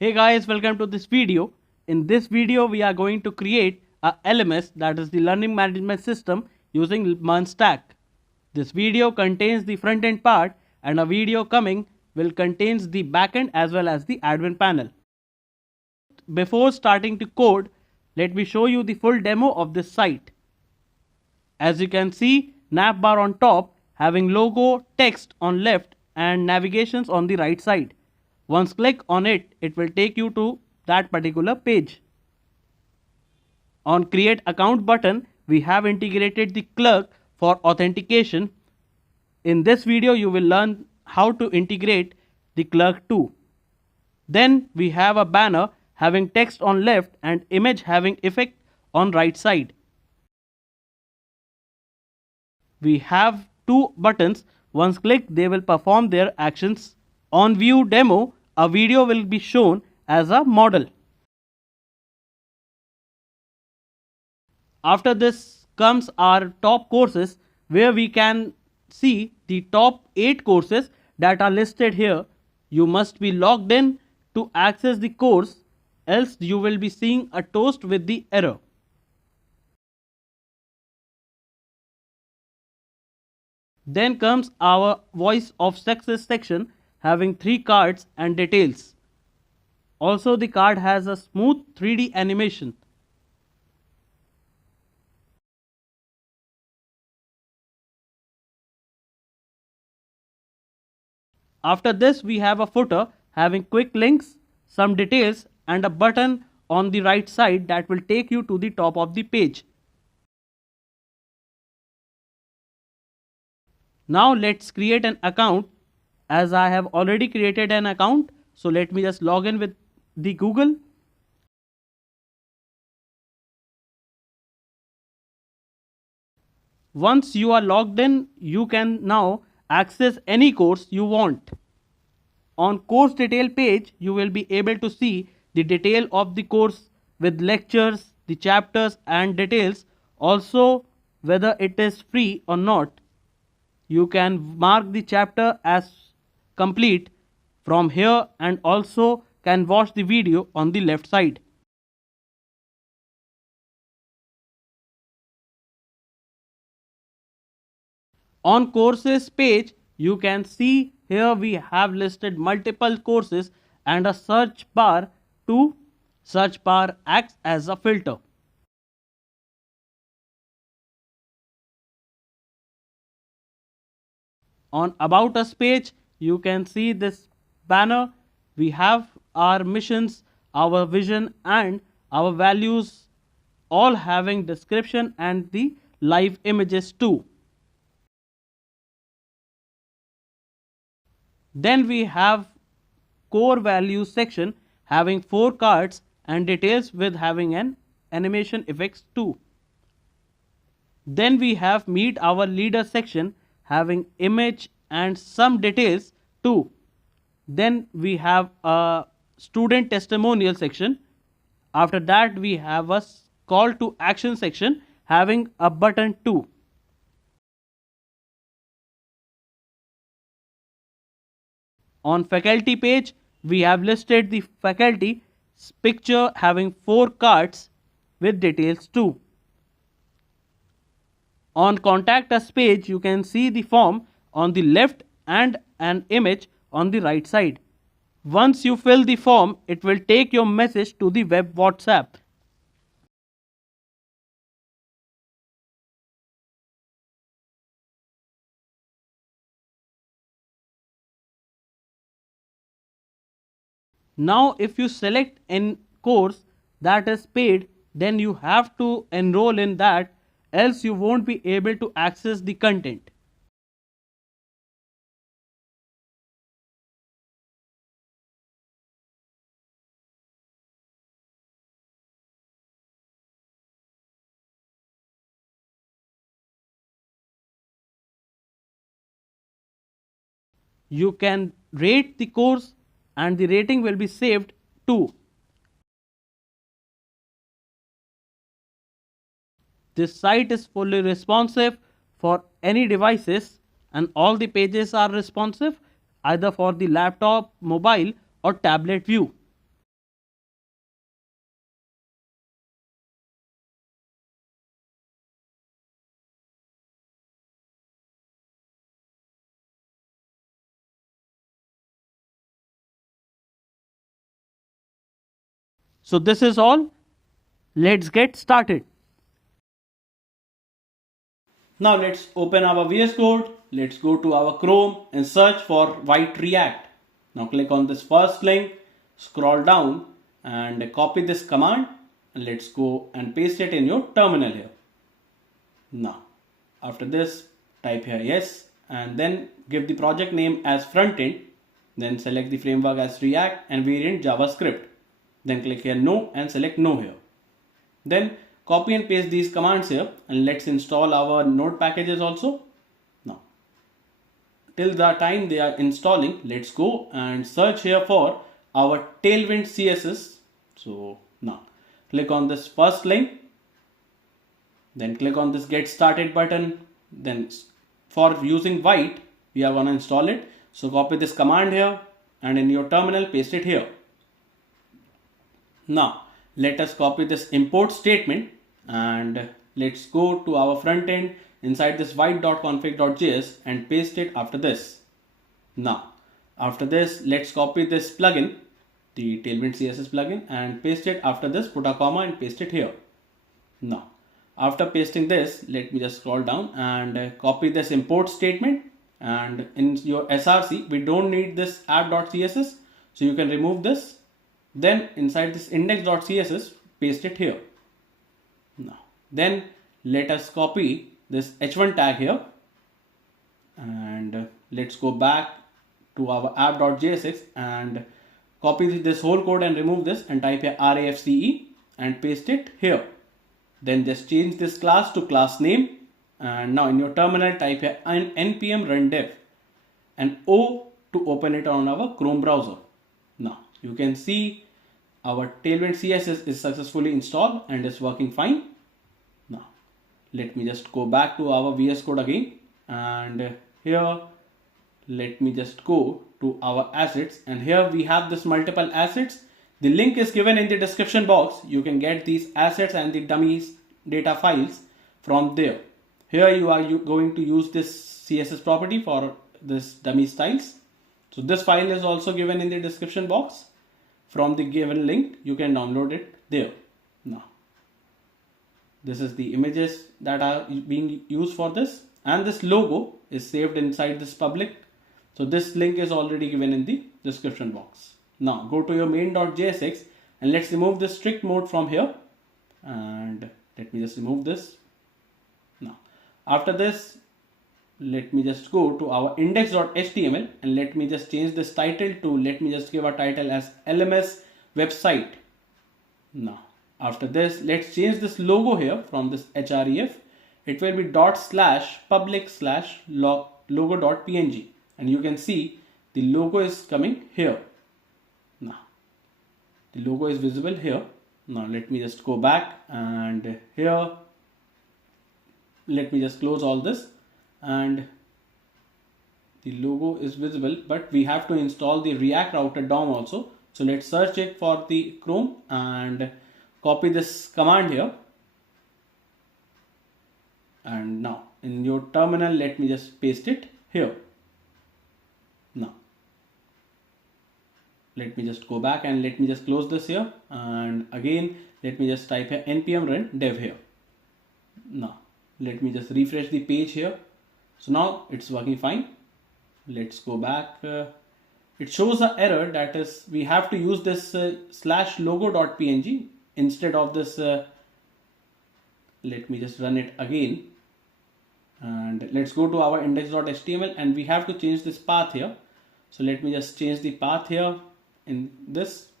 Hey guys, welcome to this video. In this video, we are going to create a LMS, that is the learning management system, using MERN stack. This video contains the front end part, and a video coming will contains the backend as well as the admin panel. Before starting to code, let me show you the full demo of this site. As you can see, navbar on top having logo, text on left and navigations on the right side. Once click on it, it will take you to that particular page. On create account button, we have integrated the Clerk for authentication. In this video, you will learn how to integrate the Clerk too. Then we have a banner having text on left and image having effect on right side. We have two buttons. Once clicked, they will perform their actions. On view demo, a video will be shown as a model. After this comes our top courses, where we can see the top 8 courses that are listed here. You must be logged in to access the course, else you will be seeing a toast with the error. Then comes our voice of success section having 3 cards and details. Also, the card has a smooth 3D animation. After this, we have a footer having quick links, some details and a button on the right side that will take you to the top of the page. Now let's create an account. As I have already created an account, so let me just log in with the Google. Once you are logged in, you can now access any course you want. On course detail page, you will be able to see the detail of the course with lectures, the chapters and details, also whether it is free or not. You can mark the chapter as complete from here and also can watch the video on the left side. On courses page, you can see here we have listed multiple courses and a search bar. Search bar acts as a filter. On About Us page, you can see this banner. We have our missions, our vision and our values, all having description and the live images too. Then we have core values section having 4 cards and details with having an animation effects too. Then we have meet our leader section having image and some details too. Then we have a student testimonial section. After that, we have a call to action section having a button too. On faculty page, we have listed the faculty picture having 4 cards with details too. On contact us page, you can see the form on the left and an image on the right side. Once you fill the form, it will take your message to the web WhatsApp. Now if you select an course that is paid, then you have to enroll in that, else you won't be able to access the content. You can rate the course and the rating will be saved too. This site is fully responsive for any devices and all the pages are responsive either for the laptop, mobile or tablet view. So this is all. Let's get started. Now let's open our VS Code. Let's go to our Chrome and search for white React. Now click on this first link, scroll down and copy this command, and let's go and paste it in your terminal here. Now after this, type here yes, and then give the project name as frontend, then select the framework as React and variant JavaScript. Then click here no and select no here. Then copy and paste these commands here, and let's install our node packages also. Now till the time they are installing, let's go and search here for our Tailwind CSS. So now click on this first link, then click on this get started button. Then for using white, we are going to install it. So copy this command here and in your terminal paste it here. Now let us copy this import statement and let's go to our front end inside this white.config.js and paste it after this. Now after this, let's copy this plugin, the Tailwind CSS plugin, and paste it after this, put a comma and paste it here. Now after pasting this, let me just scroll down and copy this import statement, and in your src we don't need this app.css, so you can remove this. Then inside this index.css, paste it here. Now then let us copy this h1 tag here, and let's go back to our app.jsx and copy this whole code and remove this and type here rafce and paste it here. Then just change this class to class name, and now in your terminal type here npm run dev and O to open it on our Chrome browser. Now you can see our Tailwind CSS is successfully installed and is working fine. Now let me just go back to our VS Code again, and here let me just go to our assets, and here we have this multiple assets. The link is given in the description box. You can get these assets and the dummies data files from there. Here you are going to use this CSS property for this dummy styles. So this file is also given in the description box. From the given link, you can download it there. Now this is the images that are being used for this, and this logo is saved inside this public. So this link is already given in the description box. Now go to your main.jsx and let's remove this strict mode from here, and let me just remove this. Now after this, let me just go to our index.html and let me just change this title to, let me just give a title as LMS website. Now after this, let's change this logo here from this href. It will be /public/logo.png, and you can see the logo is coming here. Now the logo is visible here. Now let me just go back, and here let me just close all this, and the logo is visible, but we have to install the React router DOM also. So let's search it for the Chrome and copy this command here, and now in your terminal let me just paste it here. Now let me just go back and let me just close this here, and again let me just type here npm run dev here. Now let me just refresh the page here. So now it's working fine. Let's go back. It shows an error, that is we have to use this /logo.png instead of this. Let me just run it again, and let's go to our index.html, and we have to change this path here. So let me just change the path here in this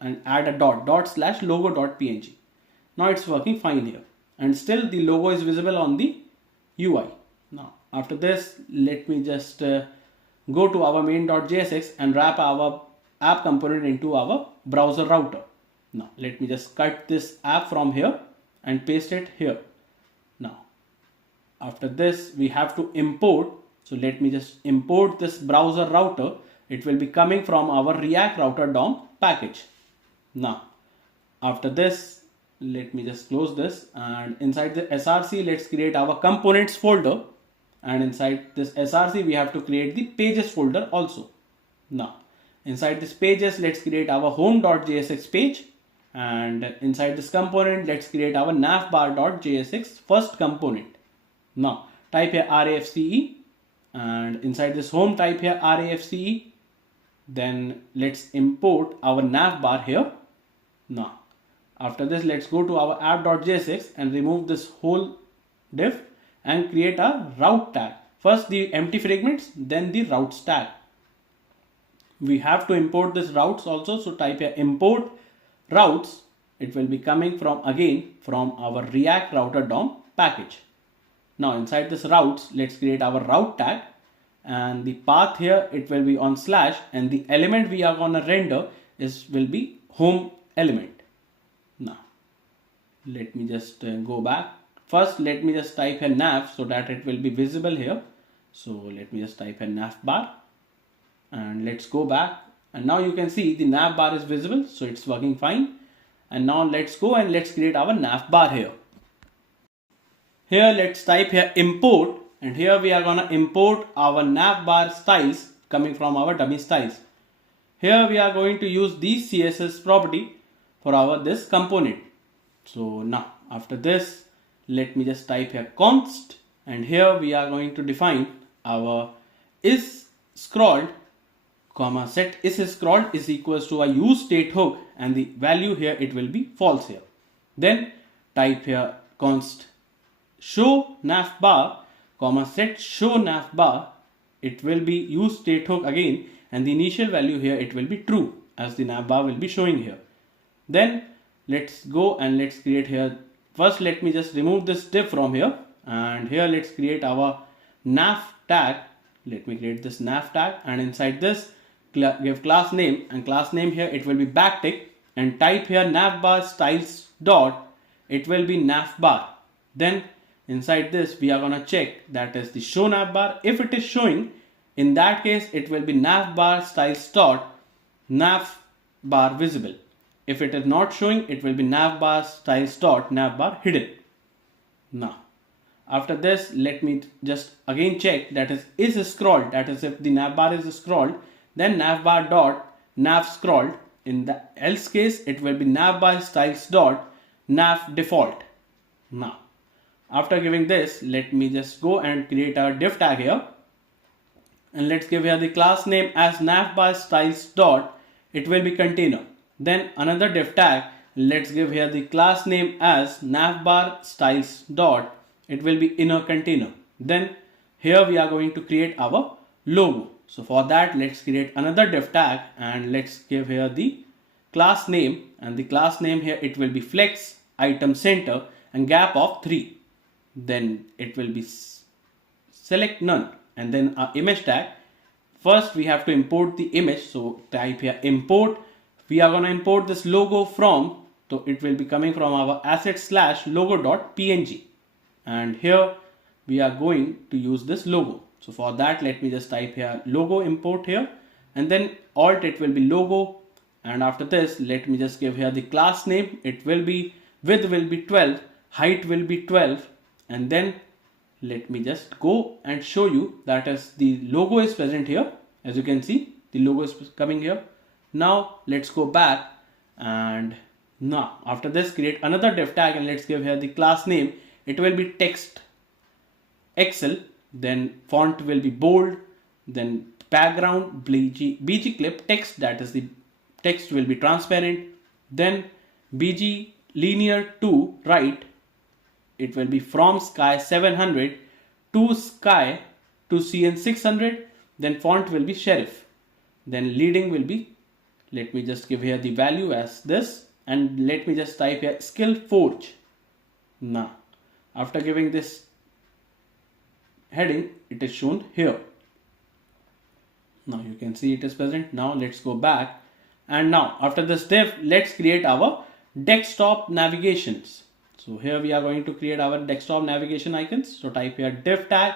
and add a /logo.png. Now it's working fine here, and still the logo is visible on the UI. Now after this, let me just go to our main.jsx and wrap our app component into our browser router. Now let me just cut this app from here and paste it here. Now after this, we have to import. So let me just import this browser router. It will be coming from our React router DOM package. Now after this, let me just close this, and inside the src let's create our components folder, and inside this src we have to create the pages folder also. Now inside this pages, let's create our home.jsx page, And inside this component, let's create our navbar.jsx first component. Now type here RAFCE, and inside this home type here RAFCE. Then let's import our navbar here. Now after this, let's go to our app.jsx and remove this whole div and create a route tag. First the empty fragments, then the routes tag. We have to import this routes also, so type here import routes. It will be coming from our React router DOM package. Now inside this routes, let's create our route tag, and the path here it will be on slash, and the element we are gonna render will be home element. Now let me just go back. First let me just type a nav so that it will be visible here. So let me just type a navbar, and let's go back, and now you can see the navbar is visible, so it's working fine. And now let's go and let's create our navbar here. Here let's type here import, and here we are gonna import our navbar styles coming from our dummy styles. Here we are going to use these CSS property for our this component. So now after this, let me just type here const, and here we are going to define our is scrolled comma set is scrolled is equals to a use state hook, and the value here it will be false here. Then type here const show navbar comma set show navbar. It will be use state hook again, and the initial value here it will be true, as the navbar will be showing here. Then let's go and let's create here. First let me just remove this div from here, and here let's create our nav tag. Let me create this nav tag, and inside this give class name, and class name here it will be backtick, and type here navbar styles dot, it will be navbar. Then inside this we are gonna check that is the show navbar. If it is showing, in that case it will be navbar styles dot navbar visible. If it is not showing, it will be navbar styles dot navbar hidden. Now after this, let me just again check that is scrolled, that is if the navbar is scrolled, then navbar dot nav scrolled. In the else case, it will be navbar styles dot nav default. Now after giving this, let me just go and create our div tag here, and let's give here the class name as navbar styles dot, it will be container. Then another div tag, let's give here the class name as navbar styles dot, it will be inner container. Then here we are going to create our logo. So for that, let's create another div tag, and let's give here the class name, and the class name here it will be flex item center and gap of 3. Then it will be select none, and then our image tag. First we have to import the image, so type here import. We are going to import this logo from, so it will be coming from our asset slash logo.png, and here we are going to use this logo. So for that, let me just type here logo import here, and then alt it will be logo, and after this let me just give here the class name. It will be width will be 12, height will be 12, and then let me just go and show you that as the logo is present here. As you can see, the logo is coming here. Now let's go back, and now after this create another div tag, and let's give here the class name. It will be text Excel, then font will be bold, then background BG clip text, that is the text will be transparent, then BG linear to right, it will be from sky 700 to sky to CN 600, then font will be serif, then leading will be, let me just give here the value as this, and let me just type here skill forge. Now after giving this heading, it is shown here. Now you can see it is present. Now let's go back, and now after this div, let's create our desktop navigations. So here we are going to create our desktop navigation icons. So type here div tag,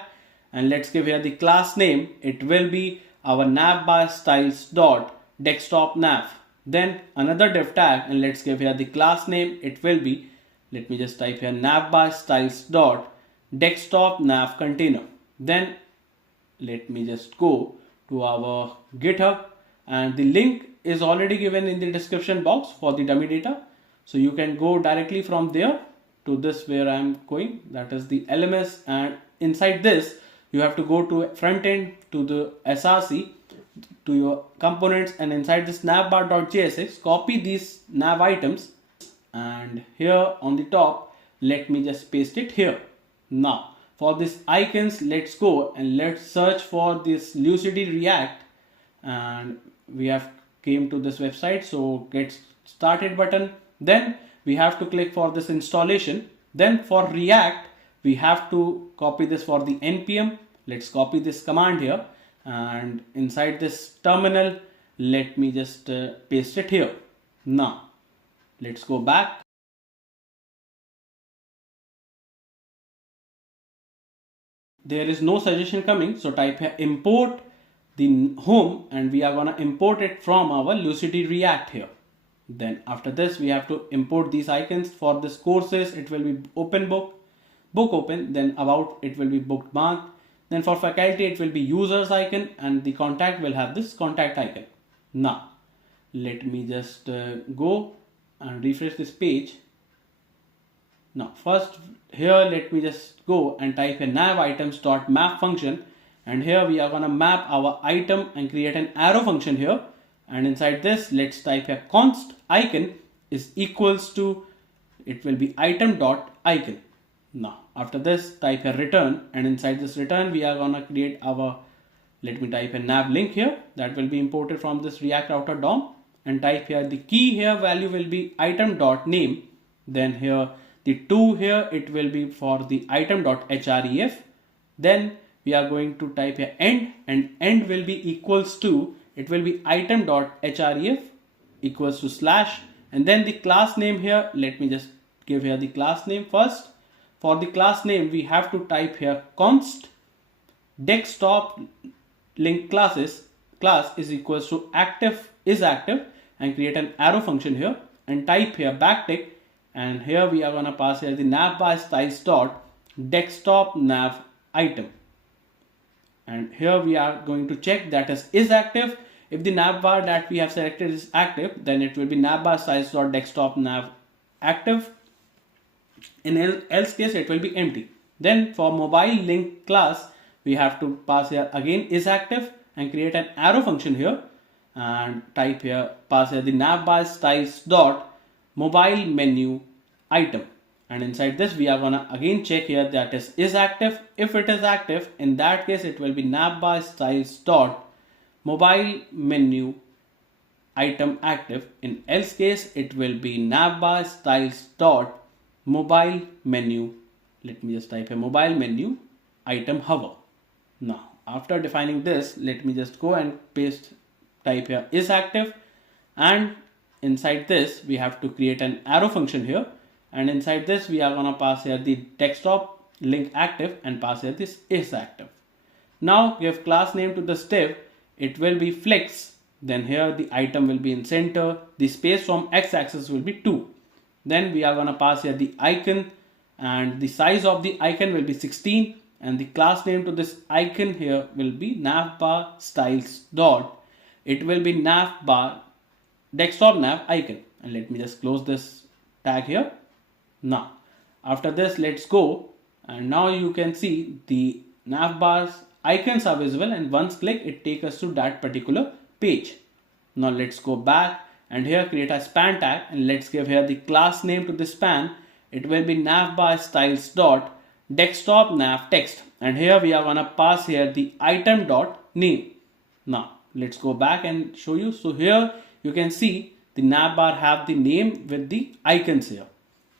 and let's give here the class name. It will be our navbar styles dot desktop nav. Then another div tag, and let's give here the class name. It will be, let me just type here navbar styles dot desktop nav container. Then let me just go to our GitHub, and the link is already given in the description box for the dummy data. So you can go directly from there to this where I'm going, that is the LMS, and inside this you have to go to front end to the SRC to your components, and inside this navbar.js copy these nav items, and here on the top let me just paste it here. Now for these icons, let's go and let's search for this Lucidity React, and we have came to this website. So get started button, then we have to click for this installation. Then for React we have to copy this for the npm. Let's copy this command here, and inside this terminal let me just paste it here. Now let's go back. There is no suggestion coming, so type here import the home, and we are gonna import it from our Lucidity React here. Then after this we have to import these icons. For this courses it will be open book open, then about it will be bookmark, then for faculty it will be users icon, and the contact will have this contact icon. Now let me just go and refresh this page. Now first here let me just go and type a nav items.map function, and here we are gonna map our item and create an arrow function here, and inside this let's type a const icon is equals to, it will be item.icon. Now after this type a return, and inside this return we are gonna create our, let me type a nav link here that will be imported from this React router DOM, and type here the key here value will be item.name, then here the to here it will be for the item.href, then we are going to type here end, and end will be equals to, it will be item.href equals to slash, and then the class name here, let me just give here the class name first. For the class name we have to type here const desktop link class is equals to active is active, and create an arrow function here, and type here backtick, and here we are gonna pass here the navbar styles dot desktop nav item, and here we are going to check that is active. If the navbar that we have selected is active, then it will be navbar styles dot desktop nav active. In else case it will be empty. Then for mobile link class we have to pass here again is active, and create an arrow function here, and type here pass here the navbar styles dot mobile menu item, and inside this we are gonna again check here that is active. If it is active, in that case it will be navbar styles dot mobile menu item active. In else case it will be navbar styles dot mobile menu, let me just type a mobile menu item hover. Now after defining this, let me just go and paste, type here is active, and inside this we have to create an arrow function here, and inside this we are gonna pass here the desktop link active, and pass here this is active. Now give class name to this div, it will be flex, then here the item will be in center, the space from x-axis will be 2. Then we are gonna pass here the icon, and the size of the icon will be 16, and the class name to this icon here will be navbar styles dot, it will be navbar desktop nav icon, and let me just close this tag here. Now after this let's go, and now you can see the navbar's icons are visible, and once click it takes us to that particular page. Now let's go back, and here create a span tag, and let's give here the class name to the span, it will be navbar styles dot desktop nav text, and here we are gonna pass here the item dot name. Now let's go back and show you. So here you can see the navbar have the name with the icons here.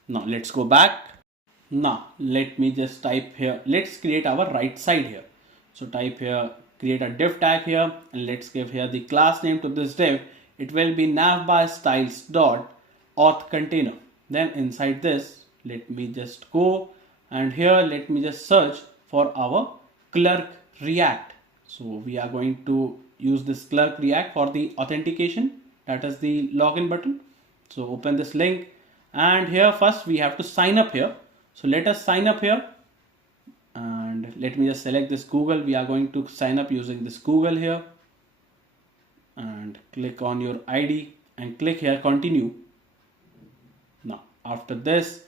Now let's go back. Now let me just type here, let's create our right side here. So type here, create a div tag here, and let's give here the class name to this div, it will be navbar styles dot auth container. Then inside this let me just go, and here let me just search for our Clerk React. So we are going to use this Clerk React for the authentication, that is the login button. So open this link, and here first we have to sign up here. So let us sign up here, and let me just select this Google. We are going to sign up using this Google here, and click on your ID and click here continue. After this,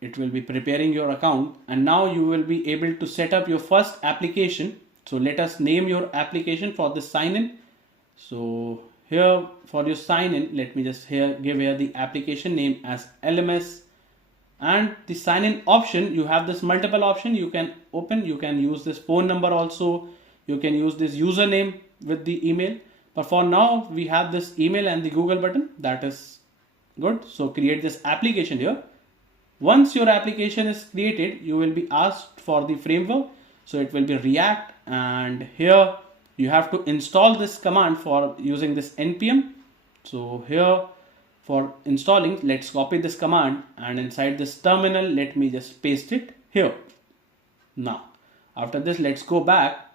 it will be preparing your account, and now you will be able to set up your first application. So let us name your application for the sign in. So here for your sign in, let me just give here the application name as LMS, and the sign in option, you have this multiple option you can open. You can use this phone number also, you can use this username with the email, but for now we have this email and the Google button. That is good. So create this application here. Once your application is created, you will be asked for the framework. So it will be React, and here you have to install this command for using this npm. So here for installing, let's copy this command, and inside this terminal, let me just paste it here. Now, after this, let's go back,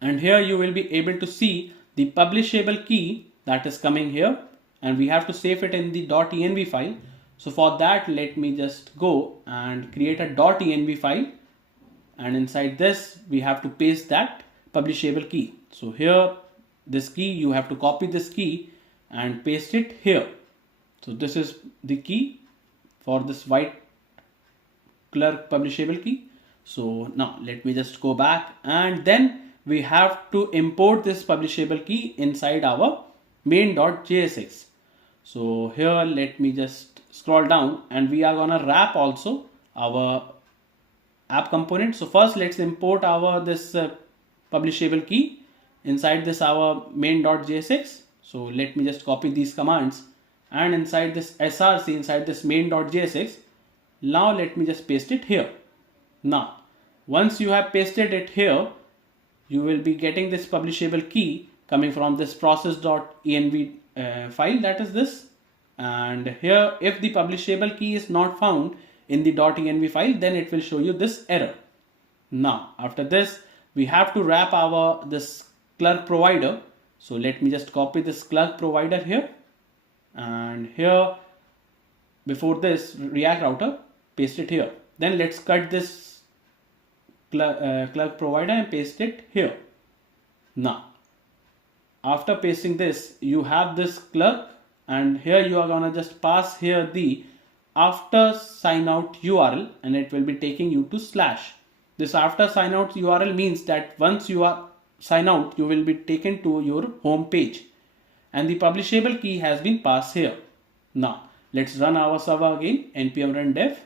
and here you will be able to see the publishable key that is coming here, and we have to save it in the .env file. So for that, let me just go and create a .env file, and inside this we have to paste that publishable key. So here, this key, you have to copy this key and paste it here. So this is the key for this white Clerk publishable key. So now let me just go back, and then we have to import this publishable key inside our main.jsx. So here, let me just scroll down, and we are gonna wrap also our app component. So first, let's import our this publishable key inside this our main.jsx. So let me just copy these commands, and inside this src, inside this main.jsx, now let me just paste it here. Now, once you have pasted it here, you will be getting this publishable key coming from this process.env file, that is this. And here, if the publishable key is not found in the .env file, then it will show you this error. Now, after this, we have to wrap our this Clerk provider. So let me just copy this Clerk provider here, and here before this React router, paste it here. Then let's cut this Clerk provider and paste it here. Now, after pasting this, you have this Clerk, and here you are gonna just pass here the after sign out URL, and it will be taking you to slash. This after sign out URL means that once you are sign out, you will be taken to your home page, and the publishable key has been passed here. Now let's run our server again, npm run dev.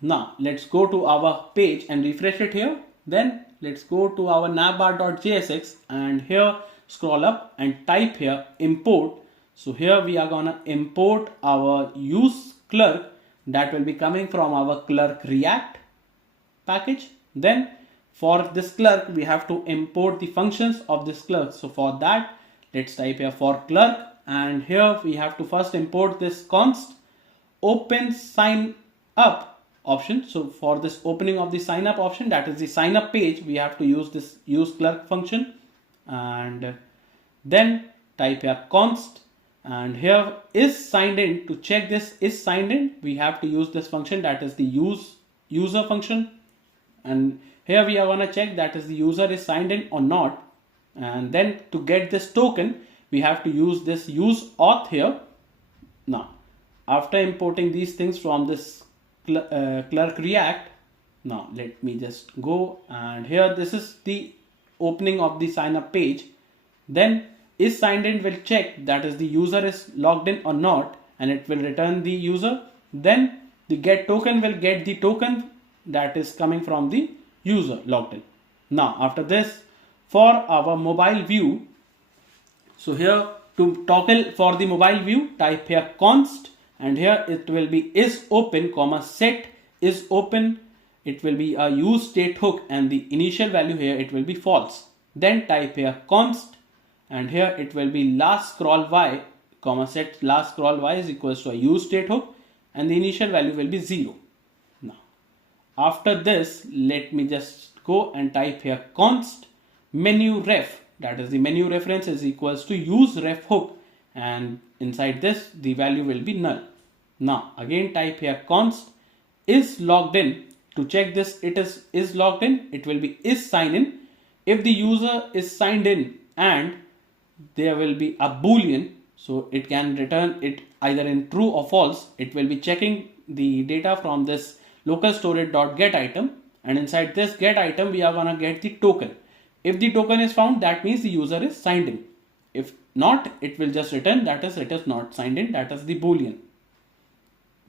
Now let's go to our page and refresh it here. Then let's go to our navbar.jsx, and here scroll up and type here import. So here we are gonna import our use Clerk that will be coming from our Clerk React package. Then for this Clerk, we have to import the functions of this Clerk. So for that, let's type here for Clerk, and here we have to first import this const open sign up option. So for this opening of the sign up option, that is the sign up page, we have to use this use Clerk function, and then type here const, and here is signed in. To check this is signed in, we have to use this function, that is the use user function, and here we are going to check that is the user is signed in or not. And then to get this token, we have to use this use auth here. Now, after importing these things from this Clerk React, now let me just go, and here this is the opening of the sign up page. Then is signed in will check that is the user is logged in or not, and it will return the user. Then the get token will get the token that is coming from the user logged in. Now after this, for our mobile view, so here to toggle for the mobile view, type here const, and here it will be is open comma set is open. It will be a use state hook, and the initial value here it will be false. Then type here const, and here it will be last scroll y comma set last scroll y is equals to a use state hook, and the initial value will be 0. Now after this, let me just go and type here const menu ref, that is the menu reference is equals to use ref hook, and inside this the value will be null. Now again type here const is logged in. To check this it is logged in, it will be is sign in. If the user is signed in and there will be a boolean, so it can return it either in true or false, it will be checking the data from this local storage.get item, and inside this get item we are gonna get the token. If the token is found, that means the user is signed in. If not, it will just return that is it is not signed in, that is the boolean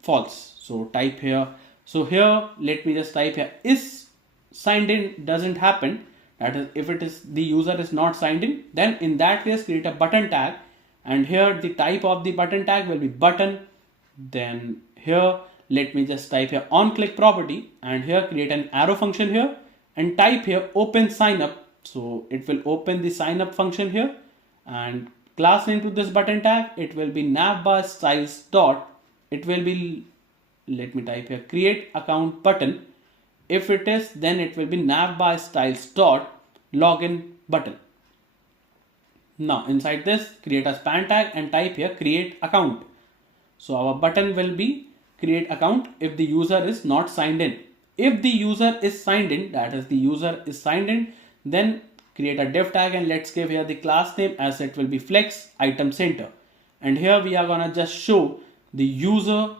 false. So type here, so here let me just type here is signed in doesn't happen, that is if it is the user is not signed in, then in that case create a button tag, and here the type of the button tag will be button. Then here let me just type here on click property, and here create an arrow function here and type here open sign up. So it will open the sign up function here, and class name to this button tag, it will be navbar styles dot, it will be, let me type here create account button. If it is, then it will be navbar styles dot login button. Now inside this create a span tag and type here create account. So our button will be create account if the user is not signed in. If the user is signed in, that is the user is signed in, then create a div tag and let's give here the class name as it will be flex item center. And here we are gonna just show the user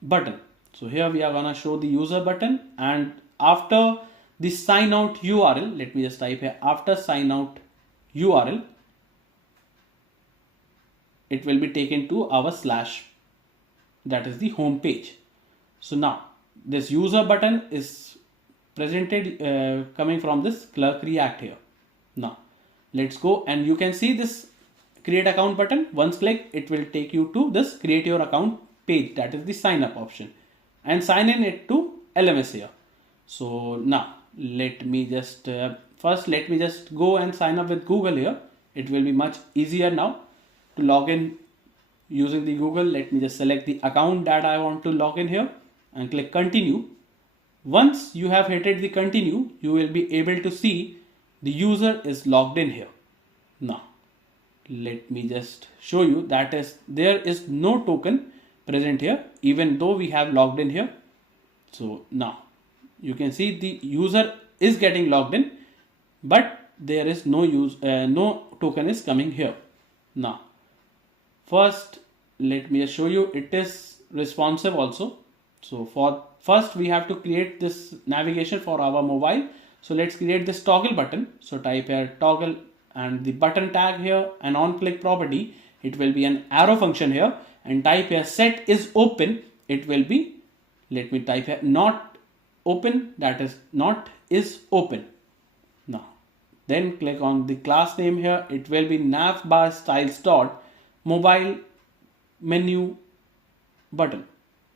button. So here we are gonna show the user button, and after the sign out URL, let me just type here after sign out URL, it will be taken to our slash, that is the home page. So now this user button is presented coming from this Clerk React here. Now let's go, and you can see this create account button. Once click, it will take you to this create your account page, that is the sign up option, and sign in it to LMS here. So now let me just first let me just go and sign up with Google here. It will be much easier now to log in using the Google. Let me just select the account that I want to log in here and click continue. Once you have hit the continue, you will be able to see the user is logged in here. Now let me just show you that is there is no token present here even though we have logged in here. So now you can see the user is getting logged in, but there is no token is coming here. Now first let me just show you it is responsive also. So for first we have to create this navigation for our mobile. So let's create this toggle button. So type here toggle and the button tag here, and on click property, it will be an arrow function here, and type here set is open. It will be, let me type here not open, that is not is open. Now then click on the class name here. It will be navbar styles dot mobile menu button.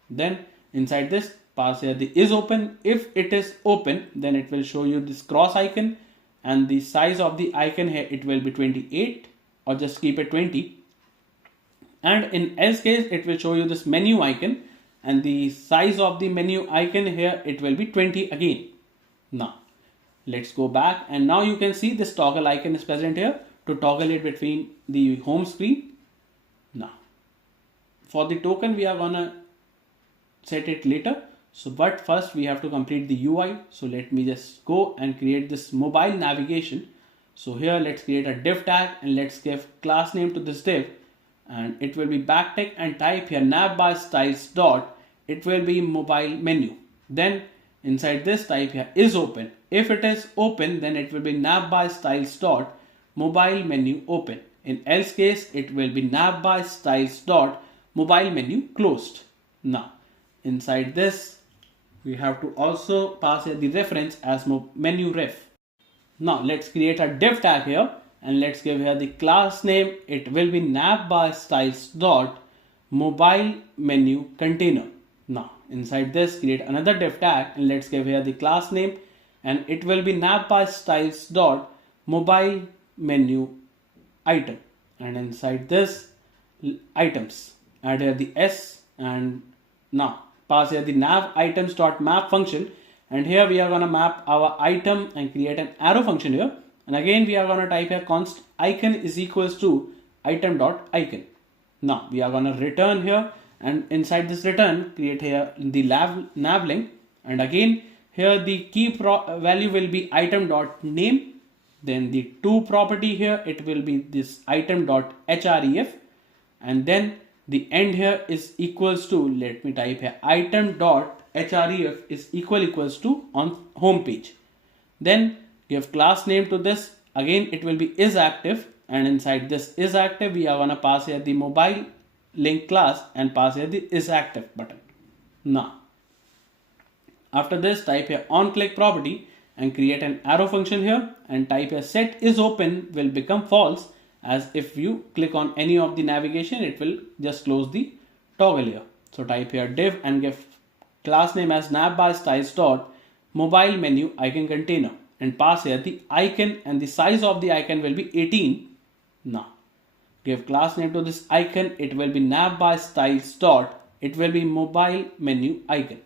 Then inside this pass here the is open. If it is open, then it will show you this cross icon, and the size of the icon here it will be 28, or just keep it 20. And in else case it will show you this menu icon, and the size of the menu icon here it will be 20 again. Now let's go back, and now you can see this toggle icon is present here to toggle it between the home screen. Now for the token we are gonna set it later. So but first we have to complete the UI. So let me just go and create this mobile navigation. So here let's create a div tag and let's give class name to this div, and it will be backtick, and type here navbar styles dot, it will be mobile menu. Then inside this type here is open. If it is open, then it will be navbar styles dot mobile menu open. In else case it will be navbar styles dot mobile menu closed. Now inside this we have to also pass here the reference as menu ref. Now let's create a div tag here, and let's give here the class name. It will be navbar styles dot mobile menu container. Now inside this create another div tag, and let's give here the class name, and it will be navbar styles dot mobile menu item. And inside this items add here the s, and now pass here the nav items dot map function, and here we are going to map our item and create an arrow function here, and again we are going to type here const icon is equals to item dot icon. Now we are going to return here, and inside this return create here the nav link, and again here the key value will be item dot name. Then the to property here it will be this item dot href, and then the end here is equals to, let me type here, item dot href is equals to on home page. Then give class name to this. Again it will be is active, and inside this is active we are gonna pass here the mobile link class and pass here the is active button. Now after this type here on click property and create an arrow function here and type here set is open will become false, as if you click on any of the navigation it will just close the toggle here. So type here div and give class name as navbar styles dot mobile menu icon container and pass here the icon, and the size of the icon will be 18. Now give class name to this icon, it will be navbar styles dot, it will be mobile menu icon.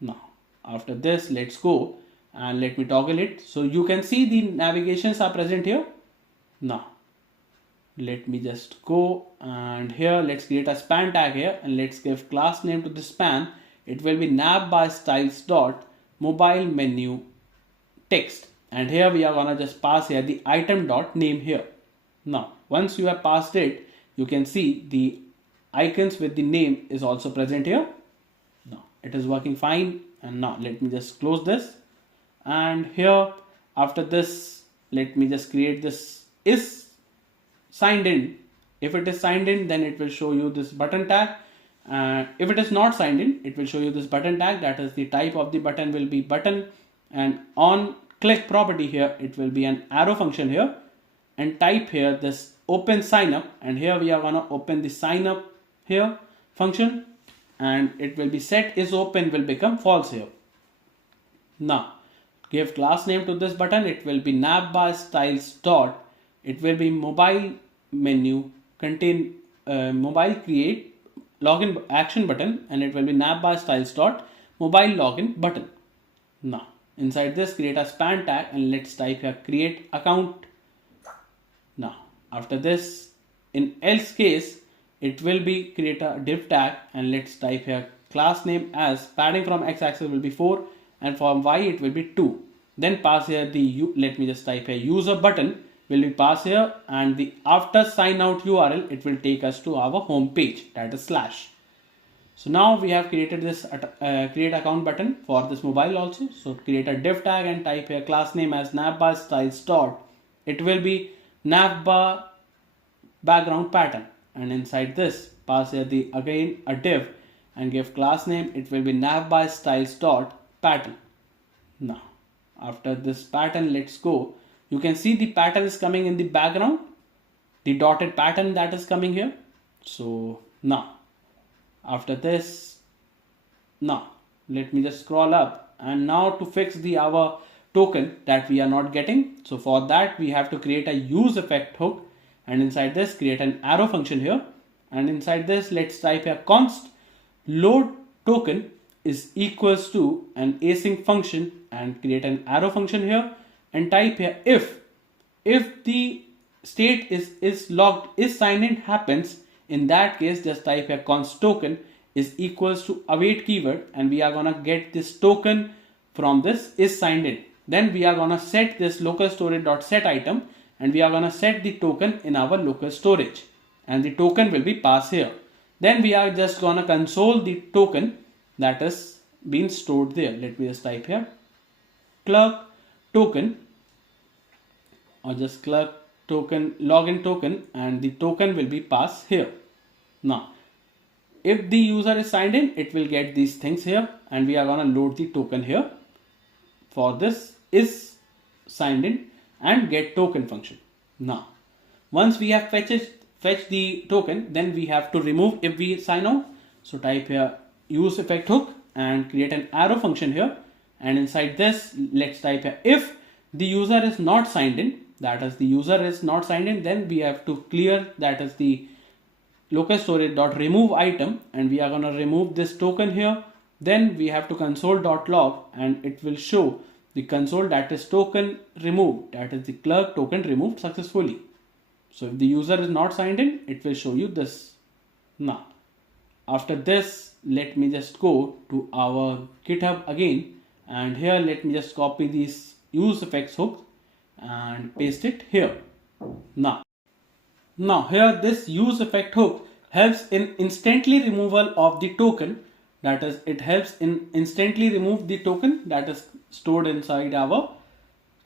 Now after this let's go and let me toggle it, so you can see the navigations are present here. Now let me just go and here let's create a span tag here and let's give class name to the span, it will be navbar styles dot mobile menu text, and here we are gonna just pass here the item dot name here. Now once you have passed it, you can see the icons with the name is also present here. Now it is working fine, and now let me just close this, and here after this let me just create this is signed in. If it is signed in, then it will show you this button tag, and if it is not signed in, it will show you this button tag, that is the type of the button will be button, and on click property here it will be an arrow function here, and type here this open sign up, and here we are gonna open the sign up here function, and it will be set is open will become false here. Now give class name to this button, it will be navbar styles dot, it will be mobile menu contain mobile create login action button, and it will be navbar styles dot mobile login button. Now inside this create a span tag and let's type here create account. Now after this in else case it will be create a div tag, and let's type here class name as padding from x-axis will be 4 and from y it will be 2. Then pass here the let me just type here user button will be passed here, and the after sign out URL it will take us to our home page, that is slash. So now we have created this create account button for this mobile also. So create a div tag and type here class name as navbar styles dot, it will be navbar background pattern, and inside this pass here the again a div and give class name, it will be navbar styles dot pattern. Now after this pattern let's go, you can see the pattern is coming in the background, the dotted pattern that is coming here. So now after this, now let me just scroll up, and now to fix the our token that we are not getting, so for that we have to create a use effect hook, and inside this create an arrow function here, and inside this let's type here const load token is equals to an async function, and create an arrow function here and type here if the state is logged is signed in happens, in that case just type here const token is equals to await keyword, and we are gonna get this token from this is signed in. Then we are gonna set this local storage dot set item, and we are gonna set the token in our local storage, and the token will be passed here. Then we are just gonna console the token that is been stored there. Let me just type here Clerk token, or just Clerk token login token, and the token will be passed here. Now if the user is signed in, it will get these things here, and we are gonna load the token here for this is signed in and get token function. Now once we have fetch the token, then we have to remove if we sign out. So type here use effect hook and create an arrow function here, and inside this let's type here if the user is not signed in, that is the user is not signed in, then we have to clear that is the local storage dot remove item, and we are going to remove this token here. Then we have to console.log, and it will show the console that is token removed, that is the Clerk token removed successfully. So if the user is not signed in, it will show you this. Now after this let me just go to our GitHub again, and here let me just copy these use effects hook and paste it here. Now here this use effect hook helps in instantly removal of the token. That is, it helps in instantly remove the token that is stored inside our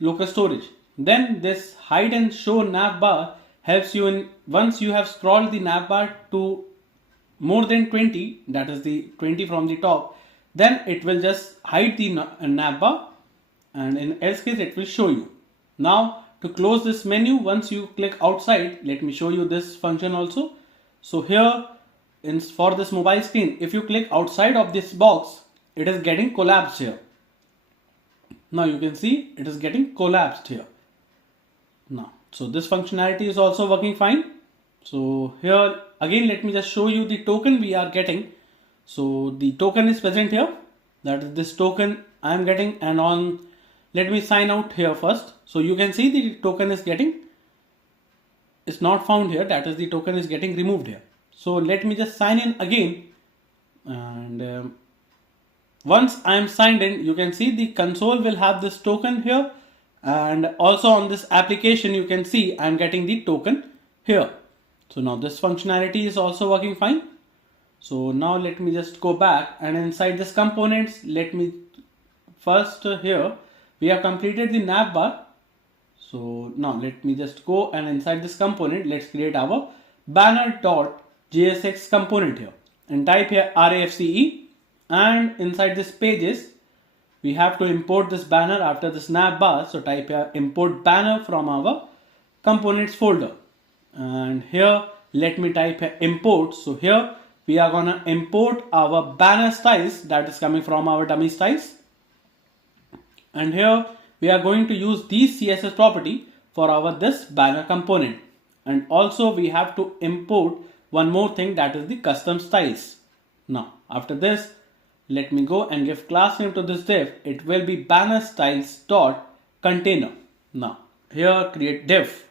local storage. Then this hide and show navbar helps you in once you have scrolled the navbar to more than 20, that is the 20 from the top, then it will just hide the navbar, and in else case it will show you. Now to close this menu, once you click outside, let me show you this function also. So here for this mobile screen, if you click outside of this box, it is getting collapsed here. Now you can see it is getting collapsed here. Now, so this functionality is also working fine. So here again, let me just show you the token we are getting. So the token is present here. That is this token I am getting, and on, let me sign out here first. So you can see the token is getting, it's not found here. That is the token is getting removed here. So let me just sign in again, and once I am signed in, you can see the console will have this token here, and also on this application you can see I am getting the token here. So now this functionality is also working fine. So now let me just go back, and inside this components, let me first here we have completed the navbar. So now let me just go, and inside this component let's create our banner.jsx component here, and type here RAFCE, and inside this pages we have to import this banner after this navbar. So type here import banner from our components folder, and here let me type here import. So here we are gonna import our banner styles that is coming from our dummy styles, and here we are going to use these CSS property for our this banner component. And also we have to import one more thing, that is the custom styles. Now after this, let me go and give class name to this div. It will be banner styles dot container. Now here create div.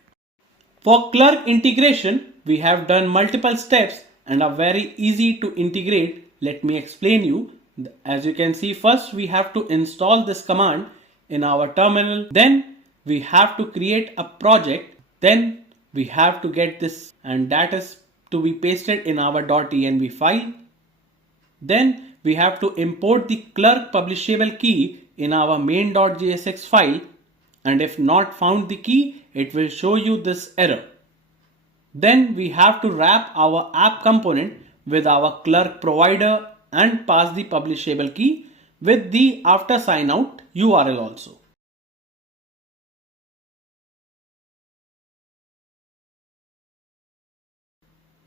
For Clerk integration, we have done multiple steps and are very easy to integrate. Let me explain you. As you can see, first we have to install this command in our terminal. Then we have to create a project. Then we have to get this, and that is to be pasted in our .env file. Then we have to import the Clerk publishable key in our main.jsx file, and if not found the key, it will show you this error. Then we have to wrap our app component with our Clerk provider and pass the publishable key with the after sign out URL also.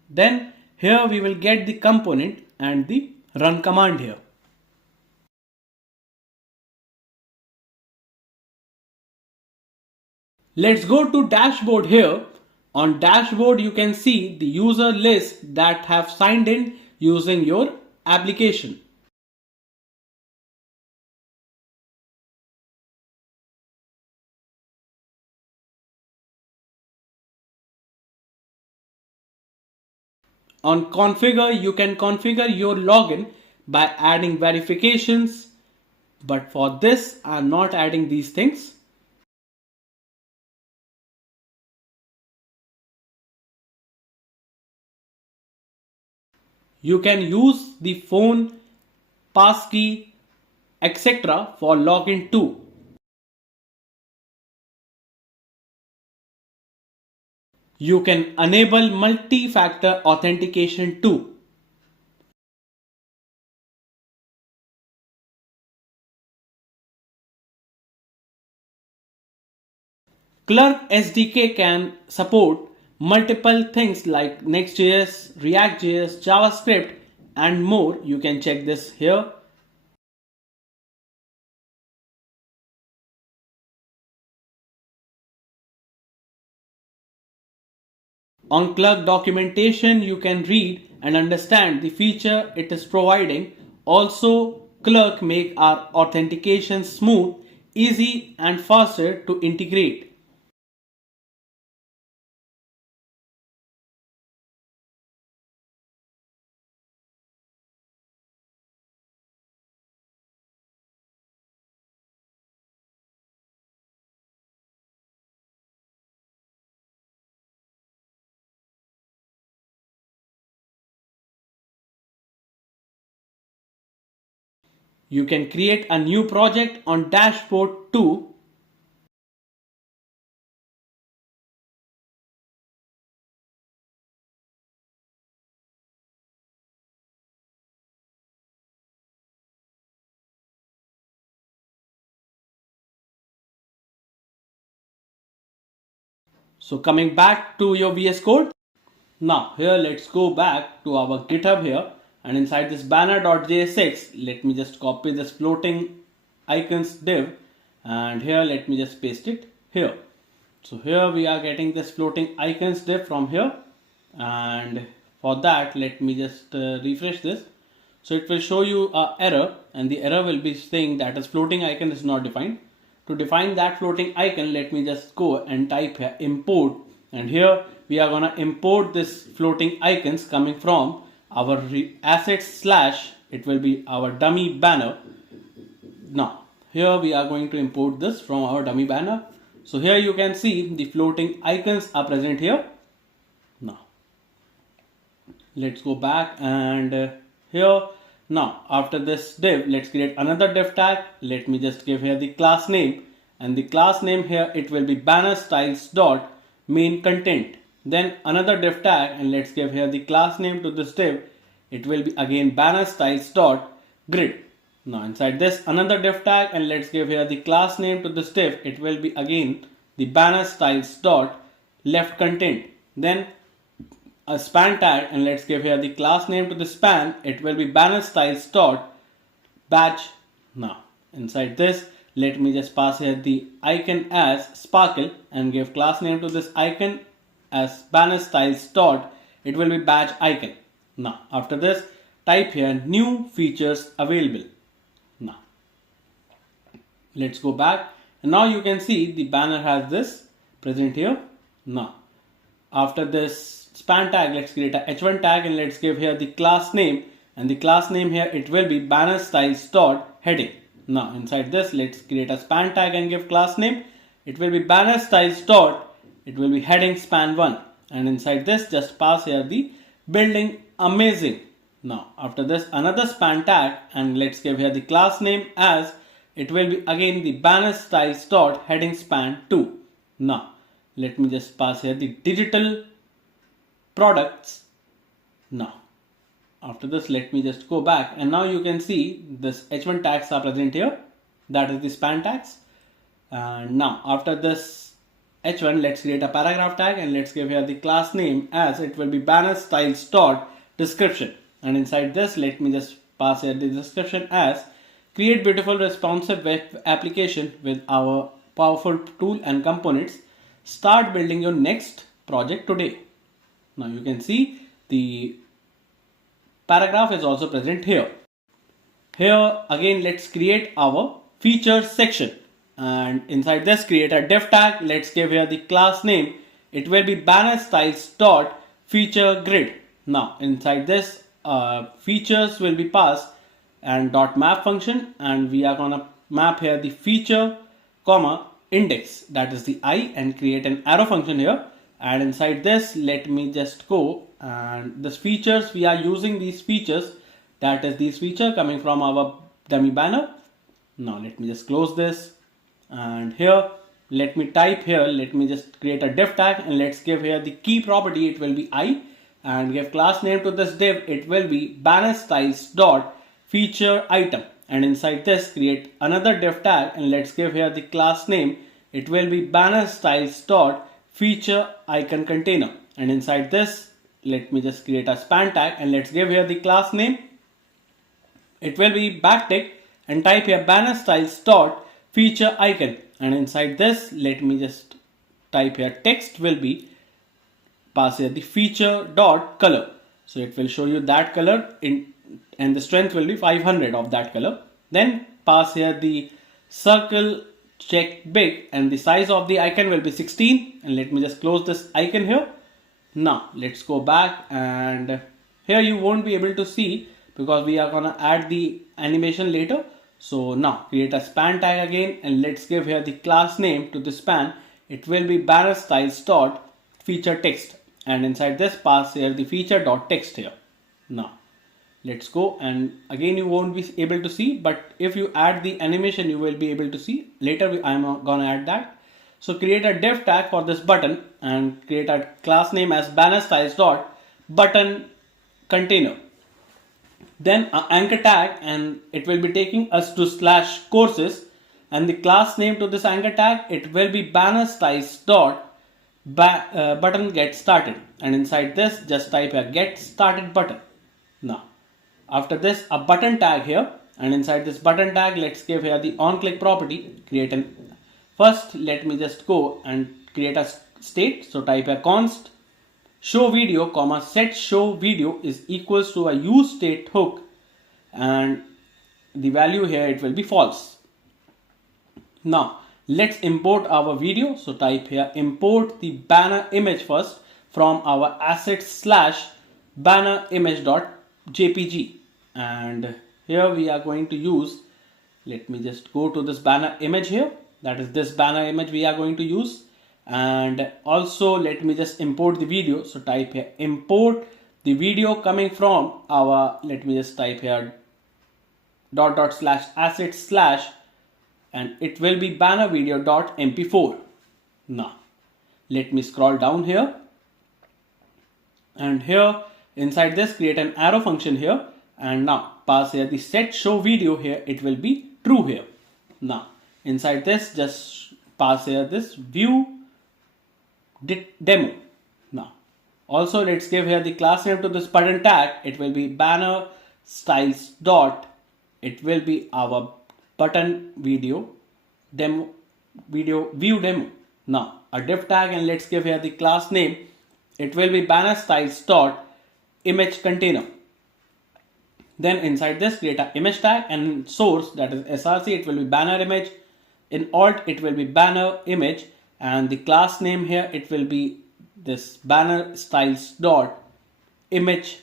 Then here we will get the component and the run command here. Let's go to dashboard here. On dashboard you can see the user list that have signed in using your application. On configure, you can configure your login by adding verifications, but for this I'm not adding these things. You can use the phone, passkey, etc. for login too. You can enable multi-factor authentication too. Clerk SDK can support multiple things like Next.js, React.js, JavaScript, and more. You can check this here. On Clerk documentation, you can read and understand the feature it is providing. Also, Clerk make our authentication smooth, easy, and faster to integrate. You can create a new project on dashboard too. So coming back to your VS Code. Now here let's go back to our GitHub here, and inside this banner.jsx, let me just copy this floating icons div, and here let me just paste it here. So here we are getting this floating icons div from here, and for that let me just refresh this. So it will show you a error, and the error will be saying that as floating icon is not defined. To define that floating icon, let me just go and type here import, and here we are gonna import this floating icons coming from our assets slash, it will be our dummy banner. Now here we are going to import this from our dummy banner. So here you can see the floating icons are present here. Now let's go back, and here now after this div, let's create another div tag. Let me just give here the class name, and the class name here it will be banner styles dot main content. Then another div tag, and let's give here the class name to this div. It will be again banner styles dot grid. Now inside this another div tag, and let's give here the class name to this div. It will be again the banner styles dot left content. Then a span tag, and let's give here the class name to the span. It will be banner styles dot batch. Now inside this let me just pass here the icon as sparkle, and give class name to this icon as banner styles dot, it will be badge icon. Now after this type here new features available. Now let's go back, and now you can see the banner has this present here. Now after this span tag, let's create a h1 tag, and let's give here the class name, and the class name here it will be banner styles dot heading. Now inside this let's create a span tag and give class name. It will be banner styles dot, it will be heading span 1, and inside this just pass here the building amazing. Now after this another span tag, and let's give here the class name as, it will be again the banner styles dot heading span 2. Now let me just pass here the digital products. Now after this let me just go back, and now you can see this h1 tags are present here, that is the span tags. And now after this h1 let's create a paragraph tag, and let's give here the class name as, it will be banner styles dot description, and inside this let me just pass here the description as, create beautiful responsive web application with our powerful tool and components. Start building your next project today. Now you can see the paragraph is also present here. Here again let's create our features section, and inside this create a div tag. Let's give here the class name. It will be banner styles dot feature grid. Now inside this features will be passed and dot map function, and we are gonna map here the feature comma index, that is the I, and create an arrow function here. And inside this let me just go, and this features we are using these features, that is these feature coming from our dummy banner. Now let me just close this, and here let me type here, let me just create a div tag, and let's give here the key property, it will be I, and give class name to this div, it will be banner styles dot feature item, and inside this create another div tag, and let's give here the class name, it will be banner styles dot feature icon container, and inside this let me just create a span tag, and let's give here the class name, it will be backtick, and type here banner styles dot feature icon, and inside this let me just type here text will be, pass here the feature dot color, so it will show you that color in, and the strength will be 500 of that color. Then pass here the circle check big, and the size of the icon will be 16, and let me just close this icon here. Now let's go back, and here you won't be able to see because we are gonna add the animation later. So now create a span tag again, and let's give here the class name to the span, it will be banner styles dot feature text, and inside this pass here the feature dot text here. Now let's go, and again you won't be able to see, but if you add the animation you will be able to see. Later I'm gonna add that. So create a div tag for this button and create a class name as banner styles dot button container. Then an anchor tag, and it will be taking us to slash courses, and the class name to this anchor tag, it will be banner styles dot button get started, and inside this just type a get started button. Now after this a button tag here, and inside this button tag let's give here the on click property. Create an first, let me just go and create a state. So type a const show video comma set show video is equals to a use state hook, and the value here it will be false. Now let's import our video. So type here import the banner image first from our assets slash banner image dot jpg, and here we are going to use, let me just go to this banner image here, that is this banner image we are going to use. And also let me just import the video. So type here import the video coming from our, let me just type here dot dot slash assets slash, and it will be banner video dot mp4. Now let me scroll down here, and here inside this create an arrow function here, and now pass here the set show video here, it will be true here. Now inside this just pass here this view demo. Now also let's give here the class name to this button tag, it will be banner styles dot, it will be our button video demo video view demo. Now a div tag, and let's give here the class name, it will be banner styles dot image container. Then inside this create an image tag, and source, that is src, it will be banner image. In alt it will be banner image, and the class name here it will be this banner styles dot image.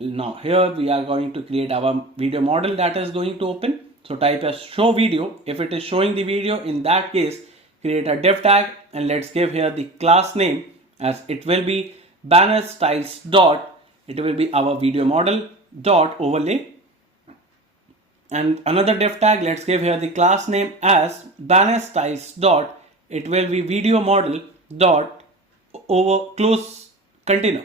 Now here we are going to create our video model that is going to open. So type as show video. If it is showing the video, in that case create a div tag, and let's give here the class name as it will be banner styles dot, it will be our video model dot overlay. And another div tag, let's give here the class name as banner styles dot, it will be video model dot over close container.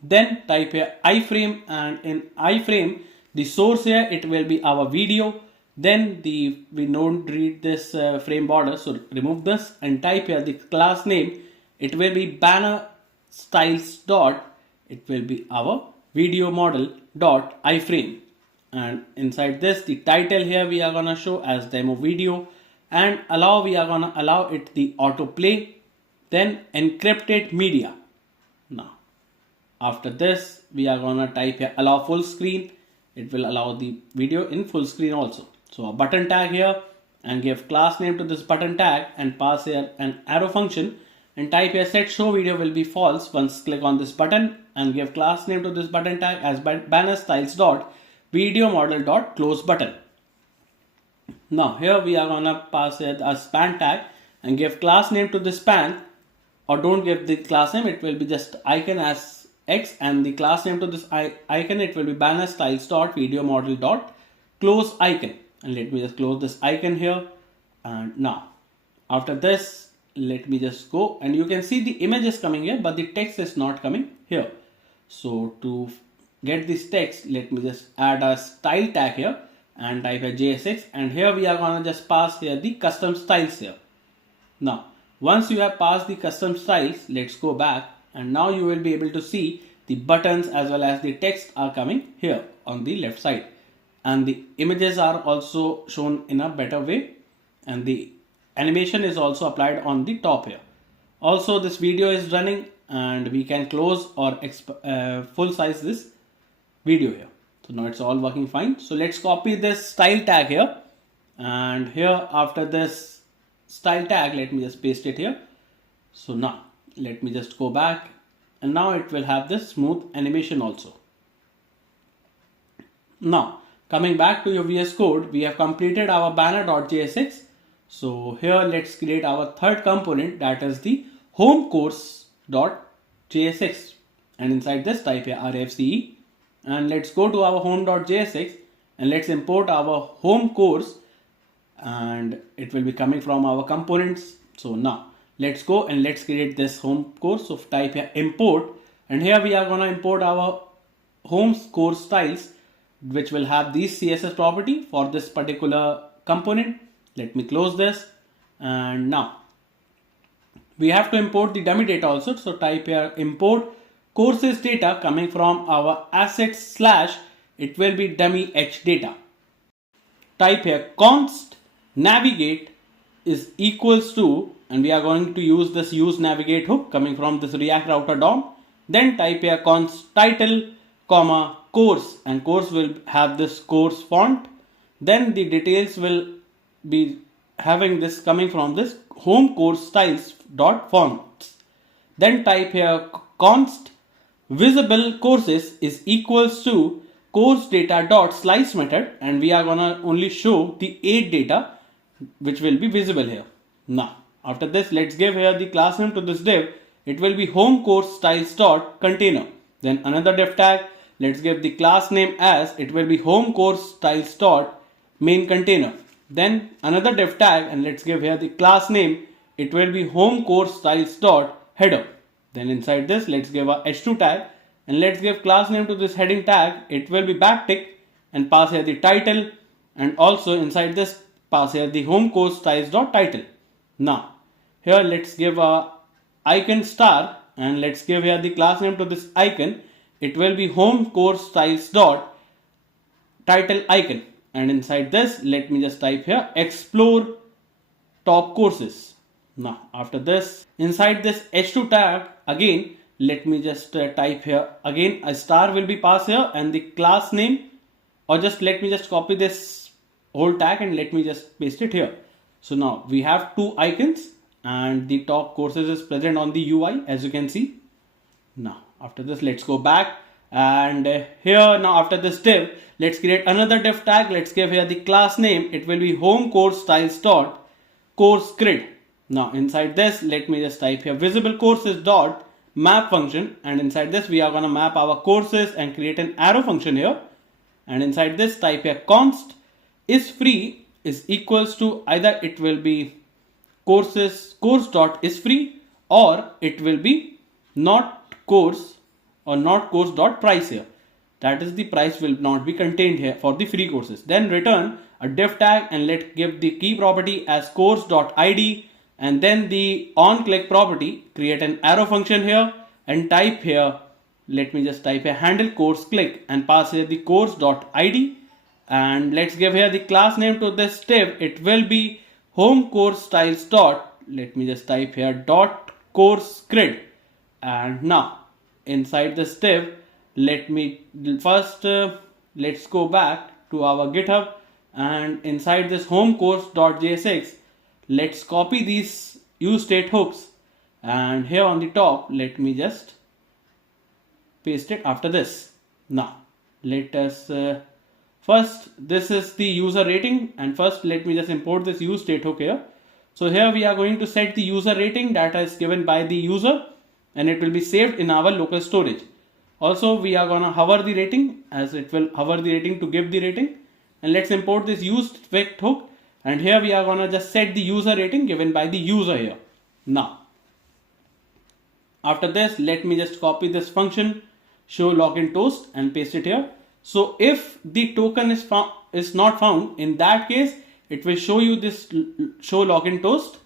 Then type here iframe, and in iframe the source here it will be our video. Then we don't read this frame border, so remove this, and type here the class name, it will be banner styles dot, it will be our video model dot iframe. And inside this the title here we are gonna show as demo video, and allow, we are gonna allow it the autoplay. Then encrypted media. Now after this we are gonna type here allow full screen, it will allow the video in full screen also. So a button tag here, and give class name to this button tag, and pass here an arrow function, and type here set show video will be false once click on this button, and give class name to this button tag as banner styles dot video model dot close button. Now here we are gonna pass here a span tag, and give class name to the span, or don't give the class name, it will be just icon as X, and the class name to this icon, it will be banner styles dot video model dot close icon. And let me just close this icon here. And now after this let me just go, and you can see the image is coming here, but the text is not coming here. So to get this text, let me just add a style tag here, and type a JSX, and here we are gonna just pass here the custom styles here. Now once you have passed the custom styles, let's go back, and now you will be able to see the buttons as well as the text are coming here on the left side, and the images are also shown in a better way, and the animation is also applied on the top here. Also this video is running, and we can close or full size this video here. So now it's all working fine. So let's copy this style tag here, and here after this style tag let me just paste it here. So now let me just go back, and now it will have this smooth animation also. Now coming back to your VS Code, we have completed our banner.jsx. So here let's create our third component, that is the home course.jsx. and inside this type here RFCE, and let's go to our home.js and let's import our home course, and it will be coming from our components. So now let's go and let's create this home course. So type here import, and here we are going to import our home course styles, which will have these CSS property for this particular component. Let me close this, and now we have to import the dummy data also. So type here import courses data coming from our assets slash it will be dummy h data. Type here const navigate is equals to, and we are going to use this use navigate hook coming from this React router DOM. Then type here const title comma course, and course will have this course font. Then the details will be having this coming from this home course styles dot fonts. Then type here const visible courses is equals to course data dot slice method, and we are gonna only show the 8 data which will be visible here. Now after this, let's give here the class name to this div. It will be home course styles dot container. Then another div tag, let's give the class name as it will be home course styles dot main container. Then another div tag, and let's give here the class name. It will be home course styles dot header. Then inside this, let's give a h2 tag, and let's give class name to this heading tag. It will be backtick, and pass here the title, and also inside this pass here the home course styles dot title. Now here let's give a icon star, and let's give here the class name to this icon. It will be home course styles dot title icon, and inside this let me just type here explore top courses. Now after this, inside this h2 tag again, let me just type here again a star will be passed here, and the class name, or just let me just copy this whole tag and let me just paste it here. So now we have 2 icons, and the top courses is present on the UI as you can see. Now after this, let's go back, and here now after this div, let's create another div tag. Let's give here the class name. It will be home course styles dot course grid. Now inside this, let me just type here visible courses dot map function, and inside this we are going to map our courses and create an arrow function here. And inside this type here const is free is equals to either it will be courses course dot is free, or it will be not course or not course dot price here. That is the price will not be contained here for the free courses. Then return a div tag, and let's give the key property as course dot id, and then the on click property, create an arrow function here, and type here, let me just type a handle course click, and pass here the course dot id, and let's give here the class name to this div. It will be home course styles dot, let me just type here dot course grid. And now inside this div, let me first let's go back to our GitHub, and inside this home course.jsx, let's copy these use state hooks, and here on the top let me just paste it after this. Now let us first, this is the user rating, and first let me just import this use state hook here. So here we are going to set the user rating that is given by the user, and it will be saved in our local storage. Also we are gonna hover the rating, as it will hover the rating to give the rating, and let's import this use state hook, and here we are gonna just set the user rating given by the user here. Now after this, let me just copy this function show login toast and paste it here. So if the token is not found, in that case it will show you this show login toast,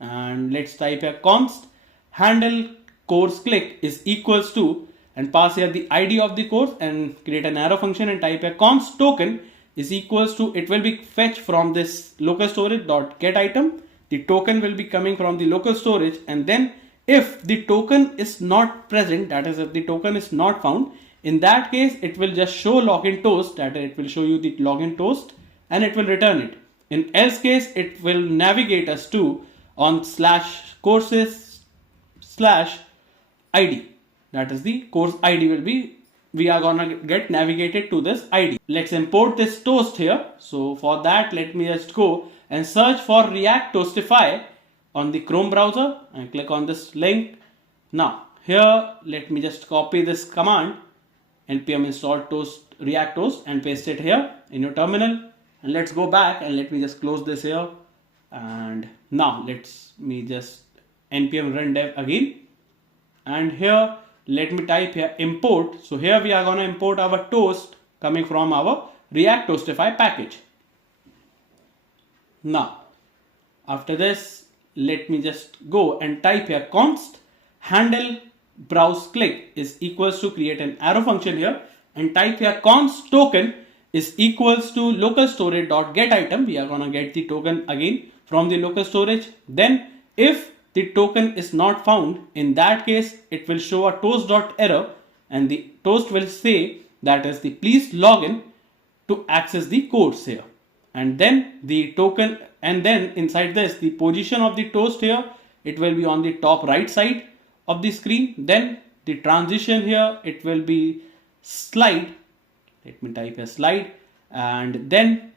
and let's type a const handle course click is equals to, and pass here the ID of the course, and create an arrow function, and type a const token is equals to, it will be fetched from this local storage dot get item. The token will be coming from the local storage, and then if the token is not present, that is if the token is not found, in that case it will just show login toast, that it will show you the login toast, and it will return it. In else case, it will navigate us to on slash courses slash ID, that is the course ID will be, we are gonna get navigated to this ID. Let's import this toast here. So for that, let me just go and search for React Toastify on the Chrome browser and click on this link. Now here let me just copy this command npm install toast react toast and paste it here in your terminal, and let's go back and let me just close this here, and now let's me just npm run dev again, and here let me type here import. So here we are going to import our toast coming from our react toastify package. Now after this let me just go and type here const handle browse click is equals to create an arrow function here, and type here const token is equals to local storage dot get item. We are gonna get the token again from the local storage. Then if the token is not found, in that case it will show a toast dot error, and the toast will say that is the please login to access the course here, and then the token, and then inside this the position of the toast here, it will be on the top right side of the screen. Then the transition here, it will be slide, let me type a slide, and then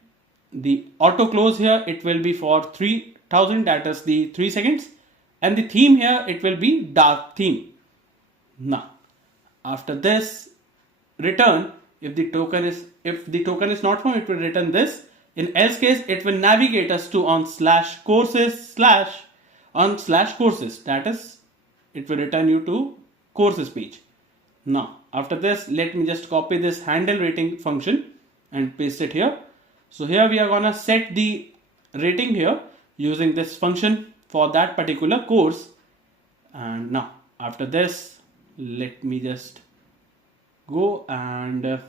the auto close here, it will be for 3000, that is the 3 seconds, and the theme here, it will be dark theme. Now after this return, if the token is not found, it will return this. In else case, it will navigate us to on slash courses on slash courses, that is it will return you to courses page. Now after this let me just copy this handle rating function and paste it here. So here we are gonna set the rating here using this function for that particular course, and now after this let me just go and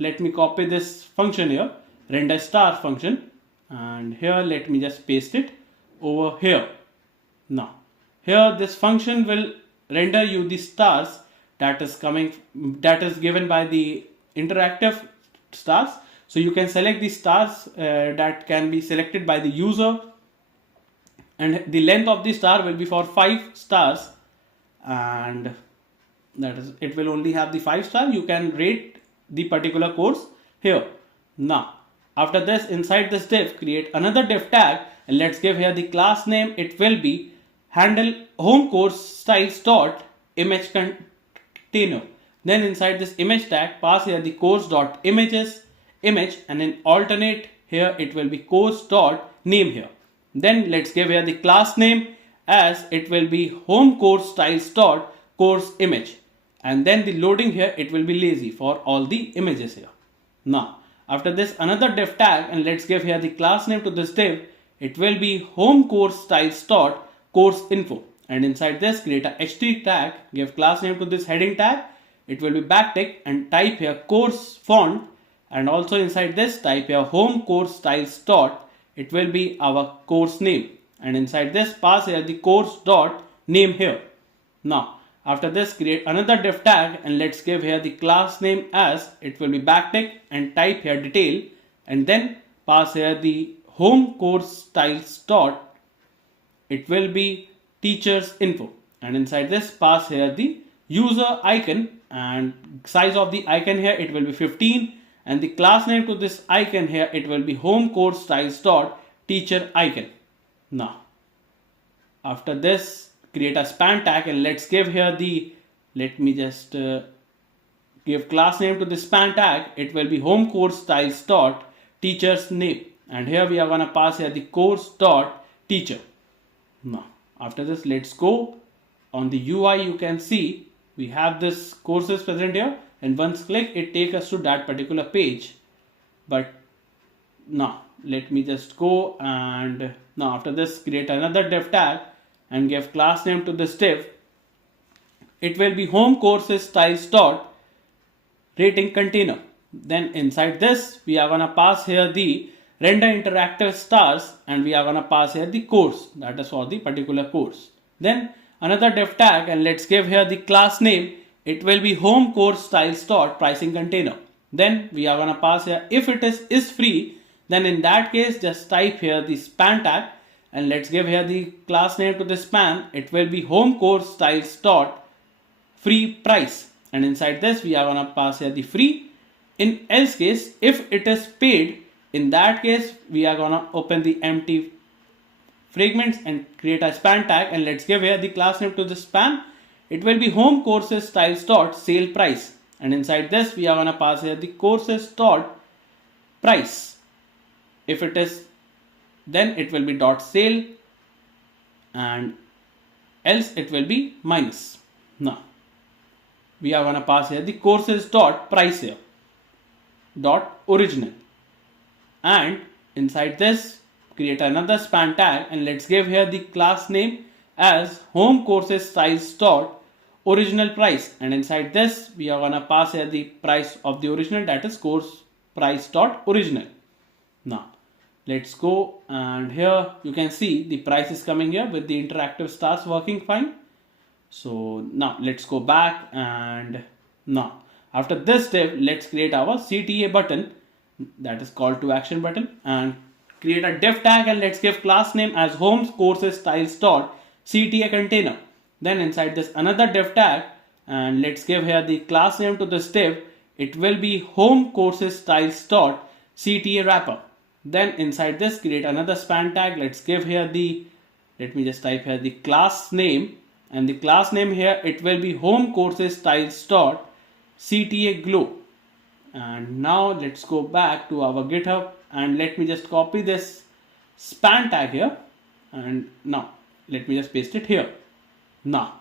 let me copy this function here, render star function, and here let me just paste it over here. Now here this function will render you the stars that is given by the interactive stars. So you can select the stars that can be selected by the user, and the length of the star will be for 5 stars, and that is it will only have the 5 star. You can rate the particular course here. Now after this, inside this div create another div tag, and let's give here the class name. It will be handle home course styles dot image container. Then inside this image tag pass here the course dot image, and in alternate here it will be course dot name here. Then let's give here the class name as it will be home course styles dot course image, and then the loading here it will be lazy for all the images here. Now after this another div tag, and let's give here the class name to this div. It will be home course styles dot course info, and inside this create a html tag, give class name to this heading tag. It will be backtick, and type here course font, and also inside this type here home course styles dot, it will be our course name, and inside this pass here the course dot name here. Now after this create another div tag, and let's give here the class name as it will be backtick, and type here detail, and then pass here the home course styles dot, it will be teachers info, and inside this pass here the user icon, and size of the icon here it will be 15, and the class name to this icon here it will be home course styles dot teacher icon. Now after this create a span tag, and let's give here the, let me just give class name to the span tag. It will be home course styles dot teacher's name, and here we are gonna pass here the course dot teacher. Now after this let's go on the UI. You can see we have this courses present here, and once click it takes us to that particular page. But now let me just go, and now after this create another div tag and give class name to this div. It will be home courses styles dot rating container. Then inside this we are gonna pass here the render interactive stars, and we are gonna pass here the course, that is for the particular course. Then another div tag, and let's give here the class name. It will be home course styles dot pricing container. Then we are gonna pass here if it is free, then in that case just type here the span tag, and let's give here the class name to the span. It will be home course styles dot free price, and inside this we are gonna pass here the free. In else case, if it is paid, in that case we are gonna open the empty fragments and create a span tag, and let's give here the class name to the span. it will be home courses styles dot sale price, and inside this we are gonna pass here the courses dot price. If it is, then it will be dot sale, and else it will be minus. Now we are gonna pass here the courses dot price here dot original, and inside this create another span tag, and let's give here the class name as home courses styles dot original price, and inside this we are gonna pass here the price of the original, that is course price dot original. Now let's go, and here you can see the price is coming here with the interactive stars working fine. So now let's go back, and now after this div let's create our CTA button, that is call to action button, and create a div tag, and let's give class name as home courses styles dot CTA container. Then inside this another div tag, and let's give here the class name to this div, it will be home courses styles dot CTA wrapper. Then inside this create another span tag, let's give here the, let me just type here the class name, and the class name here it will be home courses styles dot CTA glow. And now let's go back to our GitHub, and let me just copy this span tag here, and now let me just paste it here. Now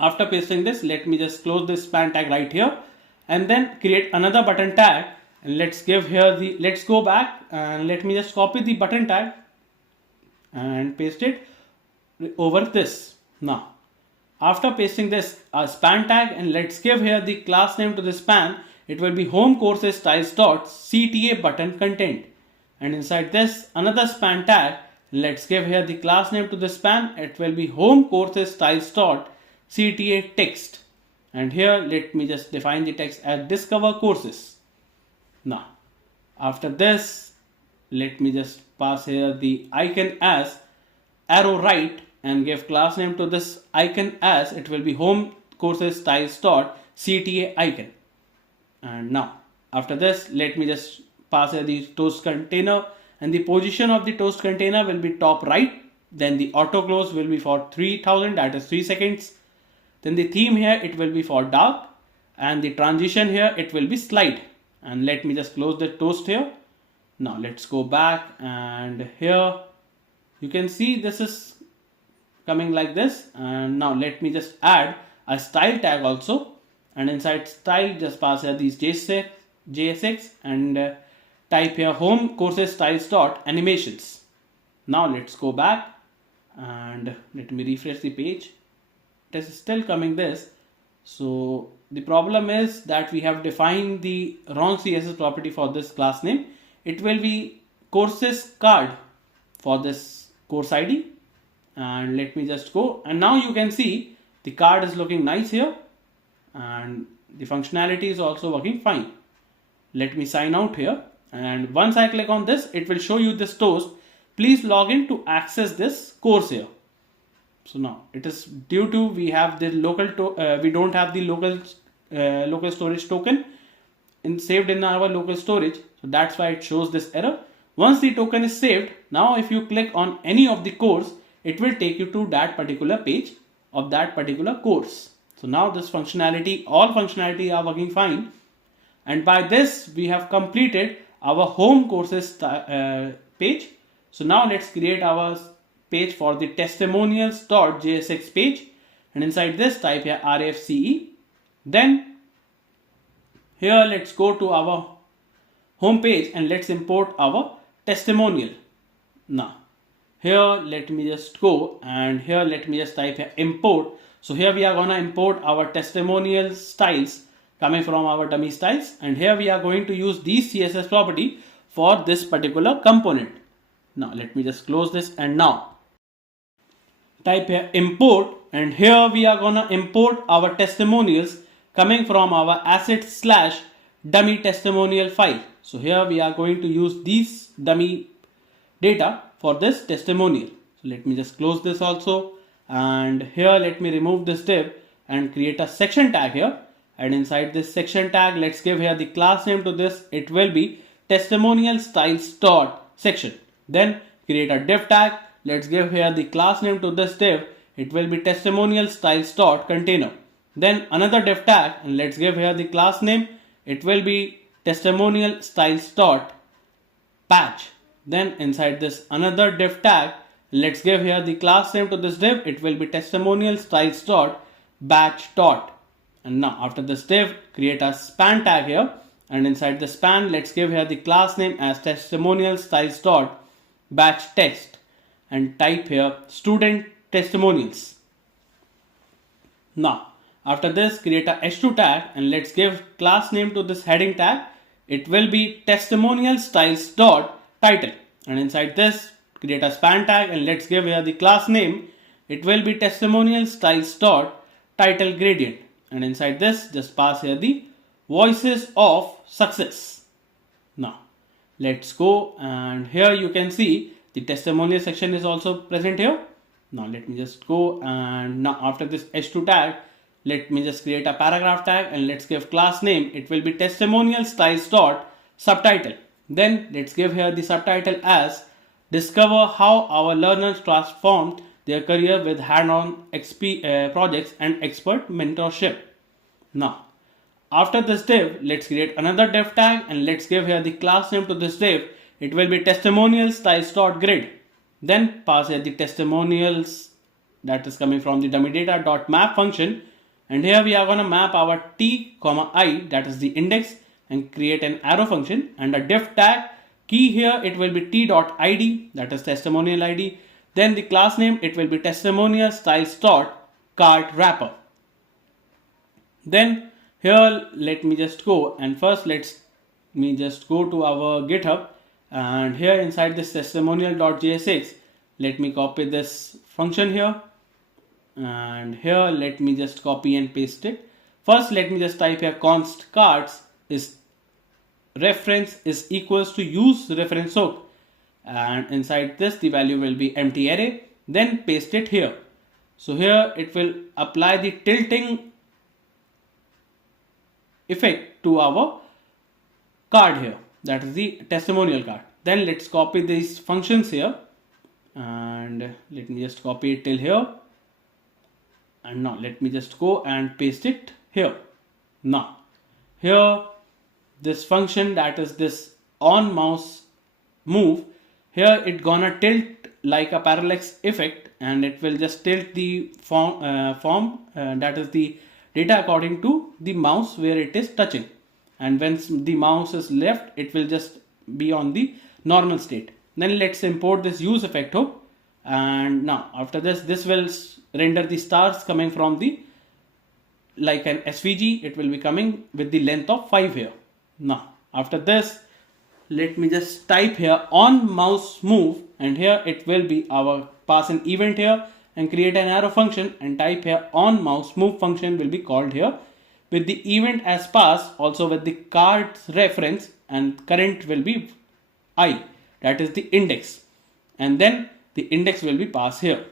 after pasting this, let me just close this span tag right here, and then create another button tag, and let's give here the, let's go back, and let me just copy the button tag and paste it over this. Now after pasting this span tag, and let's give here the class name to the span, it will be home courses styles dot CTA button content, and inside this another span tag, let's give here the class name to the span, it will be home courses styles dot CTA text, and here let me just define the text as discover courses. Now after this let me just pass here the icon as arrow right, and give class name to this icon as it will be home courses styles dot CTA icon. And now after this let me just pass here the toast container, and the position of the toast container will be top right, then the auto close will be for 3000, that is 3 seconds, then the theme here it will be for dark, and the transition here it will be slide, and let me just close the toast here. Now let's go back, and here you can see this is coming like this, and now let me just add a style tag also, and inside style just pass here these JSX and type here home courses styles dot animations. Now let's go back, and let me refresh the page. It is still coming this. So the problem is that we have defined the wrong CSS property for this class name. It will be courses card for this course ID, and let me just go, and now you can see the card is looking nice here, and the functionality is also working fine. Let me sign out here, and once I click on this it will show you this toast, please log in to access this course here. So now it is due to we have the local we don't have the local storage token saved in our local storage, so that's why it shows this error. Once the token is saved, now if you click on any of the course, it will take you to that particular page of that particular course. So now this functionality, all functionality are working fine, and by this we have completed our home courses page. So now let's create our page for the testimonials.jsx page, and inside this type here RFCE. Then here let's go to our home page, and let's import our testimonial. Now here let me just go, and here let me just type here import. So here we are gonna import our testimonial styles coming from our dummy styles, and here we are going to use these CSS property for this particular component. Now let me just close this, and now type here import, and here we are gonna import our testimonials coming from our asset/dummy testimonial file. So here we are going to use these dummy data for this testimonial. So let me just close this also, and here let me remove this div and create a section tag here, and inside this section tag let's give here the class name to this, it will be testimonial styles dot section. Then create a div tag, let's give here the class name to this div, it will be testimonial styles dot container. Then another div tag, and let's give here the class name. It will be testimonial styles dot patch. Then inside this another div tag, let's give here the class name to this div. It will be testimonial styles dot batch dot. And now after this div, create a span tag here, and inside the span, let's give here the class name as testimonial styles dot batch text, and type here student testimonials. Now after this, create a h2 tag, and let's give class name to this heading tag. It will be testimonial styles dot title, and inside this create a span tag, and let's give here the class name. It will be testimonial styles dot title gradient, and inside this just pass here the voices of success. Now let's go, and here you can see the testimonial section is also present here. Now let me just go, and now after this h2 tag, let me just create a paragraph tag, and let's give class name. It will be testimonial styles dot subtitle. Then let's give here the subtitle as discover how our learners transformed their career with hand-on projects and expert mentorship. Now after this div, let's create another div tag, and let's give here the class name to this div. It will be testimonial styles dot grid. Then pass here the testimonials that is coming from the dummy data dot map function, and here we are going to map our t comma I, that is the index, and create an arrow function and a div tag. Key here it will be t.id, that is testimonial ID. Then the class name, it will be testimonial styles dot card wrapper. Then here let me just go, and first let's me just go to our GitHub, and here inside this testimonial.jsx, let me copy this function here, and here let me just copy and paste it. First let me just type here const cards is reference is equals to use reference hook, and inside this the value will be empty array. Then paste it here. So here it will apply the tilting effect to our card here, that is the testimonial card. Then let's copy these functions here, and let me just copy it till here, and now let me just go and paste it here. Now here this function, that is this on mouse move, here it gonna tilt like a parallax effect, and it will just tilt the form that is the data according to the mouse where it is touching, and when the mouse is left, it will just be on the normal state. Then let's import this use effect hook, and now after this will render the stars coming from the like an SVG. It will be coming with the length of 5 here. Now after this, let me just type here on mouse move, and here it will be our pass an event here and create an arrow function, and type here on mouse move function will be called here with the event as pass, also with the card's reference, and current will be I, that is the index, and then the index will be passed here.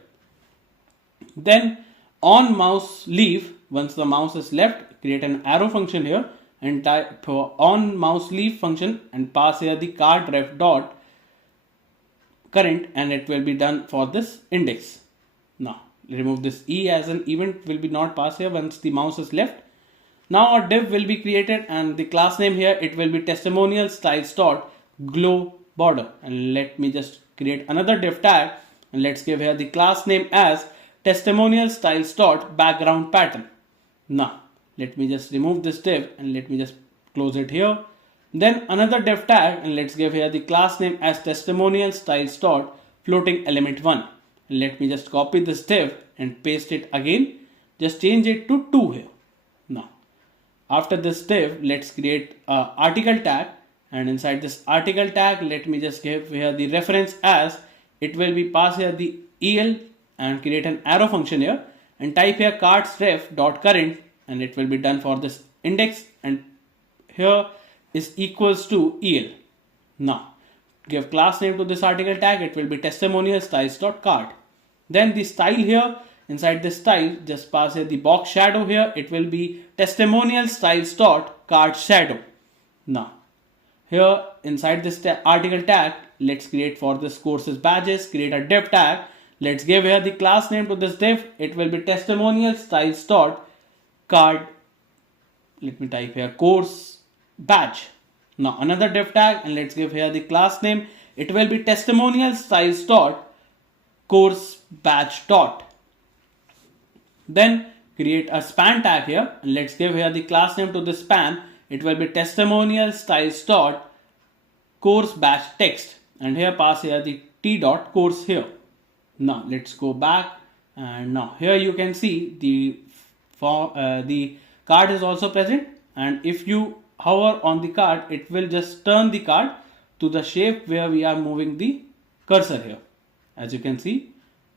Then on mouse leave, once the mouse is left, create an arrow function here and type on mouse leave function and pass here the card ref dot current, and it will be done for this index. Now remove this e as an event will be not passed here once the mouse is left. Now a div will be created, and the class name here, it will be testimonial styles dot glow border, and let me just create another div tag, and let's give here the class name as testimonial styles dot background pattern. Now let me just remove this div, and let me just close it here. Then another div tag, and let's give here the class name as testimonial styles dot floating element 1. Let me just copy this div and paste it again. Just change it to 2 here. Now after this div, let's create an article tag, and inside this article tag, let me just give here the reference as it will be pass here the el, and create an arrow function here and type here cards ref dot current, and it will be done for this index, and here is equals to el. Now give class name to this article tag, it will be testimonial styles dot card. Then the style here, inside this style, just pass here the box shadow here, it will be testimonial styles dot card shadow. Now here inside this article tag, let's create for this courses badges, create a div tag, let's give here the class name to this div. It will be testimonial styles dot card. Let me type here course badge. Now another div tag, and let's give here the class name. It will be testimonial styles dot course badge dot. Then create a span tag here, and let's give here the class name to the span. It will be testimonial styles dot course batch text, and here pass here the t dot course here. Now let's go back, and now here you can see the card is also present, and if you hover on the card, it will just turn the card to the shape where we are moving the cursor here, as you can see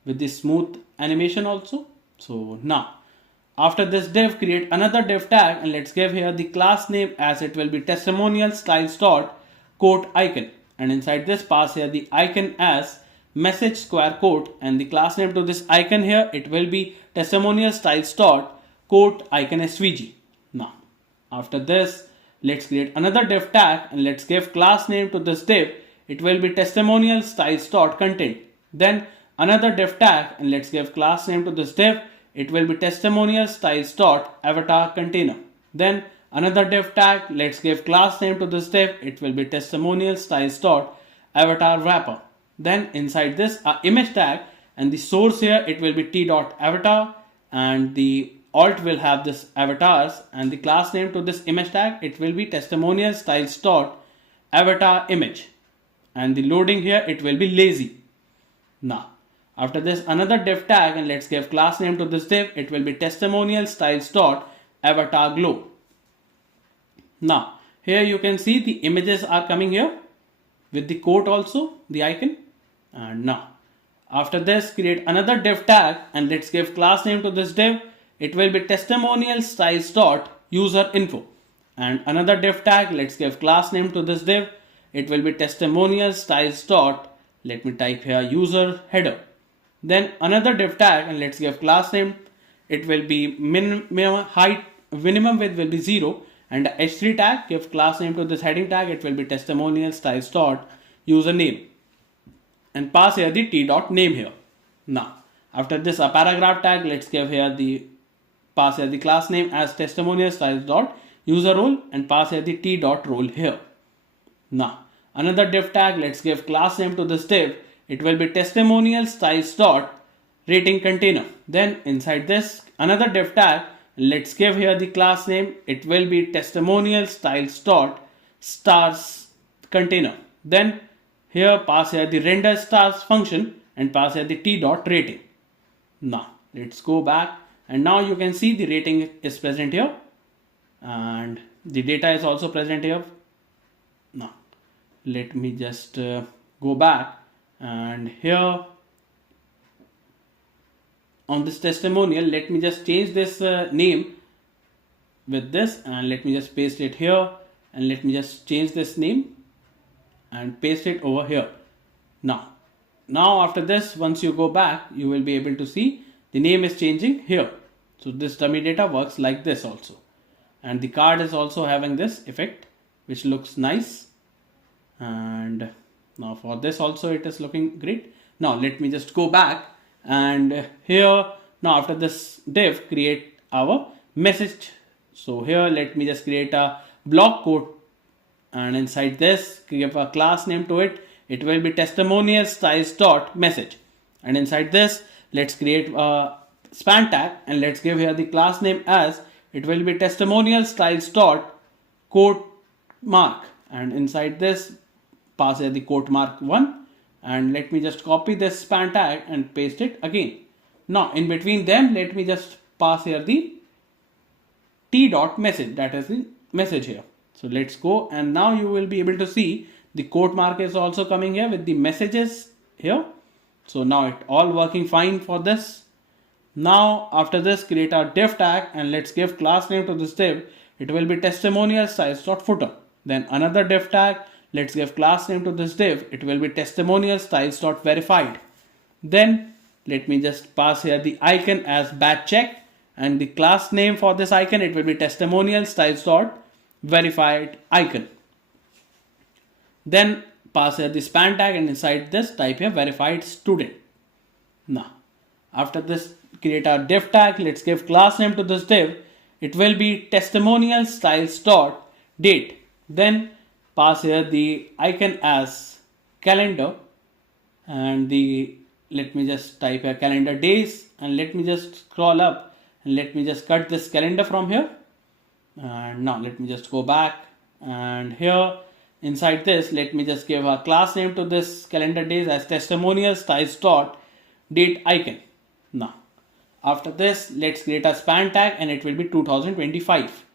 with this smooth animation also. So now after this div, create another div tag, and let's give here the class name as it will be testimonial styles dot quote icon, and inside this pass here the icon as message square quote, and the class name to this icon here, it will be testimonial styles dot quote icon svg. Now after this, let's create another div tag, and let's give class name to this div. It will be testimonial styles dot content. Then another div tag, and let's give class name to this div. It will be testimonial styles dot avatar container. Then another div tag, let's give class name to this div. It will be testimonial styles dot avatar wrapper. Then inside this image tag, and the source here, it will be t dot avatar, and the alt will have this avatars, and the class name to this image tag, it will be testimonial styles dot avatar image, and the loading here, it will be lazy. Now after this, another div tag, and let's give class name to this div. It will be testimonial styles dot avatar glow. Now here you can see the images are coming here with the quote also, the icon. And now after this, create another div tag, and let's give class name to this div. It will be testimonial styles dot user info, and another div tag, let's give class name to this div. It will be testimonial styles dot, let me type here, user header. Then another div tag, and let's give class name. It will be minimum height, minimum width will be 0, and the h3 tag, give class name to this heading tag. It will be testimonial styles dot username, and pass here the t dot name here. Now after this, a paragraph tag, let's give here the pass here the class name as testimonial styles dot user role, and pass here the t dot role here. Now another div tag, let's give class name to this div. It will be testimonial styles dot rating container. Then inside this, another div tag, let's give here the class name. It will be testimonial styles dot stars container. Then here pass here the render stars function, and pass here the t dot rating. Now let's go back, and now you can see the rating is present here, and the data is also present here. Now let me just go back, and here on this testimonial, let me just change this name with this, and let me just paste it here, and let me just change this name and paste it over here. Now after this, once you go back, you will be able to see the name is changing here. So this dummy data works like this also, and the card is also having this effect, which looks nice. And now for this also, it is looking great. Now let me just go back, and here now after this div, create our message. So here let me just create a block code, and inside this, give a class name to it. It will be testimonial styles dot message, and inside this, let's create a span tag, and let's give here the class name as it will be testimonial styles dot quote mark, and inside this pass here the quote mark 1, and let me just copy this span tag and paste it again. Now in between them, let me just pass here the t dot message, that is the message here. So let's go, and now you will be able to see the quote mark is also coming here with the messages here. So now it all working fine for this. Now after this, create our div tag, and let's give class name to this div. It will be testimonial styles dot footer. Then another div tag, let's give class name to this div. It will be testimonial styles dot verified. Then let me just pass here the icon as badge check, and the class name for this icon, it will be testimonial styles dot verified icon. Then pass here the span tag, and inside this type here verified student. Now, after this, create our div tag. Let's give class name to this div. It will be testimonial styles dot date. Then pass here the icon as calendar, and the let me just type here calendar days, and let me just scroll up and let me just cut this calendar from here. And now let me just go back, and here inside this let me just give a class name to this calendar days as testimonial styles dot date icon. Now after this, let's create a span tag, and it will be 2025.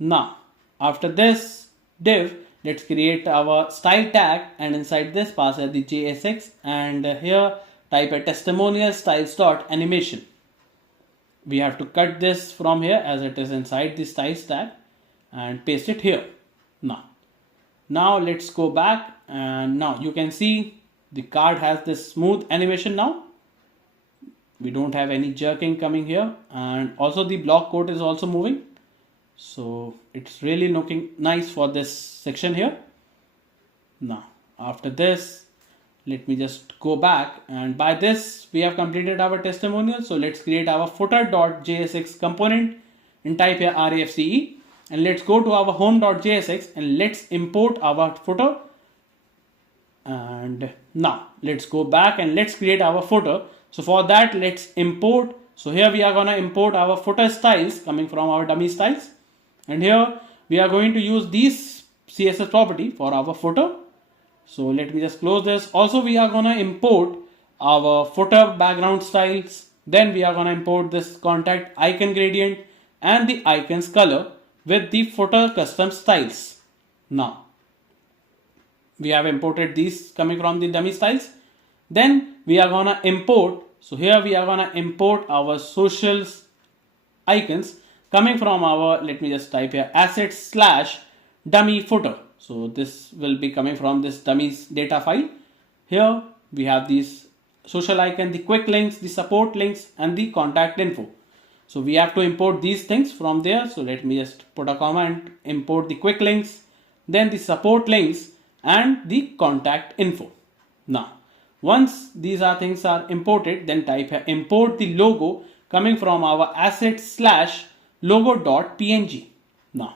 Now after this div, let's create our style tag, and inside this pass the JSX, and here type a testimonial styles dot animation. We have to cut this from here as it is inside the styles tag and paste it here. Now let's go back, and now you can see the card has this smooth animation now. We don't have any jerking coming here, and also the block quote is also moving. So it's really looking nice for this section here. Now after this, let me just go back, and by this we have completed our testimonial. So let's create our footer.jsx component and type here refce, and let's go to our home.jsx and let's import our footer. And now let's go back and let's create our footer. So for that, let's import. So here we are going to import our footer styles coming from our dummy styles, and here we are going to use these CSS property for our footer. So let me just close this. Also we are going to import our footer background styles. Then we are going to import this contact icon gradient and the icons color with the footer custom styles. Now we have imported these coming from the dummy styles. Then we are going to import. So here we are going to import our socials icons coming from our, let me just type here, assets slash dummy footer. So this will be coming from this dummies data file. Here we have these social icon, the quick links, the support links, and the contact info. So we have to import these things from there. So let me just put a comma and import the quick links, then the support links, and the contact info. Now once these things are imported, then type here import the logo coming from our assets slash logo.png. Now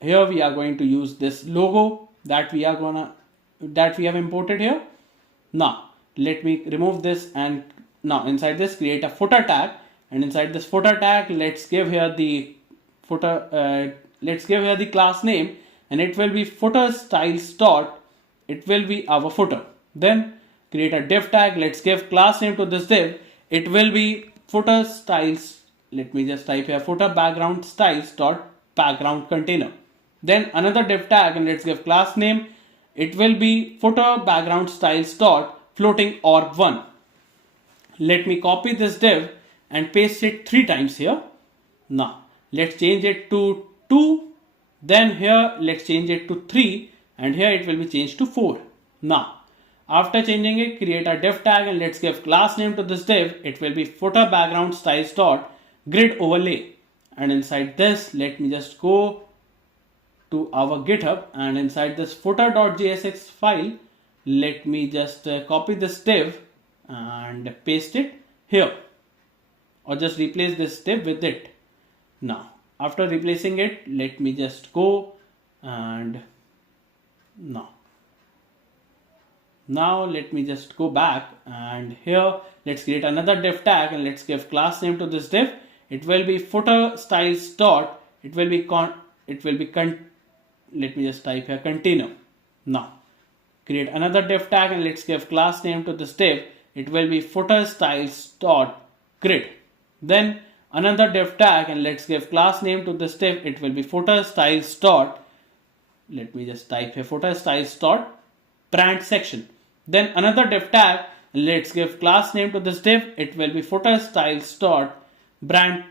here we are going to use this logo that we have imported here. Now let me remove this, and now inside this create a footer tag, and inside this footer tag let's give here the footer let's give here the class name, and it will be footer styles dot, it will be our footer. Then create a div tag. Let's give class name to this div. It will be footer styles. Let me just type here footer background styles dot background container. Then another div tag, and let's give class name. It will be footer background styles dot floating orb 1. Let me copy this div and paste it 3 times here. Now let's change it to 2. Then here let's change it to 3, and here it will be changed to 4. Now after changing it, create a div tag, and let's give class name to this div. It will be footer background styles dot grid overlay, and inside this let me just go to our GitHub, and inside this footer.jsx file let me just copy this div and paste it here, or just replace this div with it. Now after replacing it, let me just go, and now let me just go back, and here let's create another div tag, and let's give class name to this div. It will be footer styles dot, let me just type here container. Now create another div tag, and let's give class name to this div. It will be footer styles dot grid. Then another div tag, and let's give class name to this div. It will be footer styles dot, let me just type here footer styles dot brand section. Then another div tag, and let's give class name to this div. It will be footer styles dot brand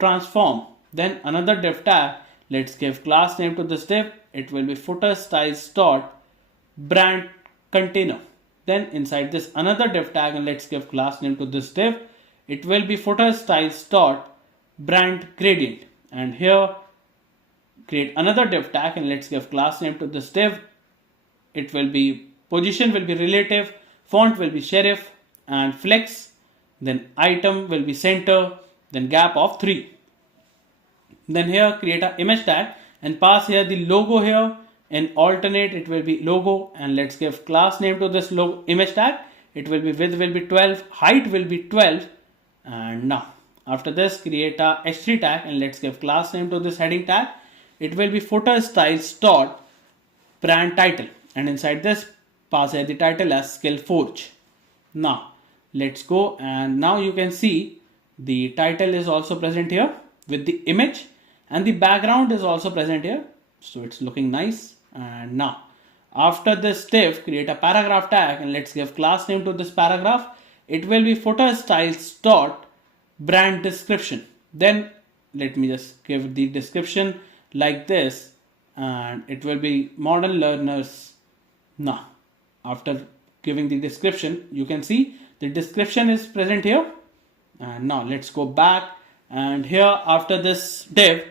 transform. Then another div tag, let's give class name to this div. It will be footer styles dot brand container. Then inside this another div tag, and let's give class name to this div. It will be footer styles dot brand gradient, and here create another div tag, and let's give class name to this div. It will be position will be relative, font will be serif, and flex, then item will be center, then gap of 3. Then here create a image tag and pass here the logo here. In alternate it will be logo, and let's give class name to this logo image tag. It will be width will be 12, height will be 12, and now after this create a h3 tag and let's give class name to this heading tag. It will be footer styles dot brand title, and inside this pass here the title as SkillForge. Now let's go, and now you can see the title is also present here with the image, and the background is also present here, so it's looking nice. And now after this div create a paragraph tag and let's give class name to this paragraph. It will be footer styles dot brand description. Then let me just give the description like this, and it will be modern learners. Now after giving the description, you can see the description is present here. And now let's go back, and here after this div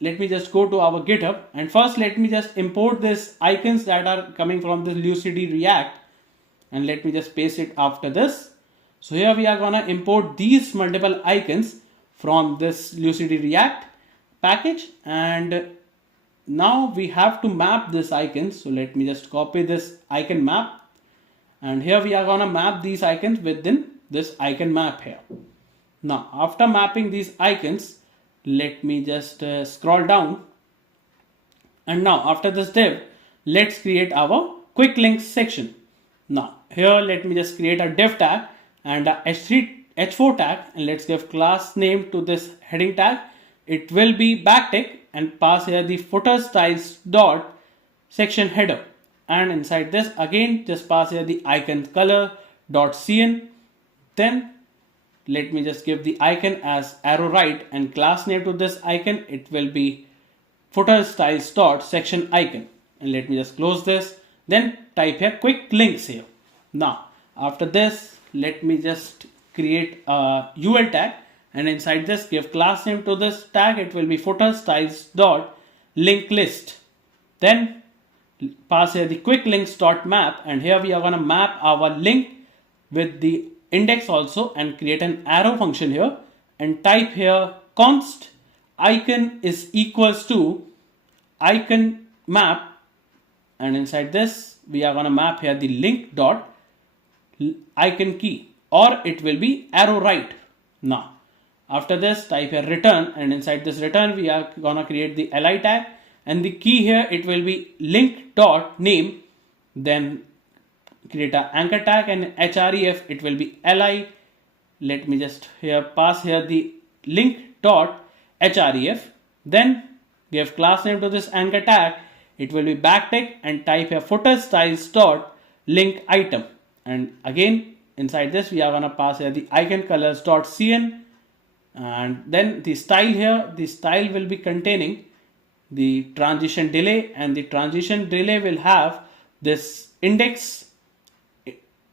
let me just go to our GitHub, and first let me just import this icons that are coming from this Lucidity React, and let me just paste it after this. So here we are gonna import these multiple icons from this Lucidity React package, and now we have to map this icons. So let me just copy this icon map, and here we are gonna map these icons within this icon map here. Now after mapping these icons, let me just scroll down, and now after this div let's create our quick links section. Now here let me just create a div tag and a h4 tag, and let's give class name to this heading tag. It will be backtick, and pass here the footer styles dot section header, and inside this again just pass here the icon color dot cn. Then let me just give the icon as arrow right, and class name to this icon. It will be footer styles dot section icon, and let me just close this. Then type here quick links here. Now after this let me just create a UL tag, and inside this give class name to this tag. It will be footer styles dot link list. Then pass here the quick links dot map, and here we are going to map our link with the index also, and create an arrow function here, and type here const icon is equals to icon map, and inside this we are going to map here the link dot icon key, or it will be arrow right. Now after this type here return, and inside this return we are going to create the li tag, and the key here it will be link dot name. Then create a anchor tag, and href it will be li. Let me just here pass here the link dot href. Then give class name to this anchor tag. It will be backtick, and type here footer styles dot link item, and again inside this we are gonna pass here the icon colors dot cn, and then the style here, the style will be containing the transition delay, and the transition delay will have this index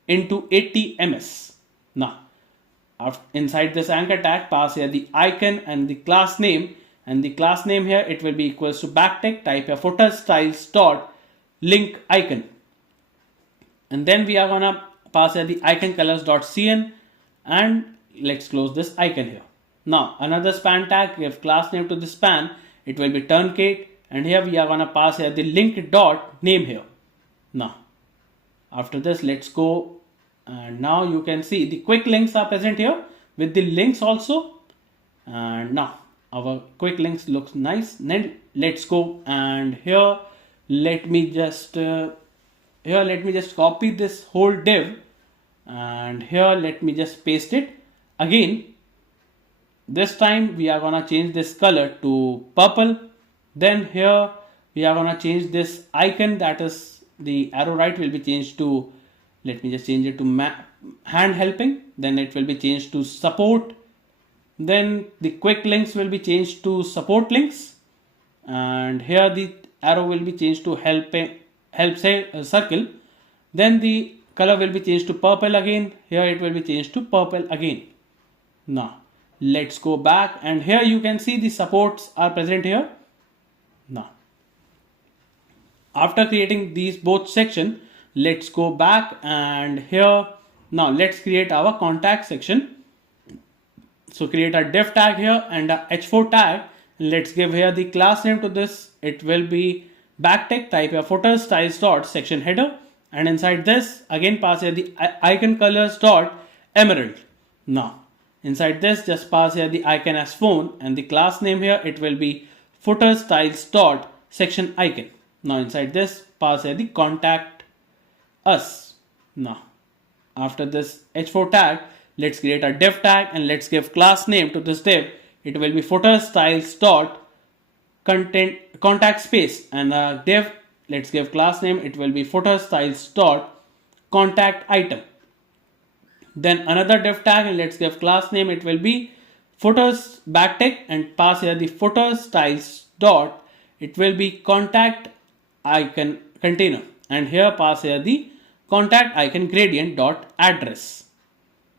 into 80 ms. Now inside this anchor tag pass here the icon and the class name, and the class name here it will be equals to backtick. Type here footer styles dot link icon, and then we are gonna pass here the icon colors dot cn, and let's close this icon here. Now another span tag, give class name to the span. It will be turnkey, and here we are gonna pass here the link dot name here. Now after this let's go, and now you can see the quick links are present here with the links also, and now our quick links looks nice. Then let's go, and here let me just copy this whole div, and here let me just paste it again. This time we are gonna change this color to purple. Then here we are gonna change this icon, that is the arrow right will be changed to, let me just change it to hand helping. Then it will be changed to support. Then the quick links will be changed to support links, and here the arrow will be changed to help say circle. Then the color will be changed to purple again. Here it will be changed to purple again. Now let's go back, and here you can see the supports are present here. Now after creating these both section, let's go back, and here now let's create our contact section. So create a div tag here and a h4 tag. Let's give here the class name to this. It will be backtick, type here footer styles dot section header, and inside this again pass here the icon colors dot emerald. Now inside this just pass here the icon as phone, and the class name here it will be footer styles dot section icon. Now inside this pass here the contact us. Now after this h4 tag, let's create a div tag and let's give class name to this div. It will be footer styles dot content contact space, and a div, let's give class name, it will be footer styles dot contact item. Then another div tag and let's give class name, it will be footers backtick, and pass here the footer styles dot, it will be contact icon container, and here pass here the contact icon gradient dot address.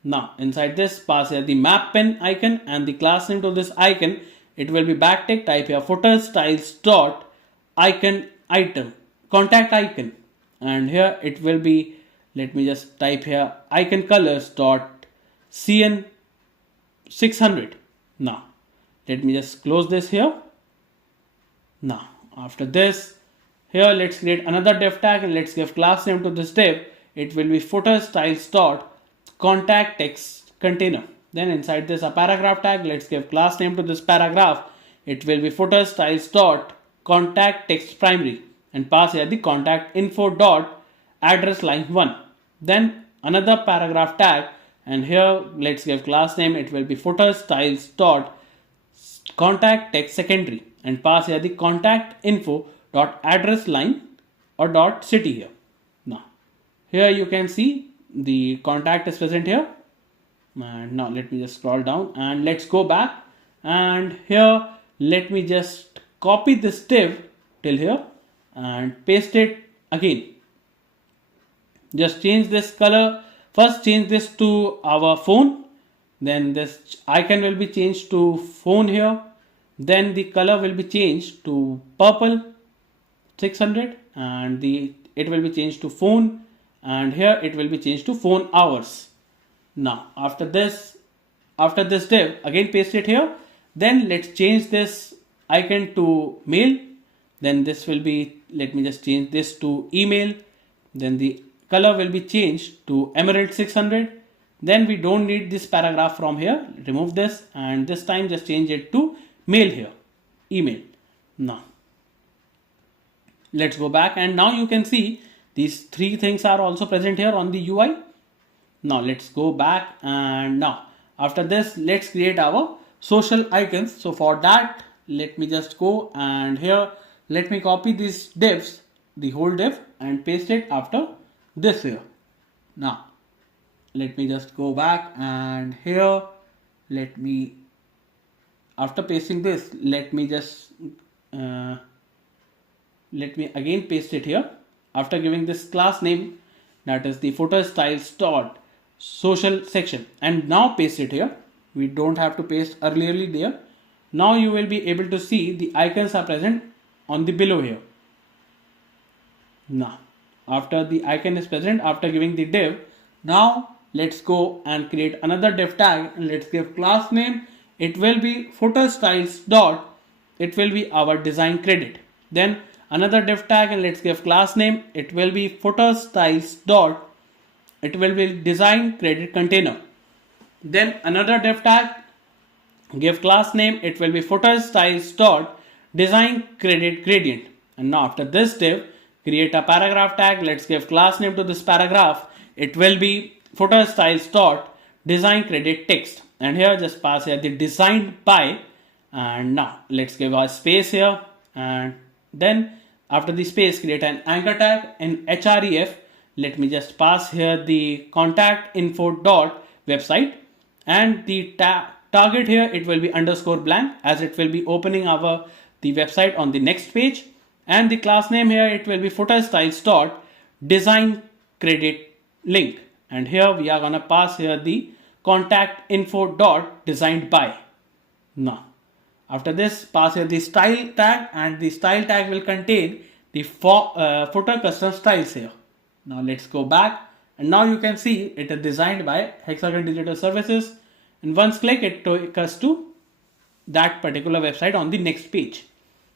Now inside this pass here the map pen icon, and the class name to this icon it will be backtick, type here footer styles dot icon item contact icon, and here it will be, let me just type here icon colors dot cn 600. Now let me just close this here. Now after this, here let's create another div tag and let's give class name to this div. It will be footer styles dot contact text container. Then inside this a paragraph tag, let's give class name to this paragraph. It will be footer styles dot contact text primary, and pass here the contact info dot address line 1. Then another paragraph tag, and here let's give class name, it will be footer styles dot contact text secondary, and pass here the contact info dot address line or dot city here. Now here you can see the contact is present here, and now let me just scroll down and let's go back, and here let me just copy this div till here and paste it again. Just change this color, first change this to our phone, then this icon will be changed to phone here, then the color will be changed to purple 600, and it will be changed to phone, and here it will be changed to phone hours. Now after this div again paste it here, then let's change this icon to mail, then this will be, let me just change this to email, then the color will be changed to emerald 600. Then we don't need this paragraph from here, remove this, and this time just change it to mail here, email. Now let's go back, and now you can see these three things are also present here on the UI. Now let's go back, and now after this let's create our social icons. So for that let me just go, and here let me copy these divs, the whole div, and paste it after this here. Now let me just go back, and here let me, after pasting this, let me just let me again paste it here after giving this class name, that is the footer styles dot social section, and now paste it here. We don't have to paste earlierly there. Now you will be able to see the icons are present on the below here. Now after the icon is present after giving the div, now let's go and create another div tag, and let's give class name, it will be footer styles dot, it will be our design credit. Then another div tag, and let's give class name, it will be footer styles dot, it will be design credit container. Then another div tag, give class name, it will be footer styles dot design credit gradient. And now after this div, create a paragraph tag, let's give class name to this paragraph, it will be footer styles dot design credit text, and here just pass here the designed by, and now let's give a space here, and then after the space create an anchor tag in href. Let me just pass here the contact info dot website, and the target here it will be underscore blank, as it will be opening the website on the next page, and the class name here it will be footer styles dot design credit link, and here we are gonna pass here the contact info dot designed by. Now after this pass here the style tag, and the style tag will contain the footer custom styles here. Now let's go back, and now you can see it is designed by Hexagon Digital Services, and once click it takes us to that particular website on the next page.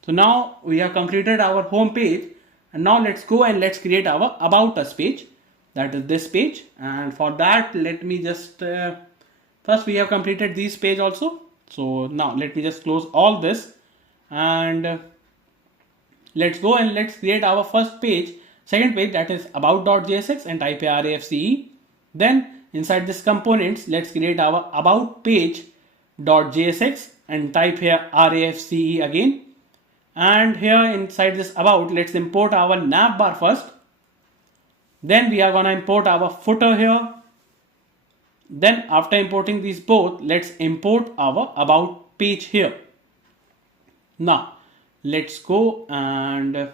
So now we have completed our home page, and now let's go and let's create our about us page, that is this page. And for that, let me just first we have completed this page also. So now let me just close all this, and let's go and let's create our first page, second page, that is about.jsx, and type here RAFCE. Then inside this components, let's create our about page.jsx and type here RAFCE again. And here inside this about, let's import our navbar first. Then we are gonna import our footer here. Then after importing these both, let's import our about page here. Now let's go and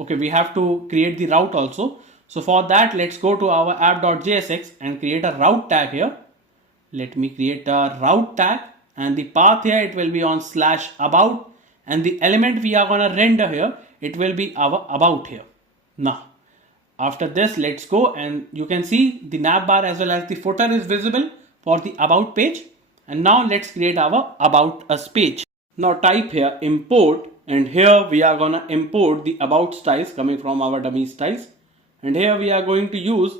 okay, we have to create the route also. So for that, let's go to our app.jsx and create a route tag here. Let me create a route tag, and the path here, it will be on /about, and the element we are gonna render here, it will be our about here. Now after this, let's go, and you can see the navbar as well as the footer is visible for the about page. And now let's create our about us page. Now type here import, and here we are gonna import the about styles coming from our dummy styles, and here we are going to use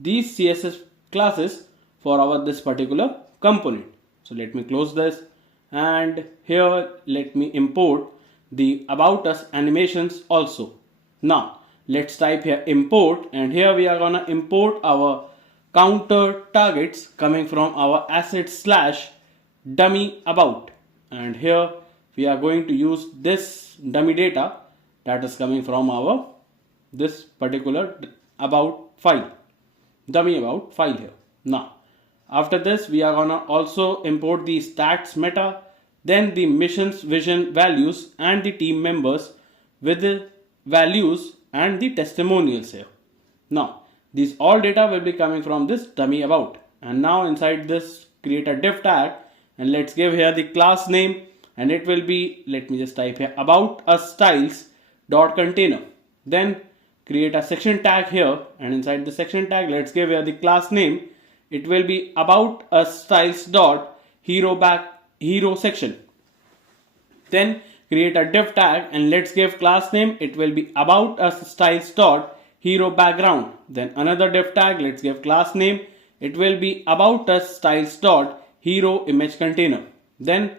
these CSS classes for our this particular component. So let me close this, and here let me import the about us animations also. Now let's type here import, and here we are gonna import our counter targets coming from our asset/dummy about, and here we are going to use this dummy data that is coming from our this particular about file, dummy about file here. Now after this, we are gonna also import the stats meta, then the missions vision values, and the team members with the values and the testimonials here. Now these all data will be coming from this dummy about, and now inside this create a div tag, and let's give here the class name, and it will be, let me just type here about us styles dot container. Then create a section tag here, and inside the section tag, let's give here the class name. It will be about us styles dot hero section. Then create a div tag, and let's give class name. It will be about us styles dot hero background. Then another div tag, let's give class name. It will be about us styles dot hero image container. Then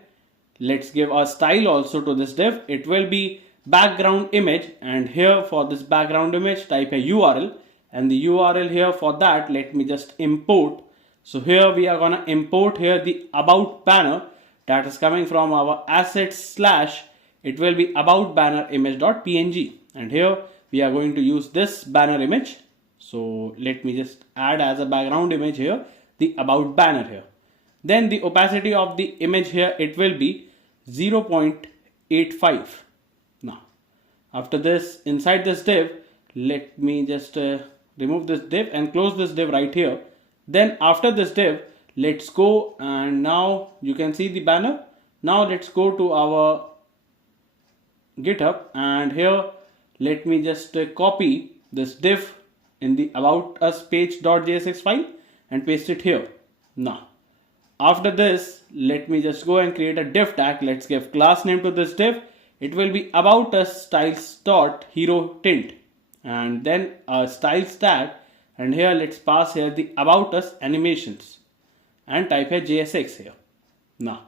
let's give a style also to this div. It will be background image, and here for this background image, type a URL, and the URL here for that, let me just import. So here we are gonna import here the about banner that is coming from our assets / it will be about banner image.png, and here we are going to use this banner image. So let me just add as a background image here the about banner here. Then the opacity of the image here, it will be 0.85. Now after this, inside this div, let me just remove this div and close this div right here. Then after this div, let's go, and now you can see the banner. Now let's go to our GitHub, and here let me just copy this div in the about us page.jsx file and paste it here. Now after this, let me just go and create a div tag. Let's give class name to this div. It will be about us styles dot hero tint, and then a styles tag, and here let's pass here the about us animations and type here JSX here. Now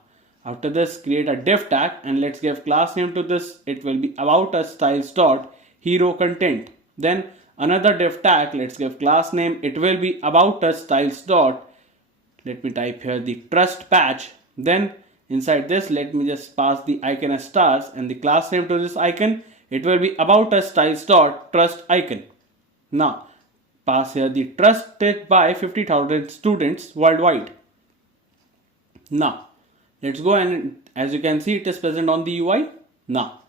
after this, create a div tag, and let's give class name to this. It will be about us styles dot hero content. Then another div tag, let's give class name. It will be about us styles dot, let me type here the trust patch. Then inside this, let me just pass the icon as stars, and the class name to this icon, it will be about us styles dot trust icon. Now pass here the trusted by 50,000 students worldwide. Now let's go, and as you can see, it is present on the UI. Now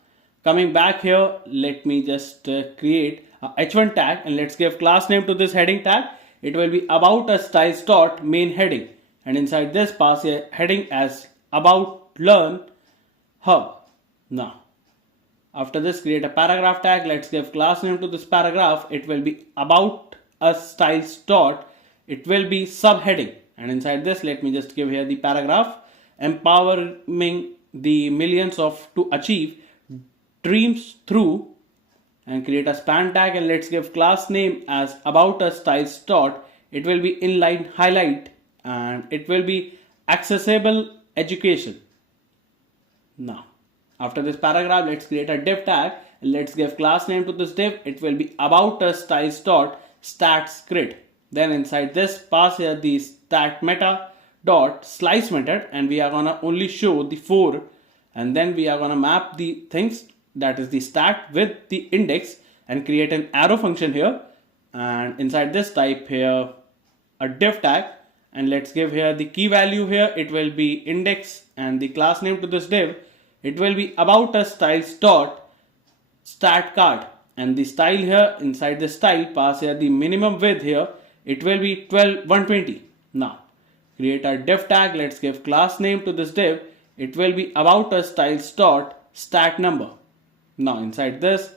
coming back here, let me just create a h1 tag, and let's give class name to this heading tag. It will be about us styles dot main heading, and inside this pass a heading as about learn hub. Now after this, create a paragraph tag. Let's give class name to this paragraph. It will be about us styles dot, it will be subheading, and inside this let me just give here the paragraph, empowering the millions of to achieve dreams through, and create a span tag, and let's give class name as about us styles dot, it will be inline highlight and it will be accessible education. Now after this paragraph, let's create a div tag and let's give class name to this div. It will be about us styles dot stats grid. Then inside this, pass here the stat meta dot slice method, and we are gonna only show the 4, and then we are gonna map the things, that is the stat with the index, and create an arrow function here, and inside this type here a div tag, and let's give here the key value here, it will be index, and the class name to this div, it will be about us styles dot stat card, and the style here, inside the style pass here the minimum width here, it will be 120. Now create a div tag, let's give class name to this div, it will be about us styles dot stat number. Now inside this,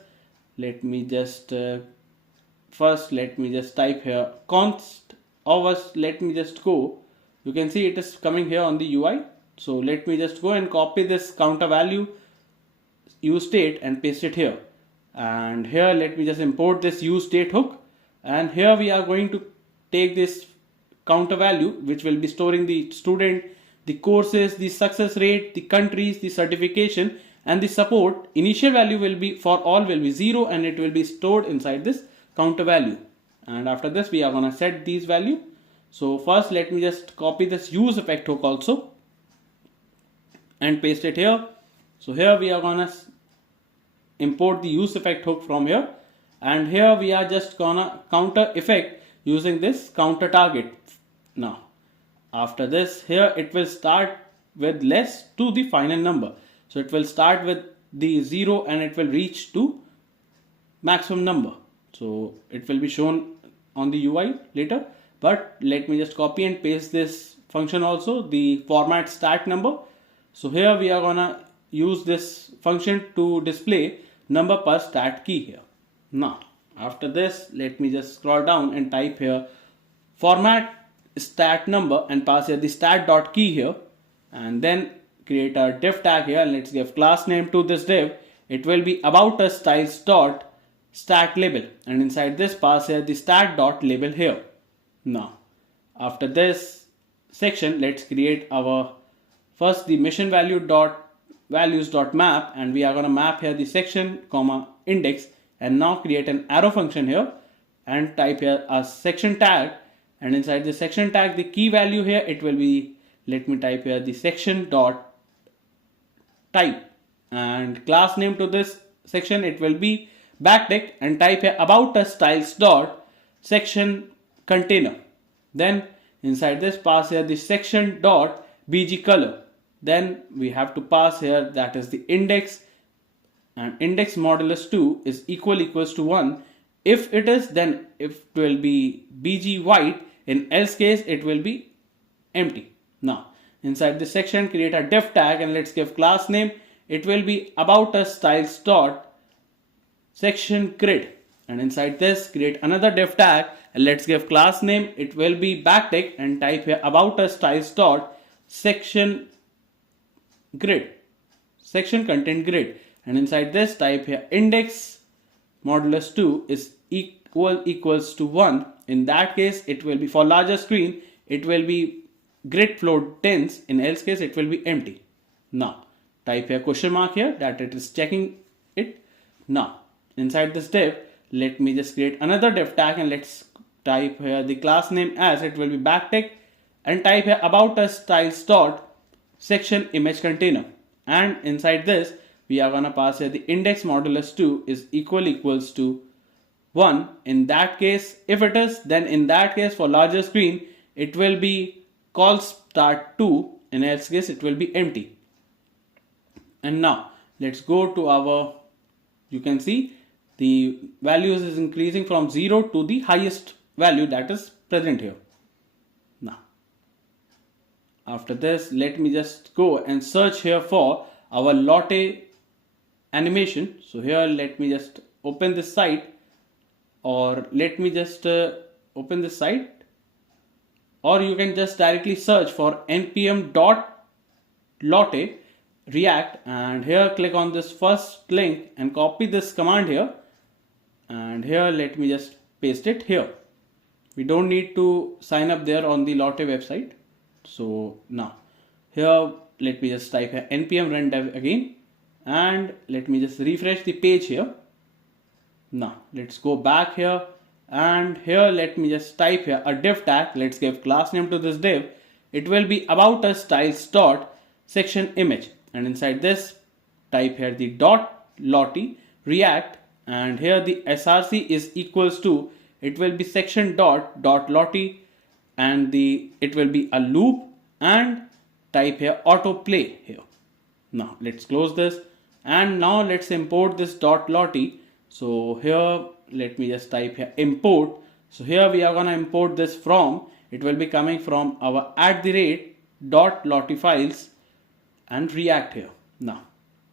let me just first let me just type here const hours, let me just go, you can see it is coming here on the UI. So let me just go and copy this counter value use state and paste it here, and here let me just import this use state hook, and here we are going to take this counter value which will be storing the student, the courses, the success rate, the countries, the certification, and the support. Initial value will be for all will be 0, and it will be stored inside this counter value, and after this we are gonna set these value. So first let me just copy this use effect hook also and paste it here. So here we are gonna import the use effect hook from here, and here we are just gonna counter effect using this counter target. Now after this, here it will start with less to the final number, so it will start with the 0 and it will reach to maximum number, so it will be shown on the UI later, but let me just copy and paste this function also, the format stat number. So here we are gonna use this function to display number per stat key here. Now after this, let me just scroll down and type here format stat number and pass here the stat dot key here, and then create a div tag here, and let's give class name to this div, it will be about us styles dot stat label, and inside this pass here the stat dot label here. Now after this section, let's create our first the mission value dot values dot map, and we are going to map here the section comma index, and now create an arrow function here and type here a section tag, and inside the section tag the key value here, it will be, let me type here the section dot type, and class name to this section, it will be backtick, and type here about us styles dot section container. Then inside this pass here the section dot bg color, then we have to pass here that is the index, and index modulus 2 is equals to 1. If it is, then it will be bg white, in else case it will be empty. Now inside this section, create a div tag, and let's give class name, it will be about us styles dot section grid, and inside this create another div tag, and let's give class name, it will be backtick, and type here about us styles dot section grid, section content grid, and inside this type here index modulus 2 is equals to 1. In that case it will be, for larger screen it will be grid float tens, in else case it will be empty. Now type here question mark here that it is checking it. Now inside this div, let me just create another div tag, and let's type here the class name as it will be backtick, and type here about us styles dot section image container, and inside this we are gonna pass here the index modulus 2 is equals to 1. In that case, if it is, then in that case for larger screen it will be call start 2, in else case it will be empty. And now let's go to our, you can see the values is increasing from 0 to the highest value that is present here. Now after this, let me just go and search here for our Lotte animation. So here let me just open this site, or let me just open this site, or you can just directly search for npm.lotte React, and here click on this first link and copy this command here, and here let me just paste it here. We don't need to sign up there on the Lotte website. So now here let me just type here npm run dev again, and let me just refresh the page here. Now let's go back here, and here let me just type here a div tag. Let's give class name to this div. It will be about us styles dot section image, and inside this type here the dot Lotte React, and here the src is equals to, it will be section dot Lotte, and it will be a loop, and type here autoplay here. Now let's close this, and now let's import this dot Lotte. So here let me just type here import. So here we are gonna import this from, it will be coming from our @.Lotte files and React here. Now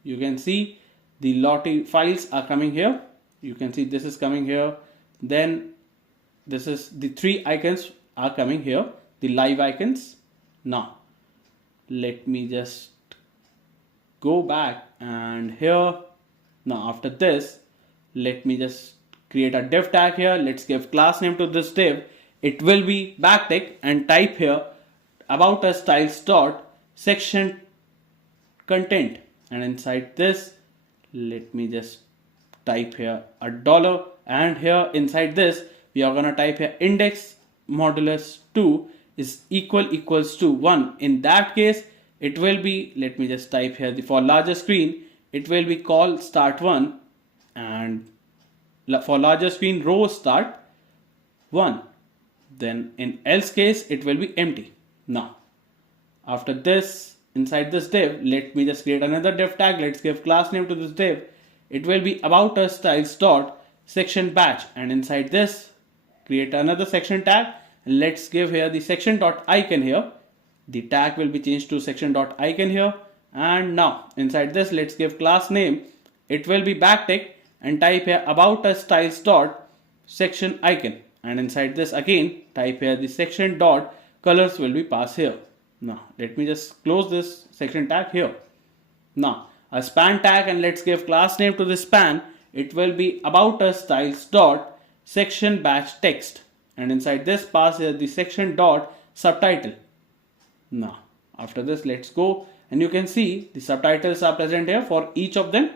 you can see the Lotte files are coming here. You can see this is coming here, then this is the 3 icons are coming here, the live icons. Now let me just go back, and here now after this let me just create a div tag here. Let's give class name to this div. It will be backtick, and type here about us styles dot section content, and inside this let me just type here a dollar, and here inside this we are gonna type here index modulus 2 is equals to 1. In that case it will be, let me just type here the for larger screen, it will be call start 1, and for larger screen row start 1. Then in else case it will be empty. Now after this inside this div let me just create another div tag. Let's give class name to this div. It will be about us styles dot section batch, and inside this create another section tag, and let's give here the section dot icon here. The tag will be changed to section dot icon here, and now inside this let's give class name. It will be backtick, and type here about us styles dot section icon, and inside this again type here the section dot colors will be passed here. Now let me just close this section tag here. Now a span tag, and let's give class name to this span. It will be about us styles dot section batch text, and inside this pass here the section dot subtitle. Now after this let's go, and you can see the subtitles are present here for each of them.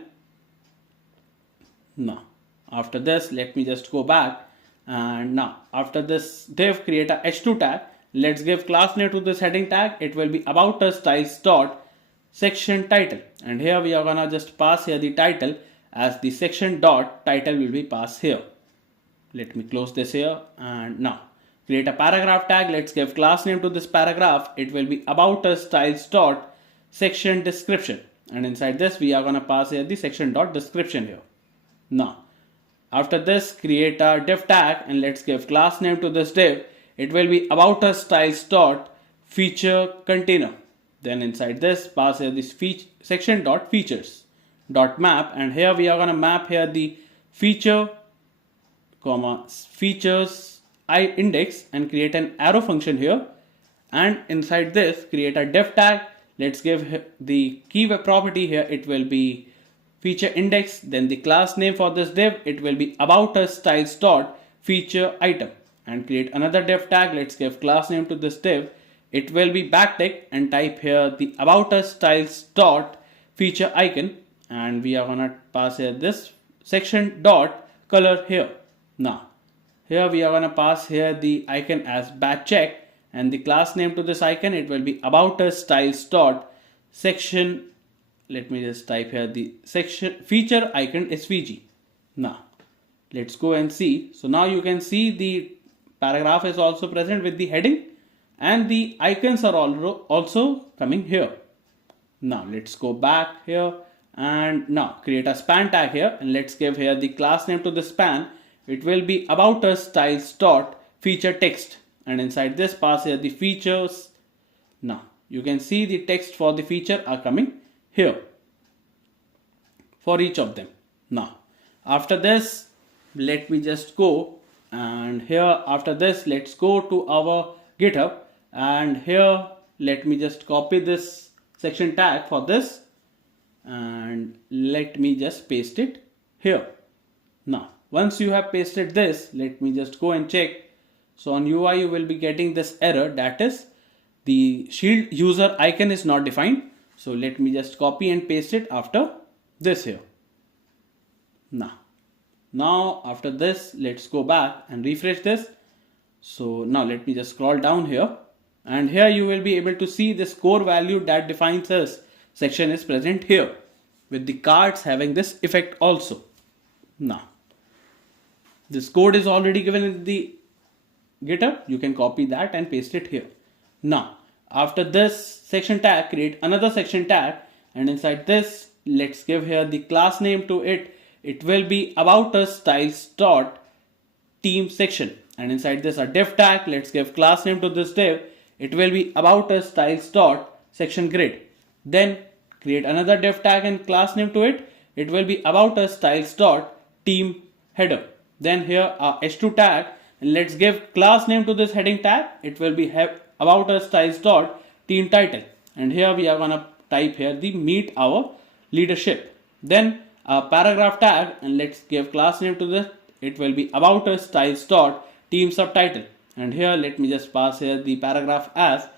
Now after this let me just go back, and now after this div create a h2 tag. Let's give class name to this heading tag. It will be about us styles dot section title, and here we are gonna just pass here the title as the section dot title will be passed here. Let me close this here, and now create a paragraph tag. Let's give class name to this paragraph. It will be about us styles dot section description, and inside this we are gonna pass here the section dot description here. Now after this create a div tag, and let's give class name to this div. It will be about us styles dot feature container. Then inside this pass here this section dot features dot map, and here we are gonna map here the feature features index, and create an arrow function here, and inside this create a div tag. Let's give the key web property here. It will be feature index, then the class name for this div. It will be about us styles dot feature item, and create another div tag. Let's give class name to this div. It will be backtick, and type here the about us styles dot feature icon, and we are gonna pass here this section dot color here. Now here we are gonna pass here the icon as batch check, and the class name to this icon. It will be about us styles dot section. Let me just type here the section feature icon SVG. Now let's go and see. So now you can see the paragraph is also present with the heading, and the icons are also coming here. Now let's go back here, and now create a span tag here, and let's give here the class name to the span. It will be about us styles dot feature text, and inside this pass here the features. Now you can see the text for the feature are coming here for each of them. Now after this let me just go And here after this, let's go to our GitHub, and here let me just copy this section tag for this, and let me just paste it here. Now once you have pasted this, let me just go and check. So on UI you will be getting this error, that is the shield user icon is not defined. So let me just copy and paste it after this here. Now after this, let's go back and refresh this. So now let me just scroll down here, and here you will be able to see this core value that defines us section is present here, with the cards having this effect also. Now this code is already given in the GitHub. You can copy that and paste it here. Now after this section tag, create another section tag, and inside this, let's give here the class name to it. It will be about us styles dot team section, and inside this a div tag. Let's give class name to this div. It will be about us styles dot section grid. Then create another div tag and class name to it. It will be about us styles dot team header. Then here a h2 tag, and let's give class name to this heading tag. It will be about us styles dot team title, and here we are gonna type here the meet our leadership. Then a paragraph tag, and let's give class name to this. It will be about us styles dot team subtitle, and here let me just pass here the paragraph as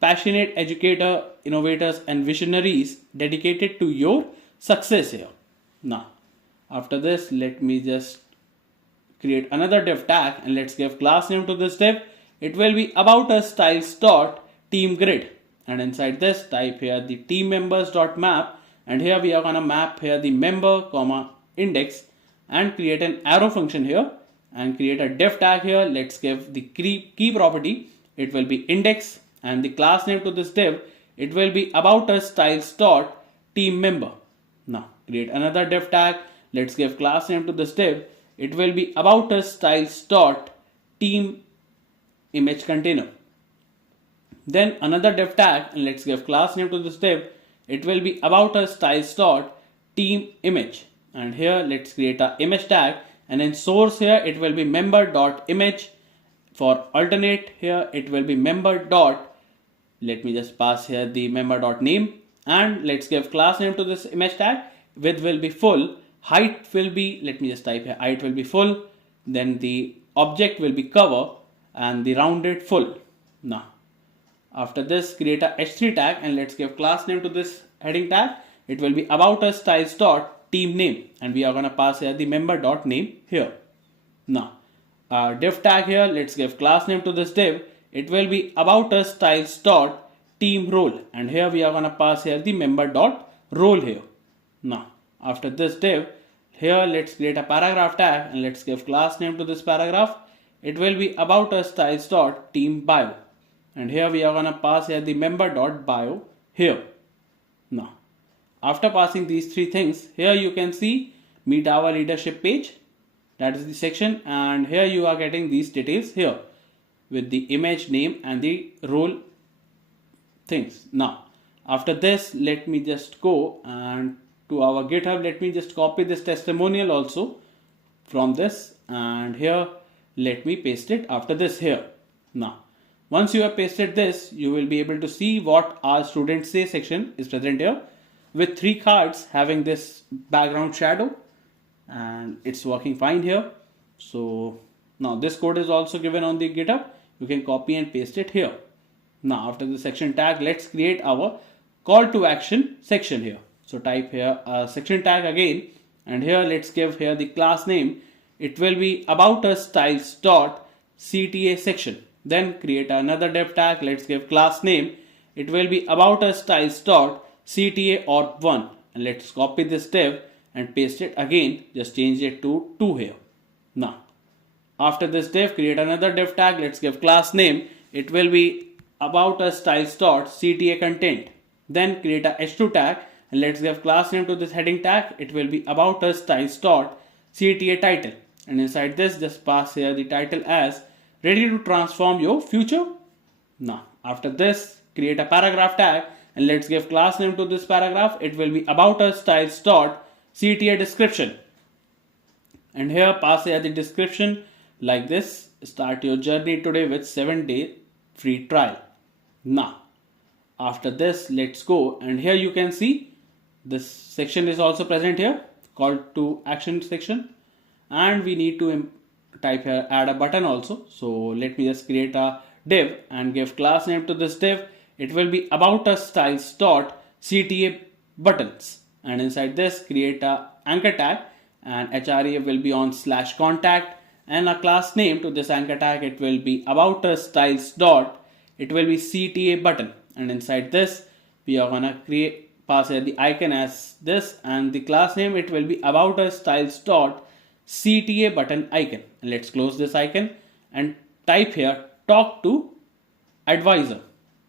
passionate educator, innovators and visionaries dedicated to your success here. Now after this, let me just create another div tag, and let's give class name to this div. It will be about us styles dot team grid, and inside this type here the team members dot map, and here we are gonna map here the member comma index, and create an arrow function here, and create a div tag here. Let's give the key property. It will be index, and the class name to this div, it will be about us styles dot team member. Now create another div tag. Let's give class name to this div. It will be about us styles dot team image container. Then another div tag, and let's give class name to this div. It will be about us styles dot team image, and here let's create a image tag, and in source here it will be member dot image. For alternate here it will be member dot, let me just pass here the member dot name, and let's give class name to this image tag. Width will be full, height will be, let me just type here, height will be full, then the object will be cover, and the rounded full. Now after this, create a h3 tag, and let's give class name to this heading tag. It will be about us styles dot team name, and we are gonna pass here the member dot name here. Now div tag here, let's give class name to this div. It will be about us styles dot team role, and here we are gonna pass here the member dot role here. Now after this div, here let's create a paragraph tag, and let's give class name to this paragraph. It will be about us styles dot team bio, and here we are gonna pass here the member dot bio here. Now after passing these three things, here you can see meet our leadership page, that is the section, and here you are getting these details here with the image name and the role things. Now after this, let me just go and to our GitHub. Let me just copy this testimonial also from this, and here let me paste it after this here. Now once you have pasted this, you will be able to see what our students say section is present here, with three cards having this background shadow, and it's working fine here. So now this code is also given on the GitHub. You can copy and paste it here. Now after the section tag, let's create our call to action section here. So type here a section tag again, and here let's give here the class name. It will be about us styles dot CTA section. Then create another div tag. Let's give class name. It will be about us styles dot CTA or 1, and let's copy this div and paste it again. Just change it to 2 here. Now after this div, create another div tag. Let's give class name. It will be about us styles dot CTA content. Then create a h2 tag, and let's give class name to this heading tag. It will be about us styles dot CTA title, and inside this just pass here the title as ready to transform your future. Now after this, create a paragraph tag, and let's give class name to this paragraph. It will be about us styles dot CTA description, and here pass here the description like this. Start your journey today with 7-day free trial. Now, after this, let's go, and here you can see this section is also present here, call to action section, and we need to type here add a button also. So let me just create a div and give class name to this div. It will be about us styles dot CTA buttons, and inside this create a anchor tag, and HREF will be on slash contact, and a class name to this anchor tag, it will be about us styles dot, it will be CTA button, and inside this we are gonna pass here the icon as this, and the class name it will be about us styles dot CTA button icon. And let's close this icon and type here talk to advisor.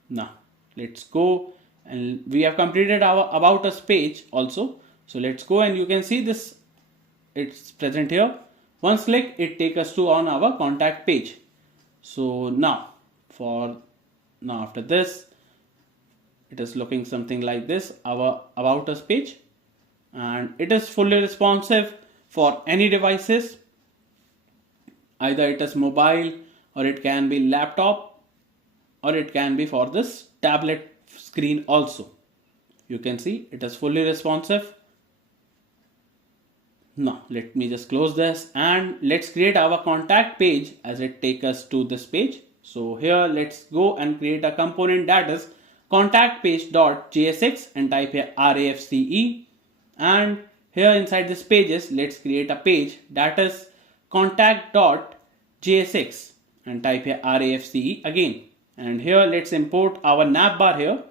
Now let's go, and we have completed our about us page also. So let's go, and you can see this, it's present here. Once click, it take us to on our contact page. So now after this, it is looking something like this, our about us page, and it is fully responsive for any devices, either it is mobile, or it can be laptop, or it can be for this tablet screen also. You can see it is fully responsive. Now let me just close this, and let's create our contact page as it take us to this page. So here let's go and create a component that is contact page.jsx, and type here RAFCE, and here inside this pages let's create a page that is contact.jsx, and type here RAFCE again, and here let's import our navbar here.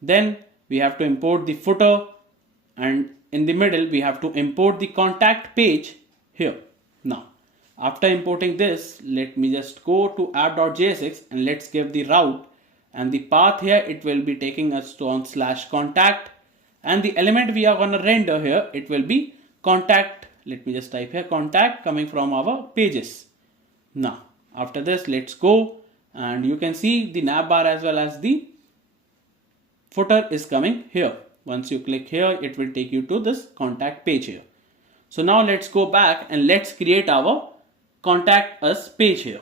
Then we have to import the footer, and in the middle we have to import the contact page here. Now after importing this, let me just go to app.jsx, and let's give the route, and the path here it will be taking us to on slash contact, and the element we are going to render here, it will be contact. Let me just type here contact coming from our pages. Now after this, let's go, and you can see the navbar as well as the footer is coming here. Once you click here, it will take you to this contact page here. So now let's go back and let's create our contact us page here.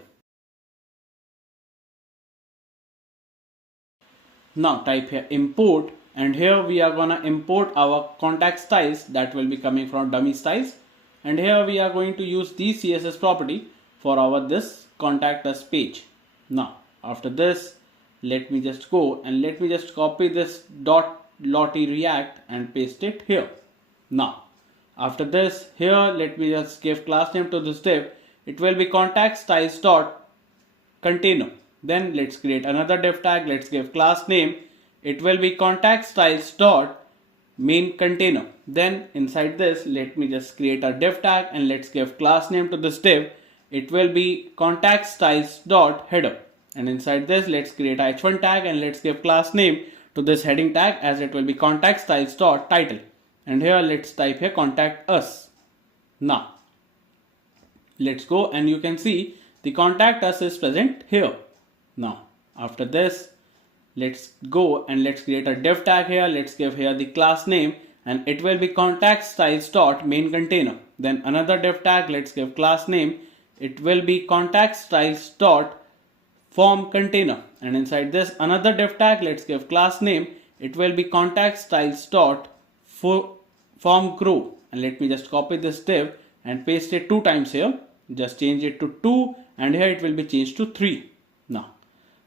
Now type here import, and here we are gonna import our contact styles that will be coming from dummy styles, and here we are going to use the CSS property for our this contact us page. Now after this, let me just go and let me just copy this .lottie react and paste it here. Now after this, here let me just give class name to this div. It will be contact styles dot container. Then let's create another div tag. Let's give class name. It will be contact styles dot main container. Then inside this, let me just create a div tag, and let's give class name to this div. It will be contact styles dot header. And inside this, let's create a h1 tag, and let's give class name to this heading tag as it will be contact styles dot title. And here let's type here contact us. Now let's go, and you can see the contact us is present here. Now after this, let's go and let's create a div tag here. Let's give here the class name, and it will be contact styles dot main container. Then another div tag, let's give class name. It will be contact styles dot form container, and inside this another div tag, let's give class name. It will be contact styles dot form grow, and let me just copy this div and paste it 2 times here. Just change it to 2, and here it will be changed to 3. Now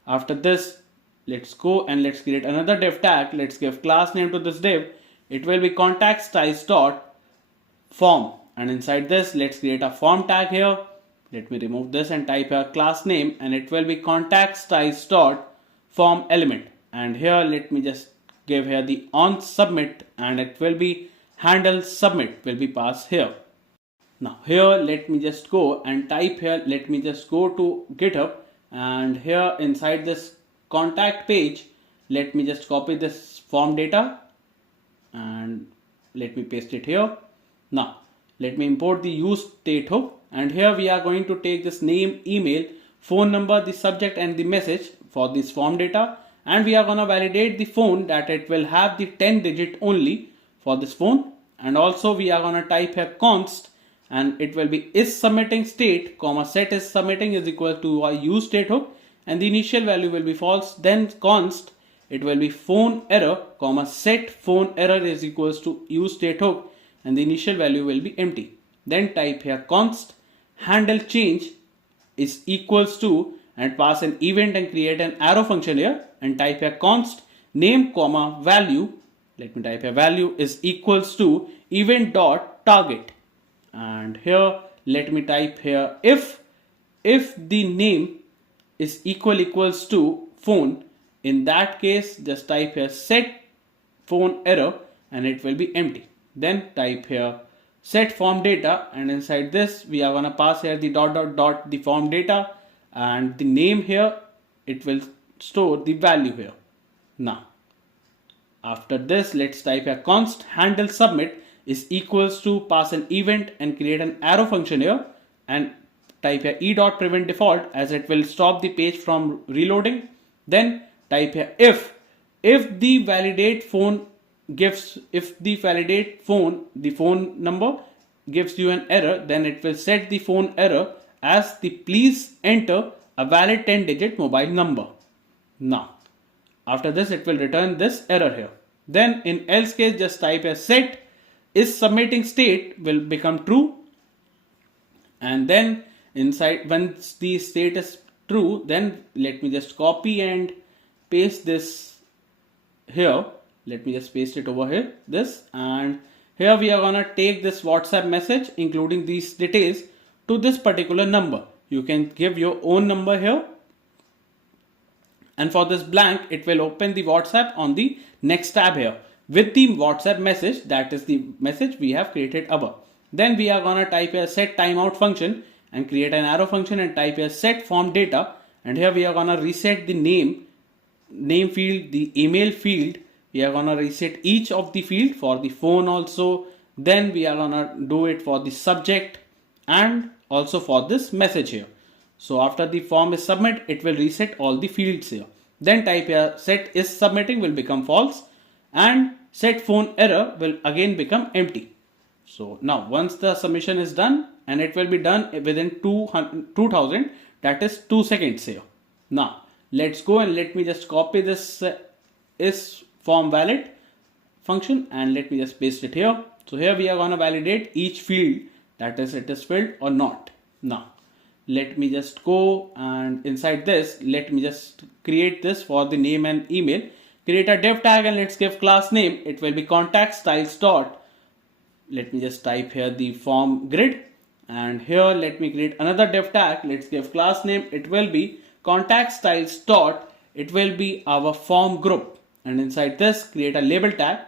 after this, let's go and let's create another div tag. Let's give class name to this div. It will be contact styles dot form, and inside this let's create a form tag here. Let me remove this and type here class name, and it will be contact styles dot form element, and here let me just give here the on submit, and it will be handle submit will be passed here. Now here let me just go and type here, let me just go to GitHub, and here inside this contact page, let me just copy this form data and let me paste it here. Now let me import the use state hook, and here we are going to take this name, email, phone number, the subject and the message for this form data, and we are going to validate the phone that it will have the 10 digit only for this phone, and also we are going to type here const, and it will be is submitting state comma set is submitting is equal to a use state hook, and the initial value will be false. Then const it will be phone error comma set phone error is equals to use state hook, and the initial value will be empty. Then type here const handle change is equals to and pass an event and create an arrow function here, and type here const name comma value, let me type here value is equals to event dot target, and here let me type here if the name is equals to phone, in that case just type here set phone error and it will be empty. Then type here set form data, and inside this we are going to pass here the dot the form data, and the name here it will store the value here. Now after this let's type here const handle submit is equals to pass an event and create an arrow function here, and type here e.prevent default as it will stop the page from reloading. Then type here if the validate phone the phone number gives you an error, then it will set the phone error as the please enter a valid 10-digit mobile number. Now after this it will return this error here. Then in else case just type here set is submitting state will become true, and then inside once the state is true, then let me just copy and paste this here. Let me just paste it over here this, and here we are gonna take this WhatsApp message including these details to this particular number. You can give your own number here, and for this blank it will open the WhatsApp on the next tab here with the WhatsApp message, that is the message we have created above. Then we are gonna type here set timeout function and create an arrow function and type here set form data, and here we are gonna reset the name field, the email field. We are gonna reset each of the field for the phone also. Then we are gonna do it for the subject and also for this message here. So after the form is submit, it will reset all the fields here. Then type here set is submitting will become false, and set phone error will again become empty. So now once the submission is done, and it will be done within 2000, that is 2 seconds here. Now let's go and let me just copy this is form valid function and let me just paste it here. So here we are going to validate each field, that is it is filled or not. Now let me just go and inside this let me just create this for the name and email. Create a div tag and let's give class name. It will be contact styles dot. Let me just type here the form grid, and here let me create another div tag. Let's give class name. It will be contact styles dot. It will be our form group, and inside this create a label tag,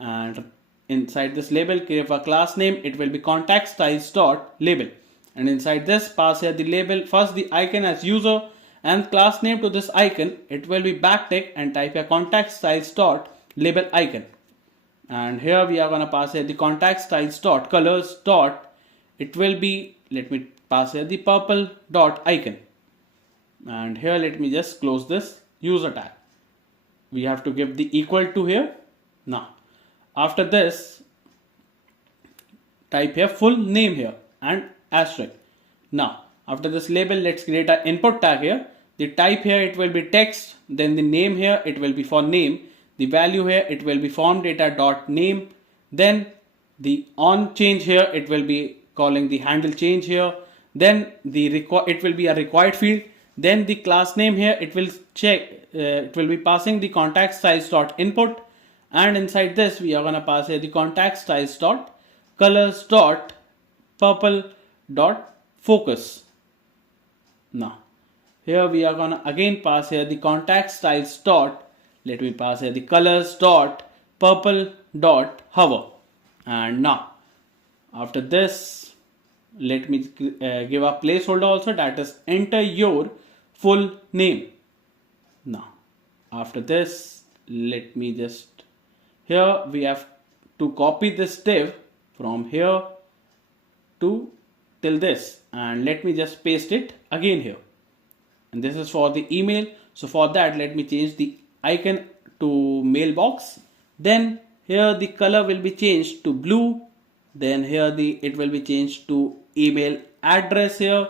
and inside this label give a class name. It will be contact styles dot label, and inside this pass here the label first the icon as user and class name to this icon. It will be backtick and type here contact styles dot label icon, and here we are going to pass here the contact styles dot colors dot. It will be, let me pass here the purple dot icon, and here let me just close this user tag. We have to give the equal to here. Now after this type here full name here and asterisk. Now after this label let's create an input tag here. The type here it will be text, then the name here it will be for name, the value here it will be form data dot name, then the on change here it will be calling the handle change here, then the it will be a required field, then the class name here it will check it will be passing the contact styles dot input, and inside this we are going to pass here the contact styles dot colors dot purple dot focus. Now here we are going to again pass here the contact styles dot, let me pass here the colors dot purple dot hover, and now after this let me give a placeholder also, that is enter your full name. Now after this let me just, here we have to copy this div from here to till this, and let me just paste it again here, and this is for the email. So for that let me change the icon to mailbox, then here the color will be changed to blue, Then here it will be changed to email address here.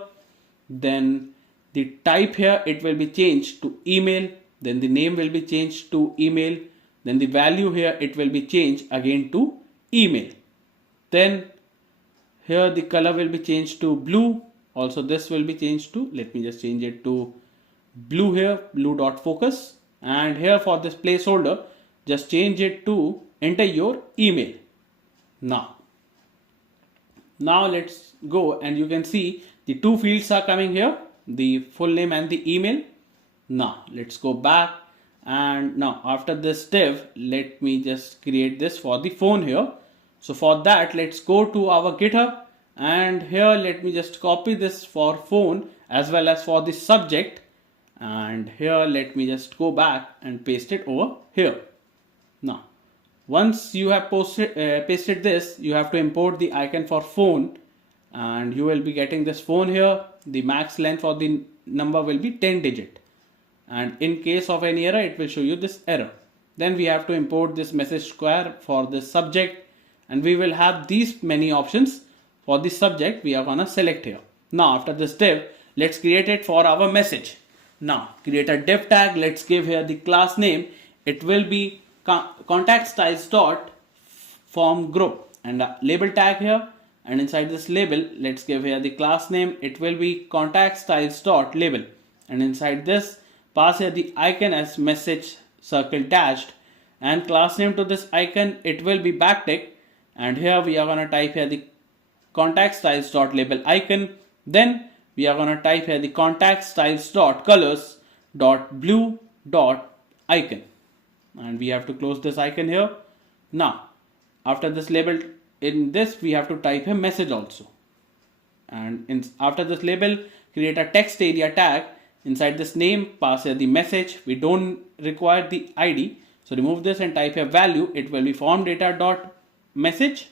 Then the type here, it will be changed to email. Then the name will be changed to email. Then the value here, it will be changed again to email. Then here the color will be changed to blue. Also this will be changed to, let me just change it to blue here, blue.focus. And here for this placeholder, just change it to enter your email. Now let's go, and you can see the two fields are coming here, the full name and the email. Now let's go back, and now after this div, let me just create this for the phone here. So for that, let's go to our GitHub, and here let me just copy this for phone as well as for the subject. And here let me just go back and paste it over here. Now once you have pasted this, you have to import the icon for phone, and you will be getting this phone here. The max length for the number will be 10 digit, and in case of any error, it will show you this error. Then we have to import this message square for the subject, and we will have these many options. For the subject, we are gonna select here. Now after this div, let's create it for our message. Now create a div tag. Let's give here the class name. It will be contact styles dot form group, and a label tag here. And inside this label, let's give here the class name. It will be contact styles dot label, and inside this, pass here the icon as message circle dashed, and class name to this icon, it will be backtick. And here we are gonna type here the contact styles dot label icon. Then we are going to type here the contact styles dot colors dot blue dot icon, and we have to close this icon here. Now after this label, in this we have to type a message also, and after this label, create a text area tag. Inside this name, pass here the message. We don't require the ID, so remove this and type a value. It will be form data dot message.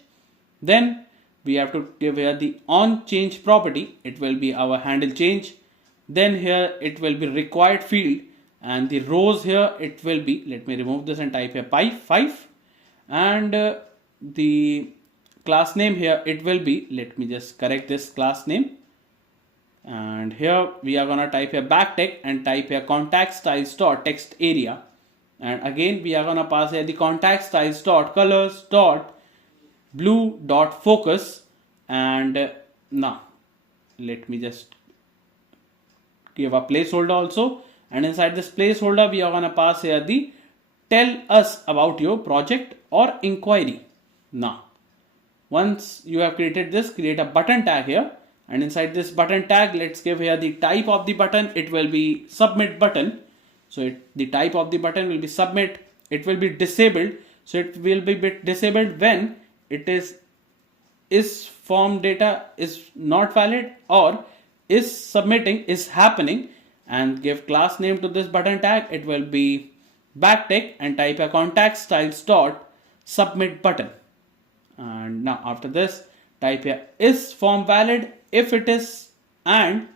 Then we have to give here the on change property. It will be our handle change. Then here it will be required field, and the rows here it will be, let me remove this and type here 5, and the class name here it will be, let me just correct this class name, and here we are gonna type here backtick and type here contact styles dot text area, and again we are gonna pass here the contact styles dot colors dot blue dot focus. And now let me just give a placeholder also, and inside this placeholder we are gonna pass here the tell us about your project or inquiry. Now once you have created this, create a button tag here, and inside this button tag, let's give here the type of the button. It will be submit button. So the type of the button will be submit. It will be disabled, so it will be disabled when it is form data is not valid or is submitting is happening. And give class name to this button tag. It will be backtick and type a contact styles dot submit button. And now after this, type here is form valid. If it is and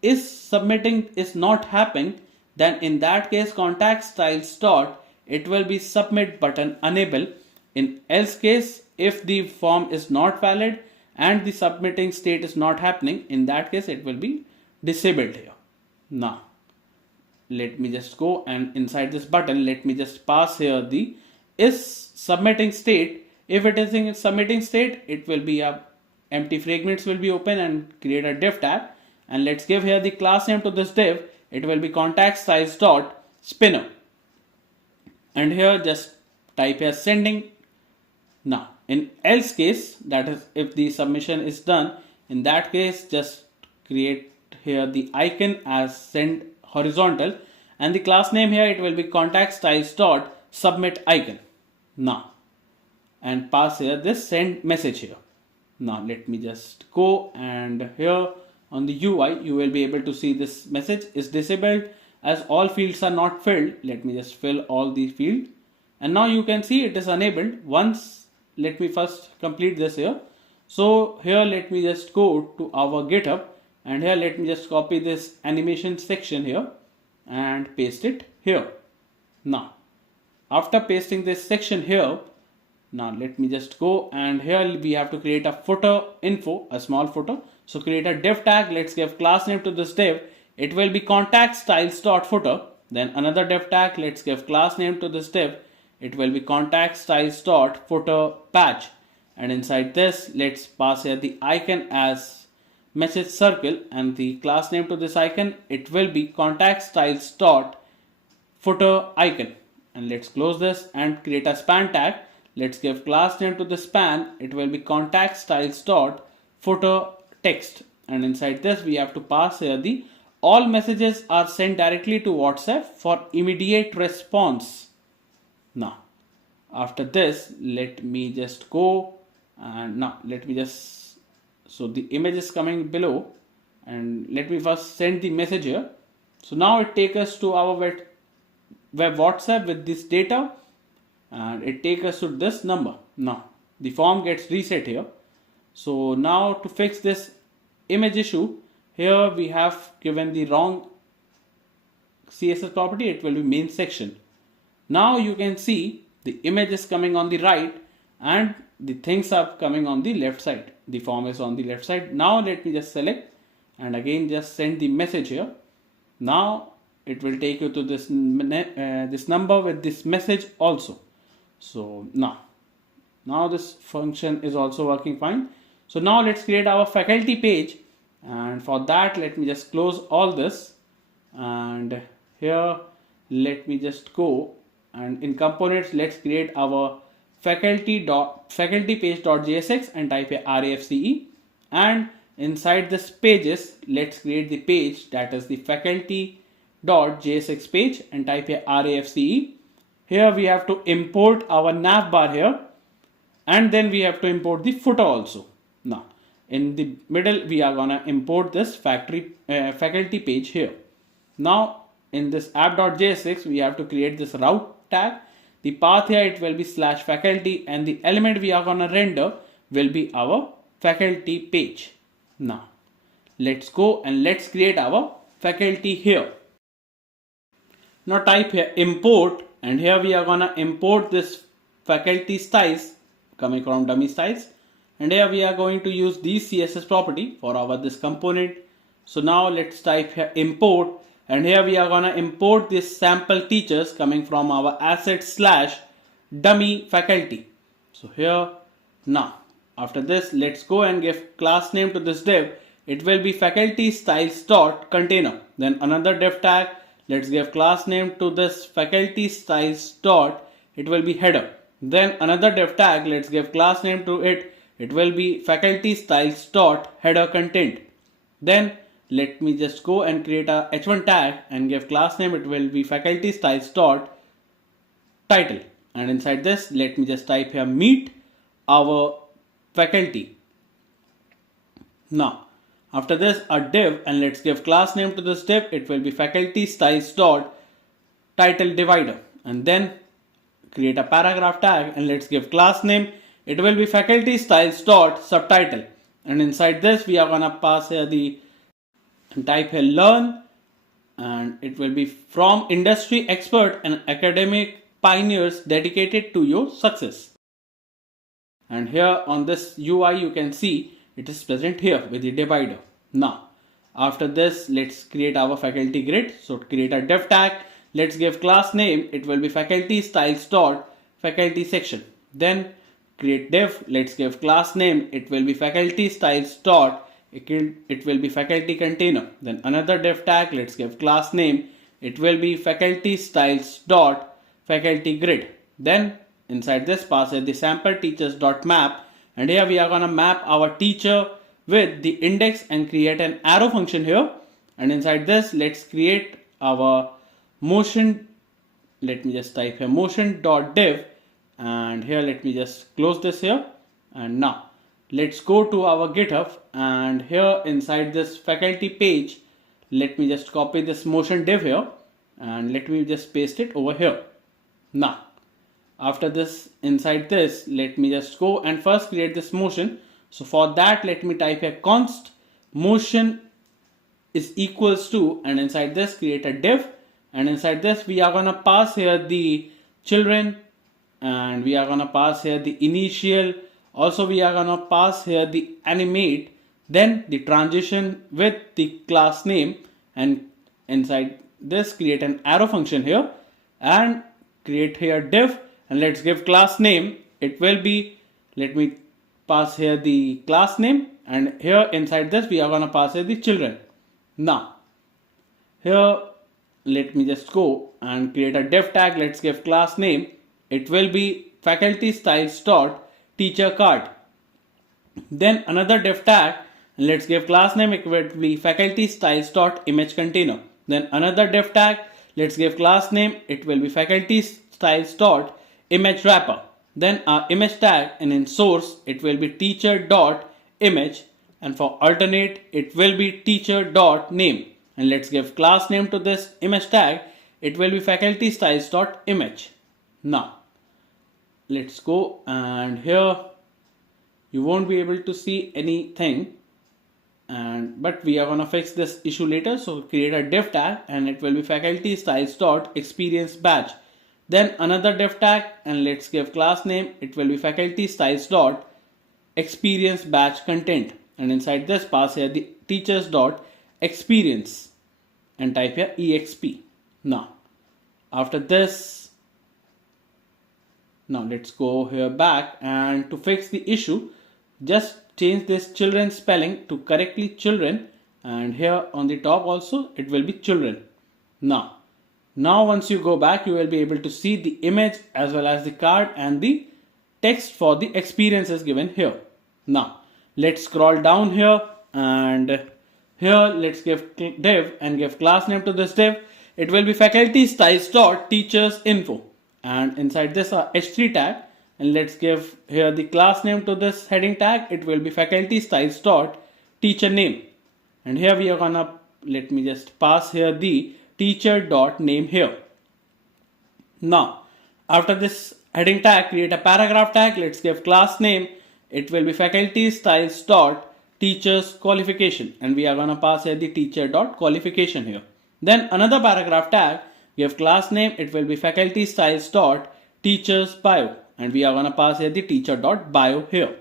is submitting is not happening, then in that case contact styles dot it will be submit button enable. In else case, if the form is not valid and the submitting state is not happening, in that case it will be disabled here. Now let me just go, and inside this button let me just pass here the is submitting state. If it is in submitting state, it will be a empty fragments will be open and create a div tag, and let's give here the class name to this div. It will be contact styles dot spinner, and here just type here sending. Now in else case, that is if the submission is done, in that case just create here the icon as send horizontal, and the class name here it will be contact styles dot submit icon. Now and pass here this send message here. Now let me just go, and here on the UI you will be able to see this message is disabled as all fields are not filled. Let me just fill all the fields, and now you can see it is enabled. Once let me first complete this here. So here let me just go to our GitHub, and here let me just copy this animation section here and paste it here. Now after pasting this section here, Now let me just go, and here we have to create a footer info, a small footer. So create a div tag. Let's give class name to this div. It will be contact styles dot footer. Then another div tag. Let's give class name to this div. It will be contact styles dot footer patch. And inside this, let's pass here the icon as message circle, and the class name to this icon, it will be contact styles dot footer icon. And let's close this and create a span tag. Let's give class name to the span. It will be contact styles dot footer text. And inside this, we have to pass here the all messages are sent directly to WhatsApp for immediate response. Now, after this, let me just go, and now let me just, so the image is coming below, and let me first send the message here. So now it takes us to our web WhatsApp with this data, and it takes us to this number. Now the form gets reset here. So now to fix this image issue, here we have given the wrong CSS property. It will be main section. Now you can see the image is coming on the right and the things are coming on the left side. The form is on the left side. Now let me just select and again just send the message here. Now it will take you to this this number with this message also. So now this function is also working fine. So now let's create our faculty page, and for that let me just close all this, and here let me just go, and in components let's create our faculty page.jsx and type a RAFCE, and inside this pages let's create the page that is the faculty.jsx page and type a RAFCE. Here we have to import our navbar here, and then we have to import the footer also. Now in the middle we are gonna import this faculty page here. Now in this app.jsx we have to create this route tag. The path here it will be /faculty, and the element we are gonna render will be our faculty page. Now let's go and let's create our faculty here. Now type here import, and here we are gonna import this faculty styles coming from dummy styles, and here we are going to use these CSS property for our this component. So now let's type here import, and here we are gonna import this sample teachers coming from our asset/dummy faculty. So here now after this let's go and give class name to this div. It will be faculty styles dot container. Then another div tag. Let's give class name to this faculty styles dot, it will be header. Then another div tag, let's give class name to it. It will be faculty styles dot header content. Then let me just go and create a h1 tag and give class name. It will be faculty styles dot title. And inside this, let me just type here meet our faculty. Now after this a div, and let's give class name to this div. It will be faculty styles dot title divider, and then create a paragraph tag, and let's give class name. It will be faculty styles dot subtitle, and inside this we are gonna pass here the type here learn, and it will be from industry expert and academic pioneers dedicated to your success. And here on this UI you can see it is present here with the divider. Now after this let's create our faculty grid. So create a div tag. Let's give class name. It will be faculty styles dot faculty section. Then create div. Let's give class name. It will be faculty styles dot it will be faculty container. Then another div tag. Let's give class name. It will be faculty styles dot faculty grid. Then inside this pass the sample teachers dot map, and here we are gonna map our teacher with the index and create an arrow function here. And inside this let's create our motion. Let me just type here motion.div, and here let me just close this here. And now let's go to our GitHub, and here inside this faculty page let me just copy this motion div here, and let me just paste it over here. Now after this inside this let me just go and first create this motion. So for that let me type here const motion is equals to, and inside this create a div, and inside this we are gonna pass here the children and we are gonna pass here the initial. Also we are gonna pass here the animate, then the transition with the class name, and inside this create an arrow function here and create here div, and let's give class name. It will be, let me pass here the class name, and here inside this we are gonna pass here the children. Now here let me just go and create a div tag. Let's give class name. It will be faculty styles dot teacher card. Then another div tag, and let's give class name. It will be faculty styles dot image container. Then another div tag, let's give class name. It will be faculty styles dot image wrapper. Then our image tag, and in source it will be teacher dot image, and for alternate it will be teacher dot name. And let's give class name to this image tag. It will be faculty styles dot image. Now let's go, and here you won't be able to see anything, but we are gonna fix this issue later. So create a div tag, and it will be faculty styles dot experience badge. Then another div tag, and let's give class name. It will be faculty styles dot experience badge content, and inside this pass here the teachers dot experience and type here exp. Now after this, now let's go here back, and to fix the issue just change this children spelling to correctly children, and here on the top also it will be children. Now once you go back, you will be able to see the image as well as the card and the text for the experiences given here. Now let's scroll down here, and here let's give div and give class name to this div. It will be faculty styles dot teachers info, and inside this h3 tag, and let's give here the class name to this heading tag. It will be faculty styles dot teacher name, and here we are gonna, let me just pass here the teacher dot name here. Now after this heading tag, create a paragraph tag. Let's give class name. It will be faculty styles dot teachers qualification, and we are gonna pass here the teacher dot qualification here. Then another paragraph tag, give class name. It will be faculty styles dot teachers bio, and we are gonna pass here the teacher dot bio here.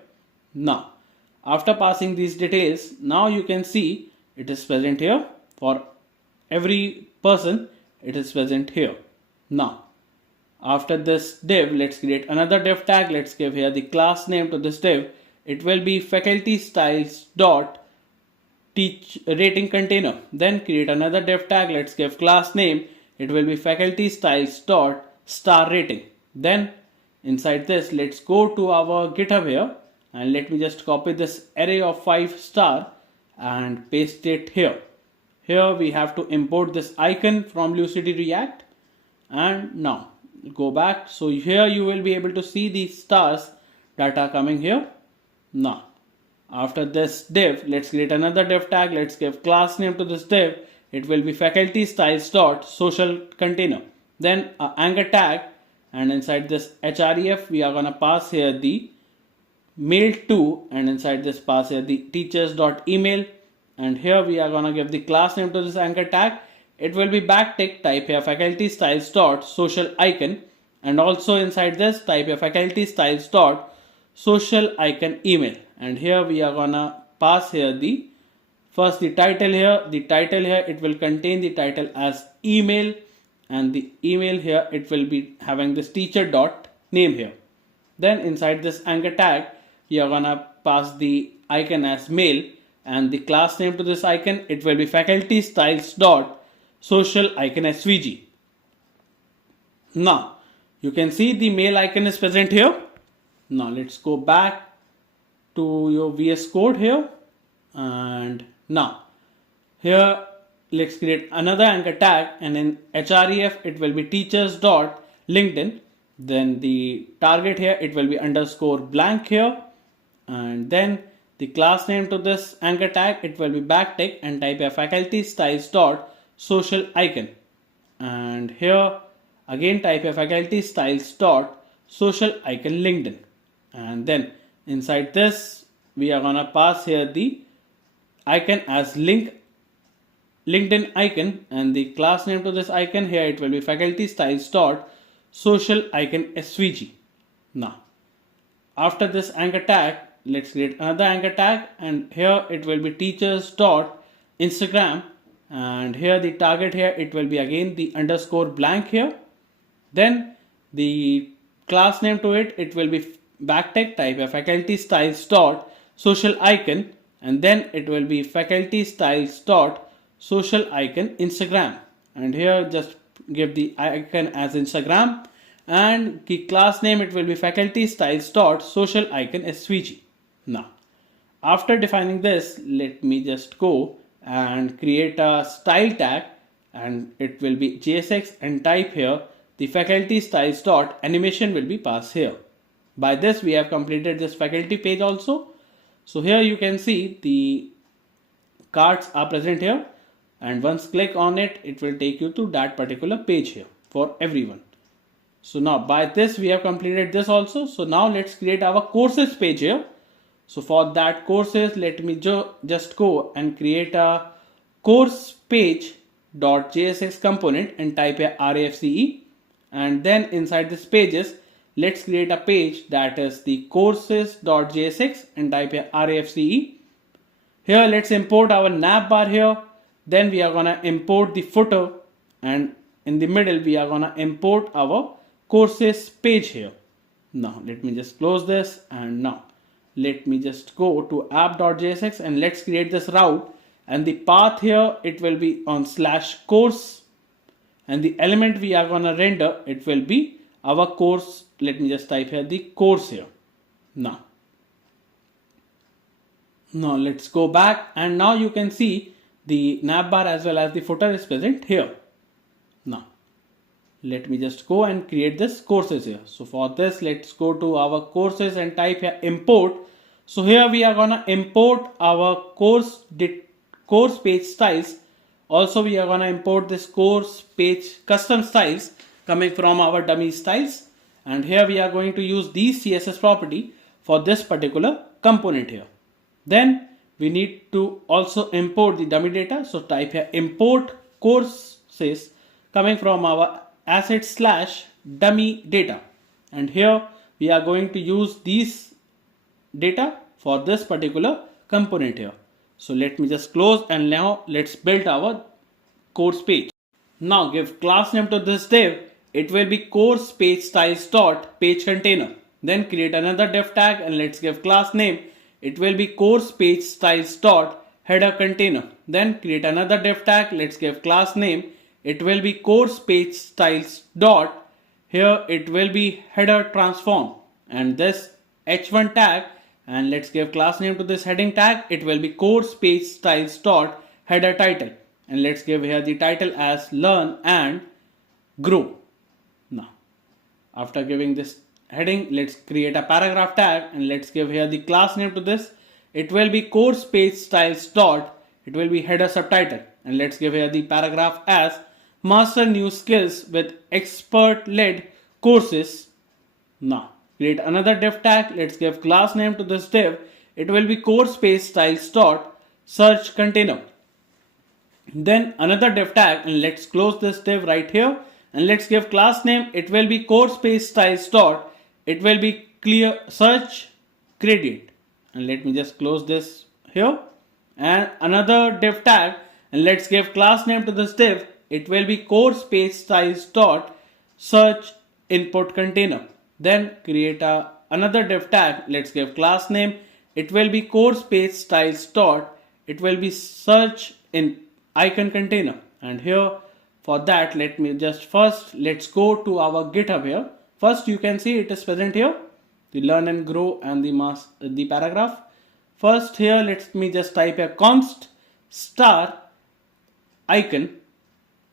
Now after passing these details, now you can see it is present here for every person. It is present here. Now after this div, let's create another div tag. Let's give here the class name to this div. It will be faculty styles dot teach rating container. Then create another div tag. Let's give class name. It will be faculty styles dot star rating. Then inside this, let's go to our GitHub here, and let me just copy this array of 5 star and paste it here. Here we have to import this icon from Lucidity React, and now go back. So here you will be able to see the stars that are coming here. Now after this div, let's create another div tag. Let's give class name to this div. It will be faculty styles dot social container. Then anchor tag, and inside this href we are gonna pass here the mail to, and inside this pass here the teachers dot email, and here we are gonna give the class name to this anchor tag. It will be backtick, type here faculty styles dot social icon, and also inside this type here faculty styles dot social icon email, and here we are gonna pass here the first the title here. The title here, it will contain the title as email, and the email here it will be having this teacher dot name here. Then inside this anchor tag we are gonna pass the icon as mail, and the class name to this icon, it will be faculty styles dot social icon svg. Now you can see the mail icon is present here. Now let's go back to your VS Code here, and now here let's create another anchor tag, and in href it will be teachers dot LinkedIn. Then the target here, it will be underscore blank here, and then the class name to this anchor tag, it will be backtick, and type a faculty styles dot social icon, and here again type a faculty styles dot social icon LinkedIn, and then inside this we are gonna pass here the icon as LinkedIn icon, and the class name to this icon here, it will be faculty styles dot social icon svg, Now, after this anchor tag, let's create another anchor tag, and here it will be teachers dot Instagram, and here the target here it will be again the underscore blank here. Then the class name to it will be backtag type a faculty styles dot social icon, and then it will be faculty styles dot social icon Instagram, and here just give the icon as Instagram, and the class name it will be faculty styles dot social icon svg. Now, after defining this, let me just go and create a style tag, and it will be JSX, and type here the faculty styles dot animation will be passed here. By this we have completed this faculty page also. So here you can see the cards are present here, and once click on it, it will take you to that particular page here for everyone. So now by this we have completed this also. So now let's create our courses page here. So for that courses, let me just go and create a course page .jsx component and type a RAFCE, and then inside this pages, let's create a page that is the courses.jsx and type a RAFCE. Here let's import our navbar here. Then we are gonna import the footer, and in the middle we are gonna import our courses page here. Now let me just close this, and now let me just go to app.jsx, and let's create this route, and the path here it will be on /course, and the element we are gonna render it will be our course. Let me just type here the course here. Now let's go back, and now you can see the navbar as well as the footer is present here. Now let me just go and create this courses here. So for this, let's go to our courses and type here import. So here we are gonna import our course page styles. Also we are gonna import this course page custom styles coming from our dummy styles, and here we are going to use these CSS property for this particular component here. Then we need to also import the dummy data. So type here import courses coming from our asset / dummy data, and here we are going to use these data for this particular component here. So let me just close, and now let's build our course page. Now give class name to this div. It will be course page styles dot page container. Then create another div tag, and let's give class name. It will be course page styles dot header container. Then create another div tag. Let's give class name. It will be course page styles dot, here it will be header transform, and this h1 tag, and let's give class name to this heading tag. It will be course page styles dot header title, and let's give here the title as learn and grow. Now after giving this heading, let's create a paragraph tag, and let's give here the class name to this. It will be course page styles dot, it will be header subtitle, and let's give here the paragraph as master new skills with expert led courses. Now create another div tag. Let's give class name to this div. It will be course page styles dot search container. Then another div tag, and let's close this div right here, and let's give class name. It will be course page styles dot, it will be clear search gradient, and let me just close this here, and another div tag, and let's give class name to this div. It will be course page styles dot search input container. Then create another div tag. Let's give class name. It will be course page styles dot, it will be search in icon container, and here for that let's go to our GitHub here. First you can see it is present here, the learn and grow and the paragraph. First here let me just type a const star icon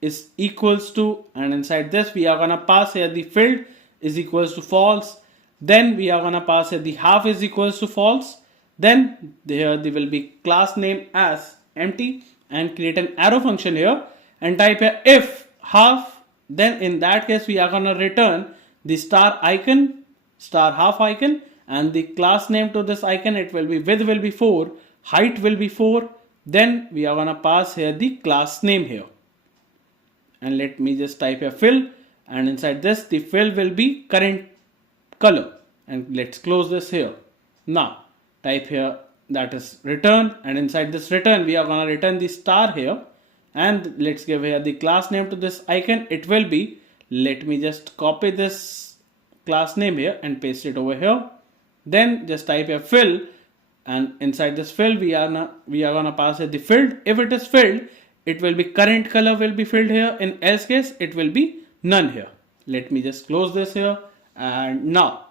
is equals to, and inside this we are gonna pass here the field is equals to false. Then we are gonna pass here the half is equals to false. Then there will be class name as empty, and create an arrow function here and type here if half. Then in that case we are gonna return the star icon, star half icon, and the class name to this icon, it will be width will be 4, height will be 4. Then we are gonna pass here the class name here, and let me just type a fill, and inside this the fill will be current color. and let's close this here. Now type here that is return, and inside this return we are going to return the star here, and let's give here the class name to this icon. It will be, let me just copy this class name here and paste it over here. Then just type here fill, and inside this fill we are gonna pass it the field. If it is filled, it will be current color will be filled here. In else case, it will be none here. Let me just close this here, and now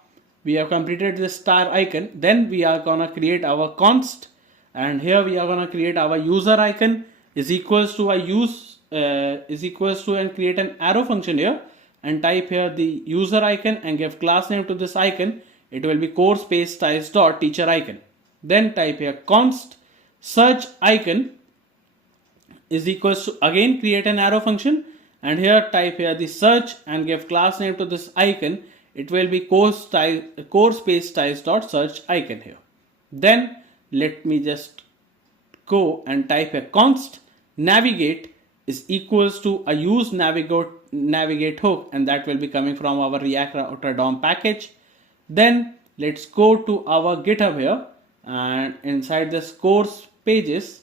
we have completed this star icon. Then we are gonna create our const, and here we are gonna create our user icon is equals to a use is equals to, and create an arrow function here, and type here the user icon and give class name to this icon. It will be course space styles dot teacher icon. Then type here const search icon is equals to, again create an arrow function, and here type here the search and give class name to this icon. It will be course space styles dot search icon here. Then let me just go and type a const navigate is equals to a use navigate hook, and that will be coming from our React Router DOM package. Then let's go to our GitHub here, and inside this course pages,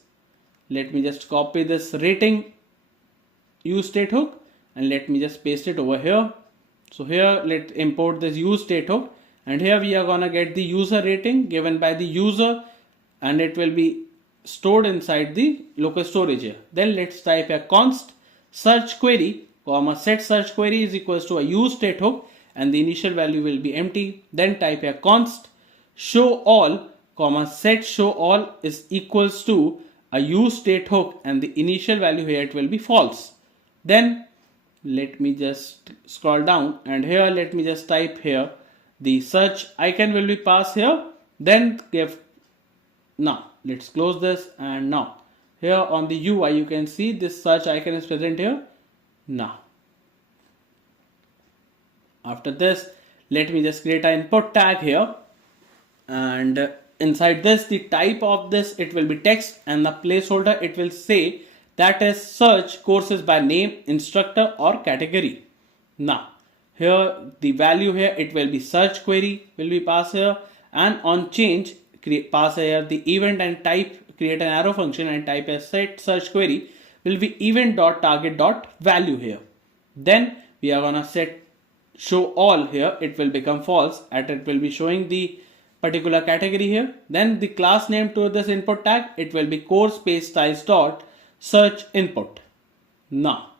let me just copy this rating use state hook, and let me just paste it over here. So here let's import this use state hook, and here we are gonna get the user rating given by the user, and it will be stored inside the local storage here. Then let's type a const search query comma set search query is equals to a use state hook, and the initial value will be empty. Then type a const show all comma set show all is equals to a use state hook, and the initial value here it will be false. Then let me just scroll down, and here let me just type here the search icon will be passed here. Then give, now let's close this, and now here on the UI you can see this search icon is present here. Now after this, let me just create an input tag here, and inside this the type of this it will be text, and the placeholder it will say that is search courses by name, instructor or category. Now here the value here it will be search query will be passed here, and on change pass here the event and type, create an arrow function and type a set search query will be event dot target dot value here. Then we are gonna set show all here, it will become false, and it will be showing the particular category here. Then the class name to this input tag it will be course space styles dot search input. Now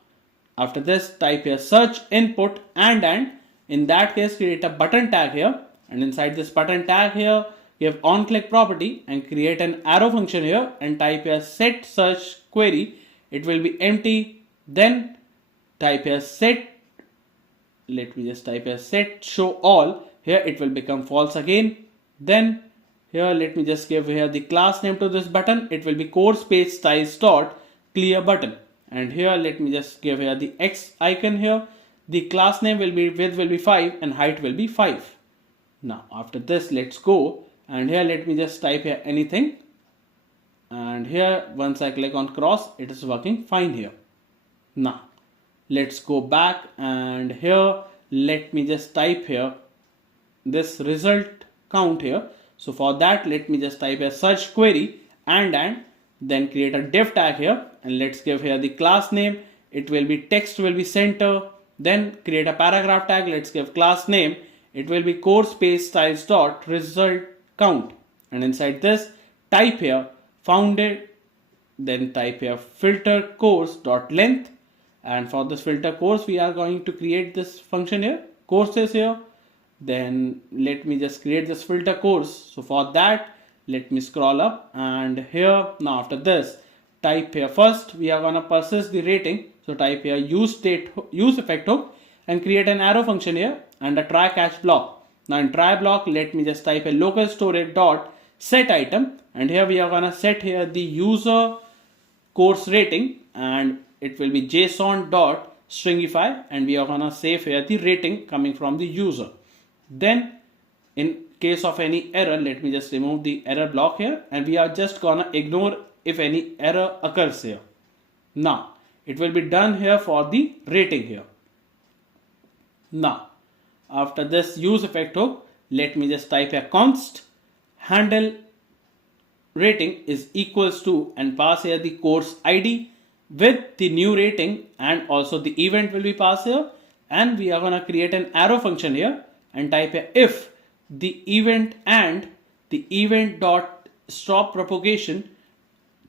after this type here search input, and in that case create a button tag here, and inside this button tag here give on click property and create an arrow function here, and type here set search query, it will be empty. Then type here set, let me just type here set show all, here it will become false again. Then here let me just give here the class name to this button, it will be course space styles dot clear button, and here let me just give here the X icon here, the class name will be width will be 5 and height will be 5. Now after this let's go, and here let me just type here anything, and here once I click on cross it is working fine here. Now let's go back, and here let me just type here this result count here. So for that let me just type a search query, and then create a div tag here, and let's give here the class name, it will be text will be center. Then create a paragraph tag, let's give class name, it will be course space styles dot result count, and inside this type here founded, then type here filter course dot length, and for this filter course we are going to create this function here courses here. Then let me just create this filter course. So for that let me scroll up, and here now after this type here first we are gonna persist the rating, so type here use effect hook and create an arrow function here and a try catch block. Now in try block let me just type a local storage dot set item, and here we are gonna set here the user course rating, and it will be json dot stringify, and we are gonna save here the rating coming from the user. Then in case of any error let me just remove the error block here, and we are just gonna ignore if any error occurs here. Now it will be done here for the rating here. Now after this use effect hook let me just type a const handle rating is equals to and pass here the course ID with the new rating, and also the event will be passed here, and we are going to create an arrow function here and type a if the event and the event dot stop propagation,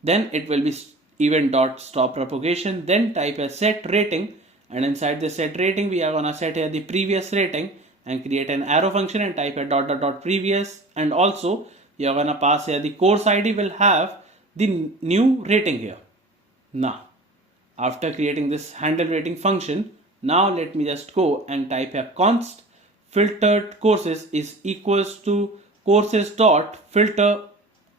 then it will be event dot stop propagation, then type a set rating, and inside the set rating we are going to set here the previous rating and create an arrow function and type a dot dot dot previous, and also you are going to pass here the course ID will have the new rating here. Now after creating this handle rating function, now let me just go and type a const filtered courses is equals to courses dot filter,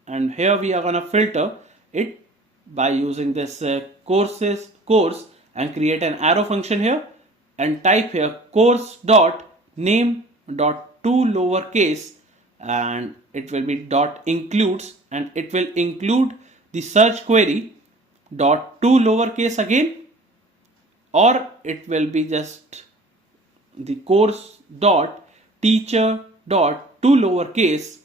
and here we are going to filter it by using this course and create an arrow function here and type here course dot name dot to lowercase, and it will be dot includes, and it will include the search query dot to lowercase again, or it will be just the course dot teacher dot to lowercase,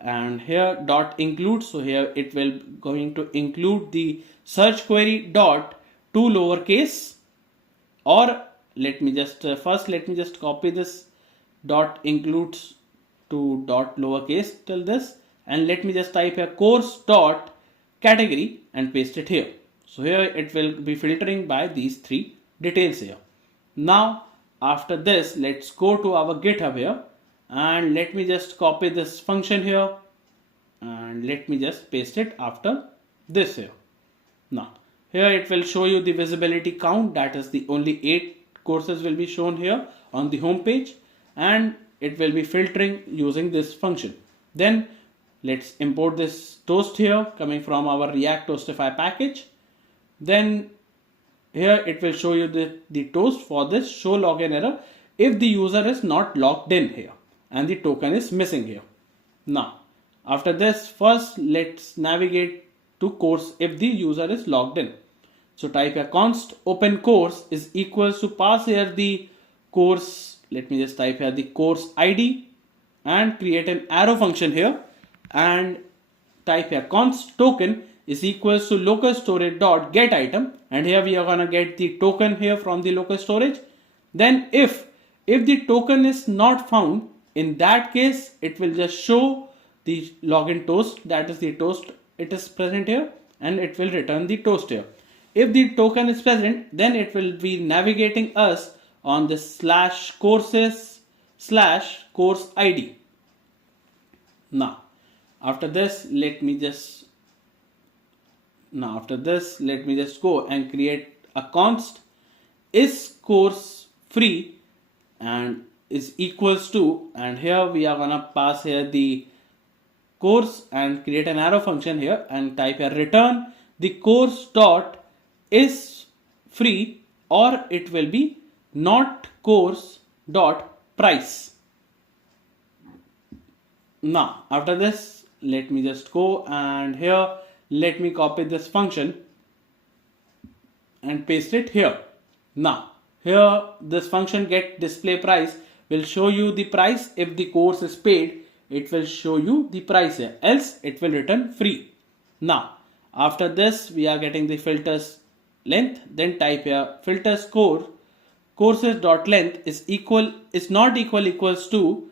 and here dot include, so here it will going to include the search query dot to lowercase, or let me just first let me just copy this dot includes to dot lowercase till this, and let me just type a course dot category and paste it here. So here it will be filtering by these three details here. Now after this, let's go to our GitHub here and let me just copy this function here and let me just paste it after this here. Now here it will show you the visibility count, that is the only 8 courses will be shown here on the home page, and it will be filtering using this function. Then let's import this toast here coming from our React Toastify package. Then here it will show you the toast for this show login error if the user is not logged in here and the token is missing here. Now after this, first let's navigate to course if the user is logged in. So type a const open course is equals to pass here the course, let me just type here the course ID and create an arrow function here and type a const token is equals to local storage dot get item, and here we are going to get the token here from the local storage. Then if the token is not found, in that case it will just show the login toast, that is the toast it is present here, and it will return the toast here. If the token is present, then it will be navigating us on the slash courses slash course ID. Now after this let me just go and create a const is course free and is equals to, and here we are gonna pass here the course and create an arrow function here and type a return the course dot is free, or it will be not course dot price. Now after this let me just go and here let me copy this function and paste it here. Now here this function get display price will show you the price. If the course is paid, it will show you the price here, else it will return free. Now after this we are getting the filters length, then type here filters courses dot length is not equals to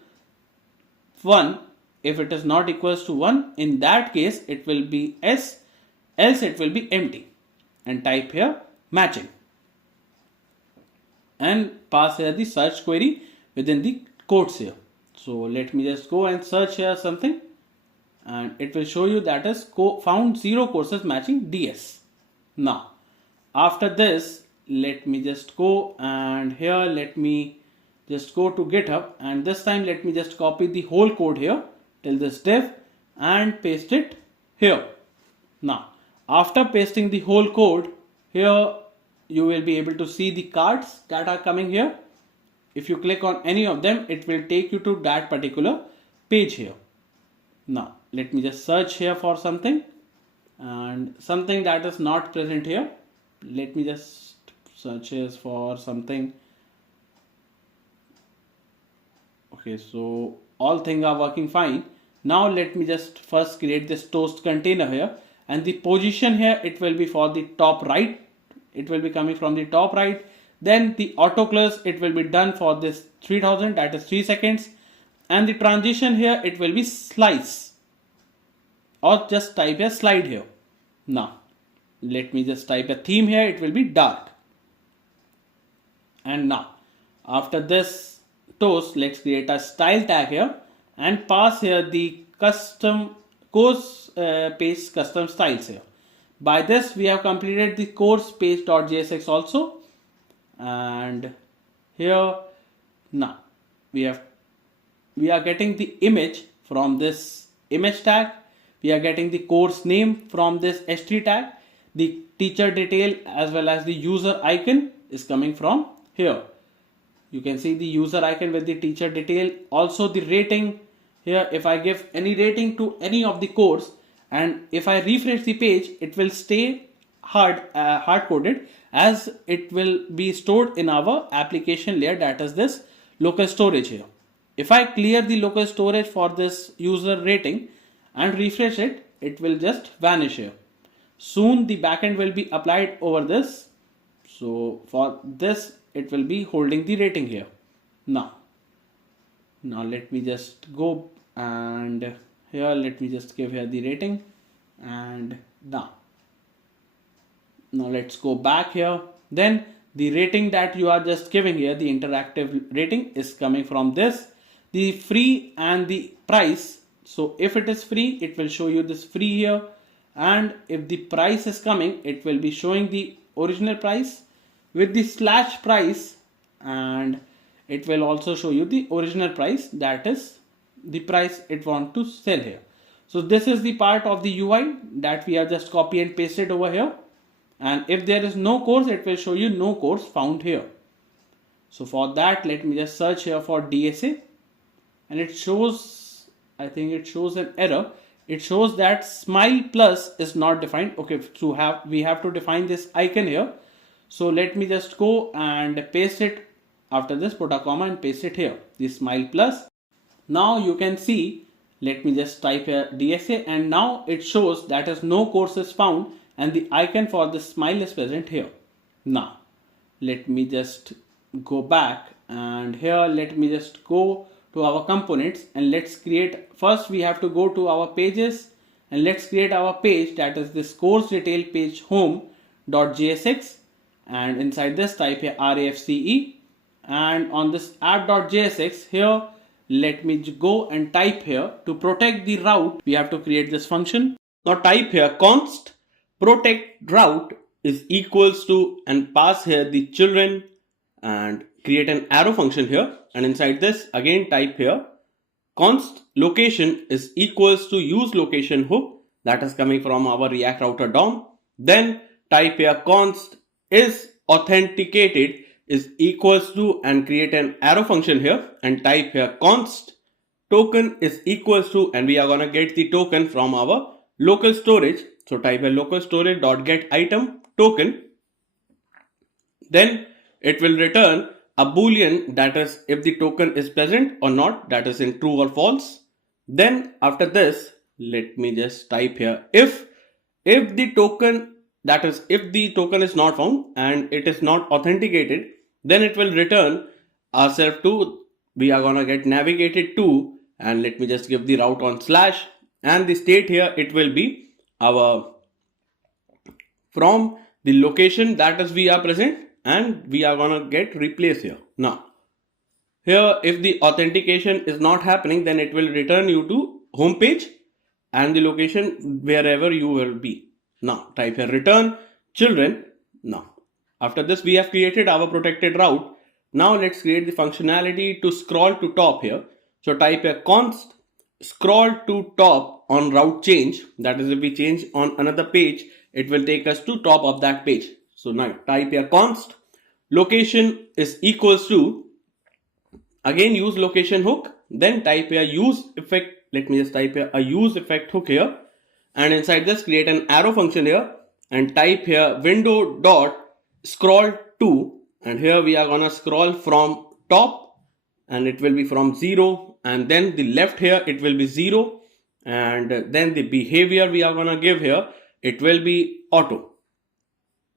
1. If it is not equals to 1, in that case it will be S, else it will be empty, and type here matching and pass here the search query within the quotes here. So let me just go and search here something and it will show you that is found 0 courses matching DS. Now after this let me just go and here let me just go to GitHub, and this time let me just copy the whole code here till this div and paste it here. Now after pasting the whole code here, you will be able to see the cards that are coming here. If you click on any of them, it will take you to that particular page here. Now let me just search here for something and something that is not present here. Let me just search here for something. Okay, so all things are working fine. Now let me just first create this toast container here, and the position here, it will be for the top right. It will be coming from the top right. Then the auto close, it will be done for this 3000, that is 3 seconds. And the transition here, it will be slice, or just type a slide here. Now let me just type a theme here, it will be dark. And now after this toast, let's create a style tag here and pass here the custom course page custom styles here. By this we have completed the course page.jsx also. And here now we are getting the image from this image tag. We are getting the course name from this h3 tag. The teacher detail as well as the user icon is coming from here. You can see the user icon with the teacher detail. Also the rating here, if I give any rating to any of the course and if I refresh the page, it will stay hard coded, as it will be stored in our application layer, that is this local storage here. If I clear the local storage for this user rating and refresh it, it will just vanish here. Soon the backend will be applied over this. So for this, it will be holding the rating here. Now let me just go, and here let me just give here the rating. And now let's go back here. Then the rating that you are just giving here, the interactive rating, is coming from this, the free and the price. So if it is free, it will show you this free here, and if the price is coming, it will be showing the original price with the slash price, and it will also show you the original price, that is the price it want to sell here. So this is the part of the UI that we have just copy and pasted over here. And if there is no course, it will show you no course found here. So for that, let me just search here for DSA, and it shows, I think it shows an error. It shows that smile plus is not defined. Okay, so we have to define this icon here. So let me just go and paste it. After this, put a comma and paste it here, the smile plus. Now you can see, let me just type here DSA, and now it shows that is no course is found, and the icon for the smile is present here. Now let me just go back, and here let me just go to our components, and let's create, first we have to go to our pages, and let's create our page, that is this course detail page home.jsx, and inside this type here RAFCE, and on this app.jsx here, let me go and type here, to protect the route, we have to create this function. Now type here const protect route is equals to, and pass here the children, and create an arrow function here, and inside this again type here const location is equals to use location hook, that is coming from our React router DOM. Then type here const is authenticated is equals to, and create an arrow function here, and type here const token is equals to, and we are gonna get the token from our local storage. So type a local storage dot get item token. Then it will return a boolean, that is if the token is present or not, that is in true or false. Then after this, let me just type here if the token, that is if the token is not found and it is not authenticated, then it will return ourselves to, we are gonna get navigated to, and let me just give the route on slash, and the state here, it will be our from the location that is we are present, and we are gonna get replace here. Now here, if the authentication is not happening, then it will return you to home page and the location wherever you will be. Now type here return children. Now after this, we have created our protected route. Now let's create the functionality to scroll to top here. So type here const scroll to top on route change, that is if we change on another page, it will take us to top of that page. So now type here const location is equals to, again use location hook, then type here use effect, let me just type here a use effect hook here, and inside this create an arrow function here, and type here window dot scroll to, and here we are gonna scroll from top and it will be from 0, and then the left here it will be 0, and then the behavior we are gonna give here, it will be auto.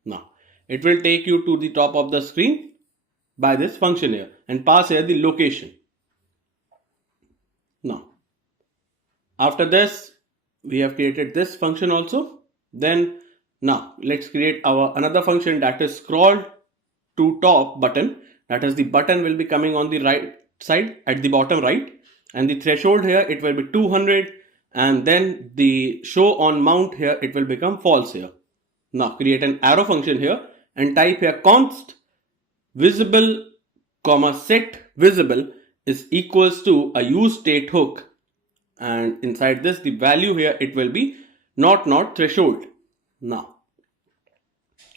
Now it will take you to the top of the screen by this function here and pass here the location. Now after this we have created this function also. Then now let's create our another function, that is scroll to top button. That is, the button will be coming on the right side at the bottom right, and the threshold here it will be 200, and then the show on mount here it will become false here. Now create an arrow function here and type here const visible comma set visible is equals to a use state hook, and inside this the value here it will be not threshold. Now,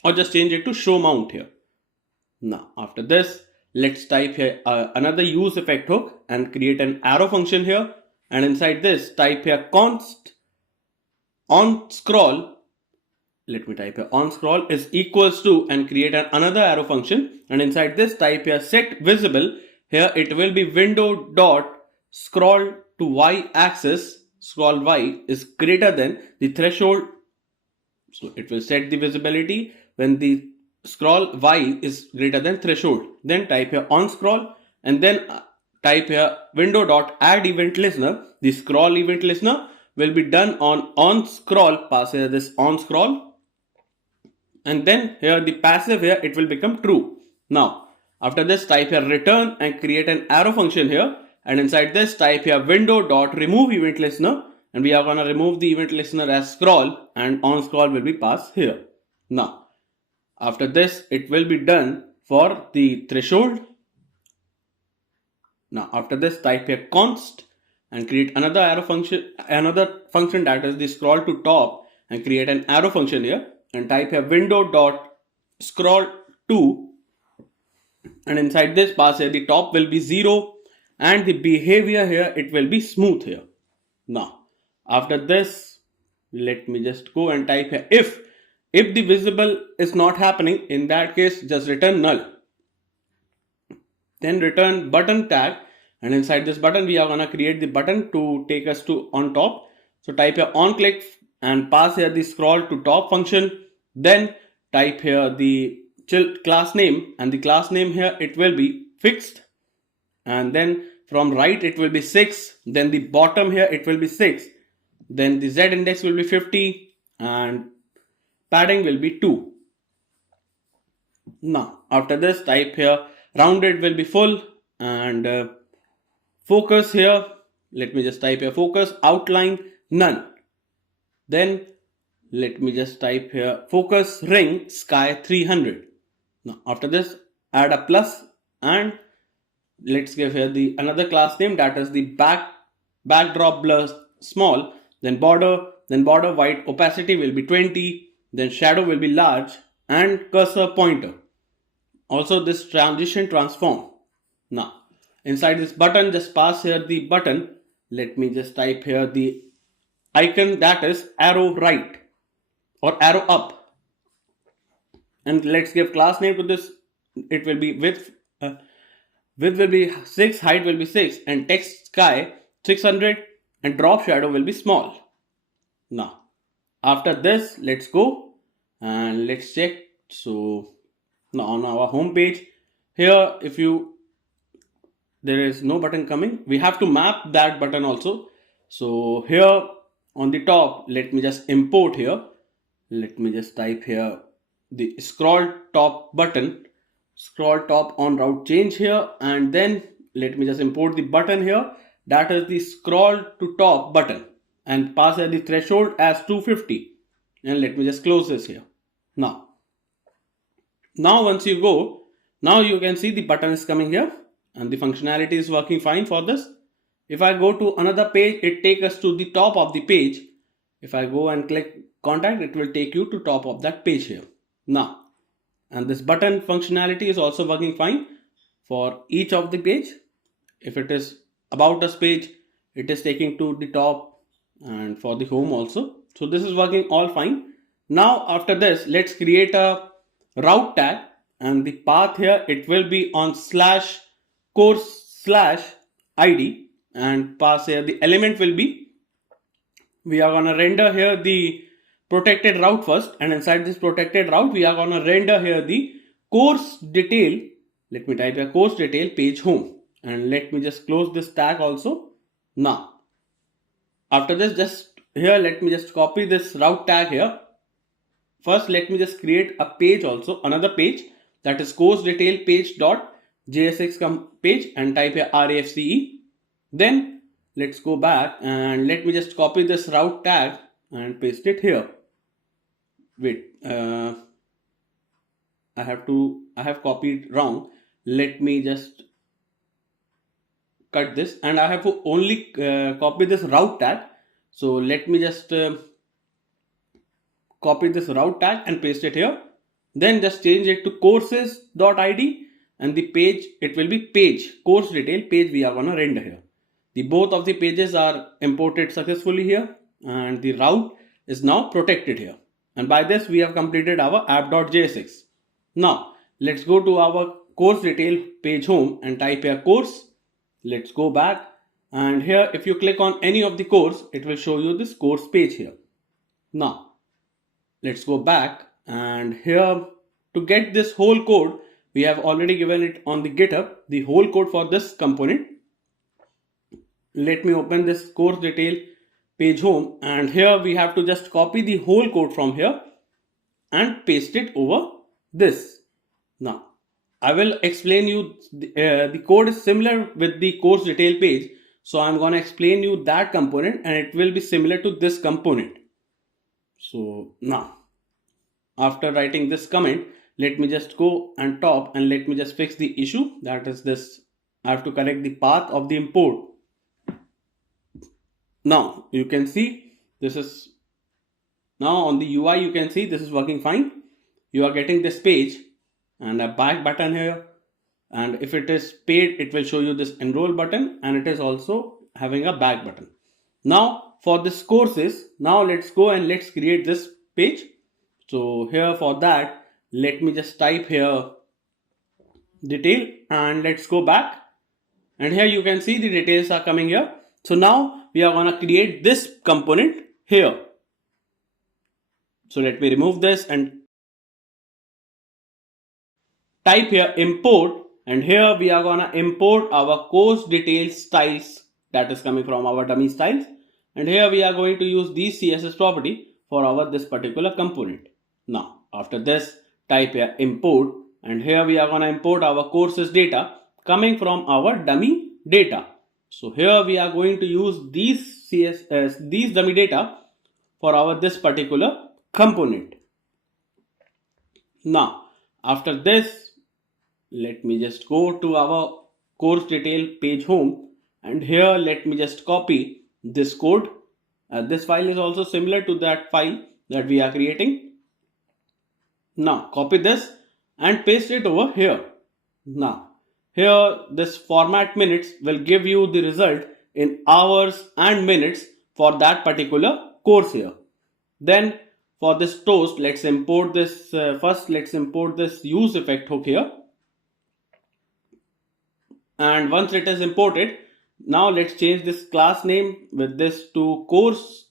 or just change it to show mount here. Now after this let's type here another use effect hook and create an arrow function here, and inside this type here const on scroll. Let me type here on scroll is equals to, and create another arrow function, and inside this type here set visible. Here it will be window dot scroll to y axis, scroll y is greater than the threshold. So it will set the visibility when the scroll y is greater than threshold. Then type here on scroll, and then type here window dot add event listener. The scroll event listener will be done on scroll, pass here this on scroll, and then here the passive here it will become true. Now after this type here return and create an arrow function here, and inside this type here window dot remove event listener, and we are gonna remove the event listener as scroll, and on scroll will be passed here. Now after this it will be done for the threshold. Now after this type here const and create another arrow function, that is the scroll to top, and create an arrow function here and type here window dot scroll to, and inside this pass here the top will be 0 and the behavior here it will be smooth here. Now after this let me just go and type here if the visible is not happening, in that case just return null. Then return button tag, and inside this button we are gonna create the button to take us to on top. So type here on click and pass here the scroll to top function. Then type here the class name, and the class name here it will be fixed, and then from right it will be 6, then the bottom here it will be 6, then the z index will be 50, and padding will be 2. Now after this type here rounded will be full, and focus here, let me just type here focus outline none. Then let me just type here focus ring sky 300. Now after this add a plus, and let's give here the another class name, that is the backdrop blur small, then border white opacity will be 20, then shadow will be large, and cursor pointer. Also this transition transform. Now inside this button just pass here the button. Let me just type here the icon, that is arrow right or arrow up, and let's give class name to this. It will be width will be 6, height will be 6, and text sky 600, and drop shadow will be small. Now after this let's go and let's check. So now on our home page here, if there is no button coming, we have to map that button also. So here on the top let me just import here. Let me just type here the scroll top button, scroll top on route change here, and then let me just import the button here, that is the scroll to top button, and pass the threshold as 250, and let me just close this here. Now once you go, now you can see the button is coming here and the functionality is working fine for this. If I go to another page, it takes us to the top of the page. If I go and click contact, it will take you to top of that page here. Now, and this button functionality is also working fine for each of the page. If it is about us page, it is taking to the top, and for the home also. So this is working all fine. Now after this, let's create a route tag, and the path here it will be on /course slash id and pass here the element will be, we are going to render here the protected route first, and inside this protected route we are going to render here the course detail. Let me type here course detail page home, and let me just close this tag also. Now after this, just here let me just copy this route tag here. First let me just create a page also, another page, that is course detail page dot jsx page, and type here RAFCE. Then let's go back and let me just copy this route tag and paste it here. Wait, I have copied wrong. Let me just cut this, and I have to only copy this route tag. So let me just copy this route tag and paste it here. Then just change it to courses.id, and the page, it will be page, course detail page we are going to render here. The both of the pages are imported successfully here, and the route is now protected here. And by this we have completed our app.jsx. Now let's go to our course detail page home and type here course. Let's go back, and here if you click on any of the course, it will show you this course page here. Now let's go back, and here to get this whole code, we have already given it on the GitHub, the whole code for this component. Let me open this course detail page home, and here we have to just copy the whole code from here and paste it over this. Now I will explain you the code is similar with the course detail page, so I'm going to explain you that component, and it will be similar to this component. So now after writing this comment, let me just go and top, and let me just fix the issue, that is this, I have to correct the path of the import. Now you can see this is, now on the UI you can see this is working fine. You are getting this page and a back button here, and if it is paid it will show you this enroll button, and it is also having a back button. Now for this courses, now let's go and let's create this page. So here for that, let me just type here detail, and let's go back, and here you can see the details are coming here. So now we are going to create this component here. So let me remove this and type here import, and here we are going to import our course details styles that is coming from our dummy styles, and here we are going to use these CSS property for our this particular component. Now after this, type here import, and here we are going to import our courses data coming from our dummy data. So here we are going to use these CSS, these dummy data for our this particular component. Now after this, let me just go to our course detail page home, and here let me just copy this code. This file is also similar to that file that we are creating. Now copy this and paste it over here. Now here this format minutes will give you the result in hours and minutes for that particular course here. Then for this toast, let's import this first, let's import this use effect hook here. And once it is imported, now let's change this class name with this to course.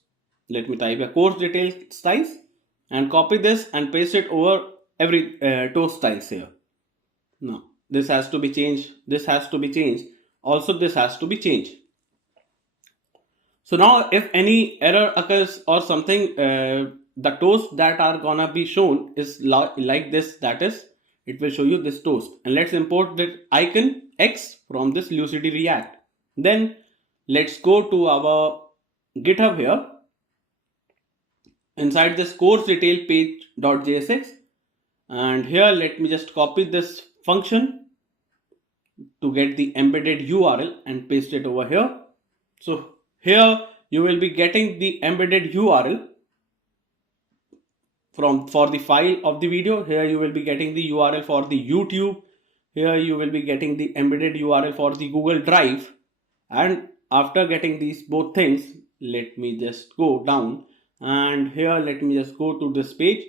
Let me type a course detail styles and copy this and paste it over every toast styles here. Now this has to be changed, this has to be changed, also this has to be changed. So now if any error occurs or something, the toast that are gonna be shown is like this, that is, it will show you this toast. And let's import the icon X from this Lucidity React. Then let's go to our GitHub here. Inside this course detail page.jsx, and here let me just copy this function to get the embedded URL and paste it over here. So here you will be getting the embedded URL for the file of the video. Here you will be getting the URL for the YouTube. Here you will be getting the embedded URL for the Google Drive. And after getting these both things, let me just go down, and here let me just go to this page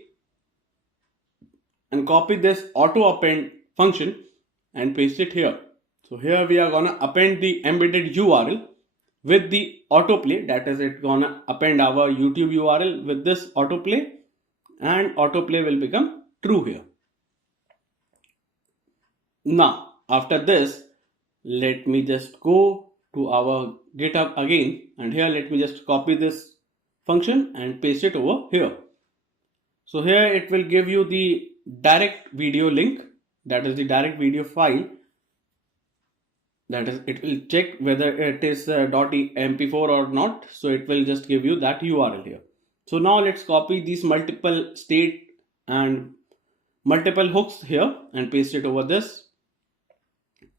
and copy this auto append function and paste it here. So here we are gonna append the embedded URL with the autoplay, that is it gonna append our YouTube URL with this autoplay, and autoplay will become true here. Now after this, let me just go to our GitHub again, and here let me just copy this function and paste it over here. So here it will give you the direct video link, that is the direct video file, that is it will check whether it is .mp4 or not, so it will just give you that URL here. So now let's copy these multiple state and multiple hooks here and paste it over this.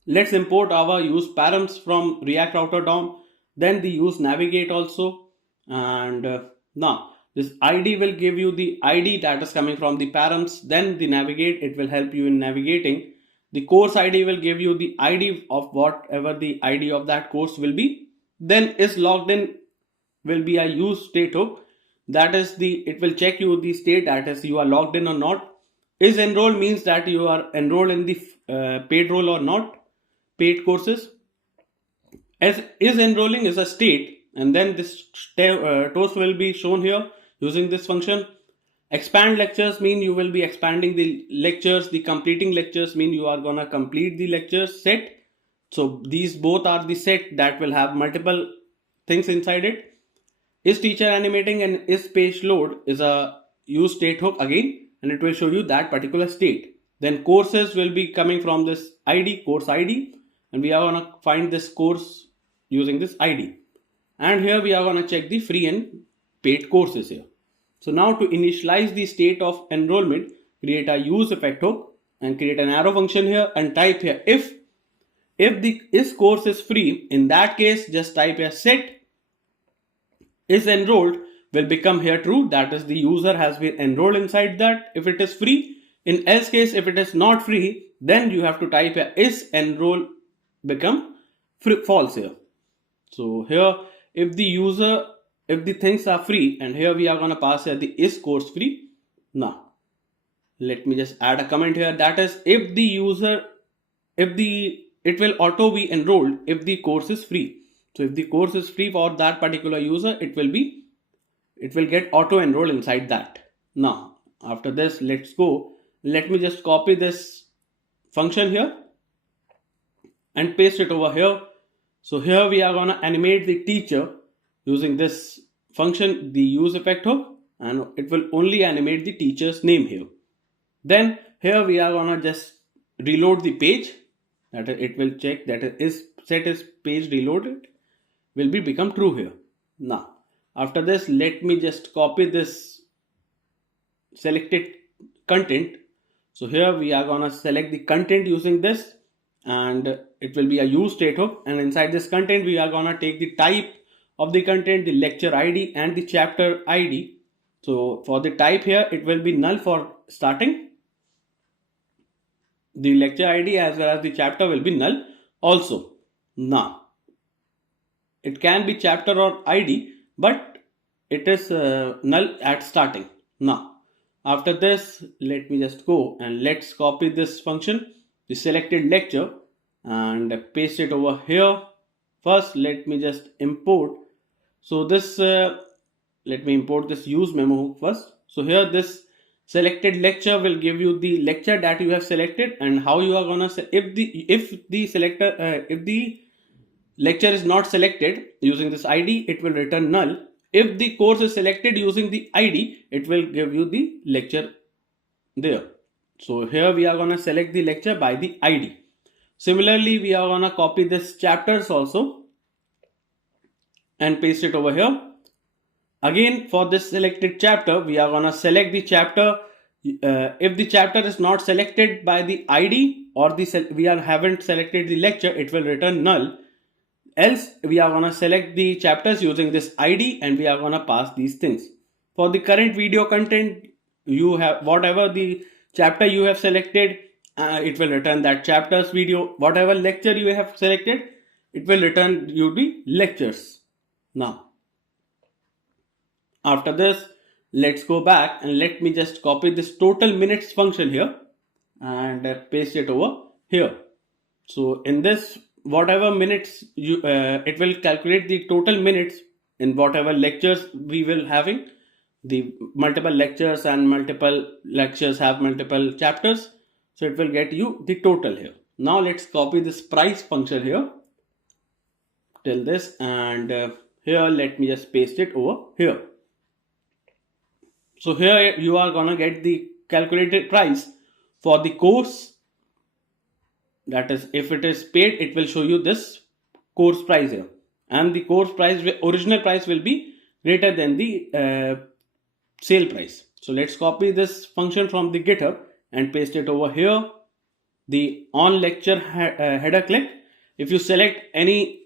Let's import our use params from React Router DOM, then the use navigate also, and now this ID will give you the ID that is coming from the params, then the navigate, it will help you in navigating. The course ID will give you the ID of whatever the ID of that course will be. Then is logged in will be a use state hook, that is it will check you the state, that is you are logged in or not. Is enrolled means that you are enrolled in the paid role or not, paid courses. As is enrolling is a state, and then this toast will be shown here using this function. Expand lectures mean you will be expanding the lectures. The completing lectures mean you are gonna complete the lectures set. So these both are the set that will have multiple things inside it. Is teacher animating and is page load is a use state hook again, and it will show you that particular state. Then courses will be coming from this ID, course ID, and we are gonna find this course using this ID. And here we are gonna check the free and paid courses here. So now to initialize the state of enrollment, create a use effect hook and create an arrow function here and type here if the is course is free. In that case, just type here set is enrolled will become here true, that is the user has been enrolled inside that if it is free. In else case, if it is not free, then you have to type here is enroll become false here. So here if the things are free, and here we are going to pass here the is course free. Now let me just add a comment here, that is if it will auto be enrolled if the course is free. So if the course is free for that particular user, it will get auto enrolled inside that. Now after this, let me just copy this function here and paste it over here. So here we are going to animate the teacher using this function, the use effect hook, and it will only animate the teacher's name here. Then here we are going to just reload the page, that it will check that is set is page reloaded will be become true here. Now after this, let me just copy this selected content. So here we are going to select the content using this, and it will be a use state hook, and inside this content we are going to take the type of the content, the lecture ID and the chapter ID. So for the type here, it will be null for starting. The lecture ID as well as the chapter will be null also. Now it can be chapter or ID, but it is null at starting. Now after this, let me just go and let's copy this function, the selected lecture, and paste it over here. First let me just import. So this let me import this use memo hook first. So here this selected lecture will give you the lecture that you have selected, and how you are gonna say if the lecture is not selected using this ID, it will return null. If the course is selected using the ID, it will give you the lecture there. So here we are gonna select the lecture by the ID. Similarly, we are gonna copy this chapters also and paste it over here. Again, for this selected chapter, we are gonna select the chapter. If the chapter is not selected by the ID or haven't selected the lecture, it will return null. Else we are gonna select the chapters using this ID, and we are gonna pass these things. For the current video content, you have whatever the chapter you have selected, it will return that chapter's video. Whatever lecture you have selected, it will return you the lectures. Now after this, let's go back and let me just copy this total minutes function here and paste it over here. So in this whatever minutes you it will calculate the total minutes in whatever lectures we will having. The multiple lectures and multiple lectures have multiple chapters, so it will get you the total here. Now let's copy this price function here till this, and here let me just paste it over here. So here you are gonna get the calculated price for the course. That is, if it is paid, it will show you this course price here, and the course price, original price, will be greater than the sale price. So let's copy this function from the GitHub and paste it over here. The on lecture header click, if you select any,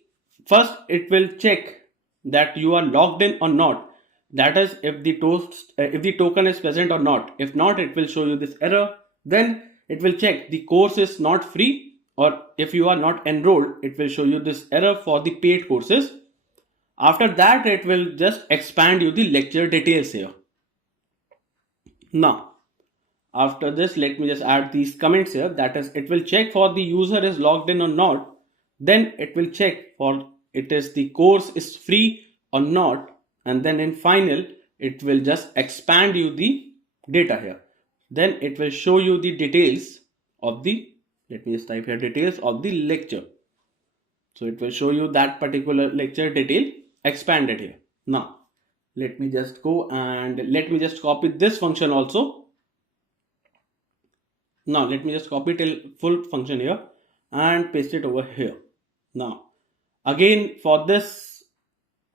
first it will check that you are logged in or not. That is, if the token is present or not. If not, it will show you this error. Then it will check the course is not free, or if you are not enrolled, it will show you this error for the paid courses. After that, it will just expand you the lecture details here. Now, after this, let me just add these comments here. That is, it will check for the user is logged in or not. Then it will check for it is the course is free or not. And then in final, it will just expand you the data here. Then it will show you the details of the, let me just type here, details of the lecture. So it will show you that particular lecture detail expanded here. Now, let me just go and let me just copy this function also. Now let me just copy till full function here and paste it over here. Now again, for this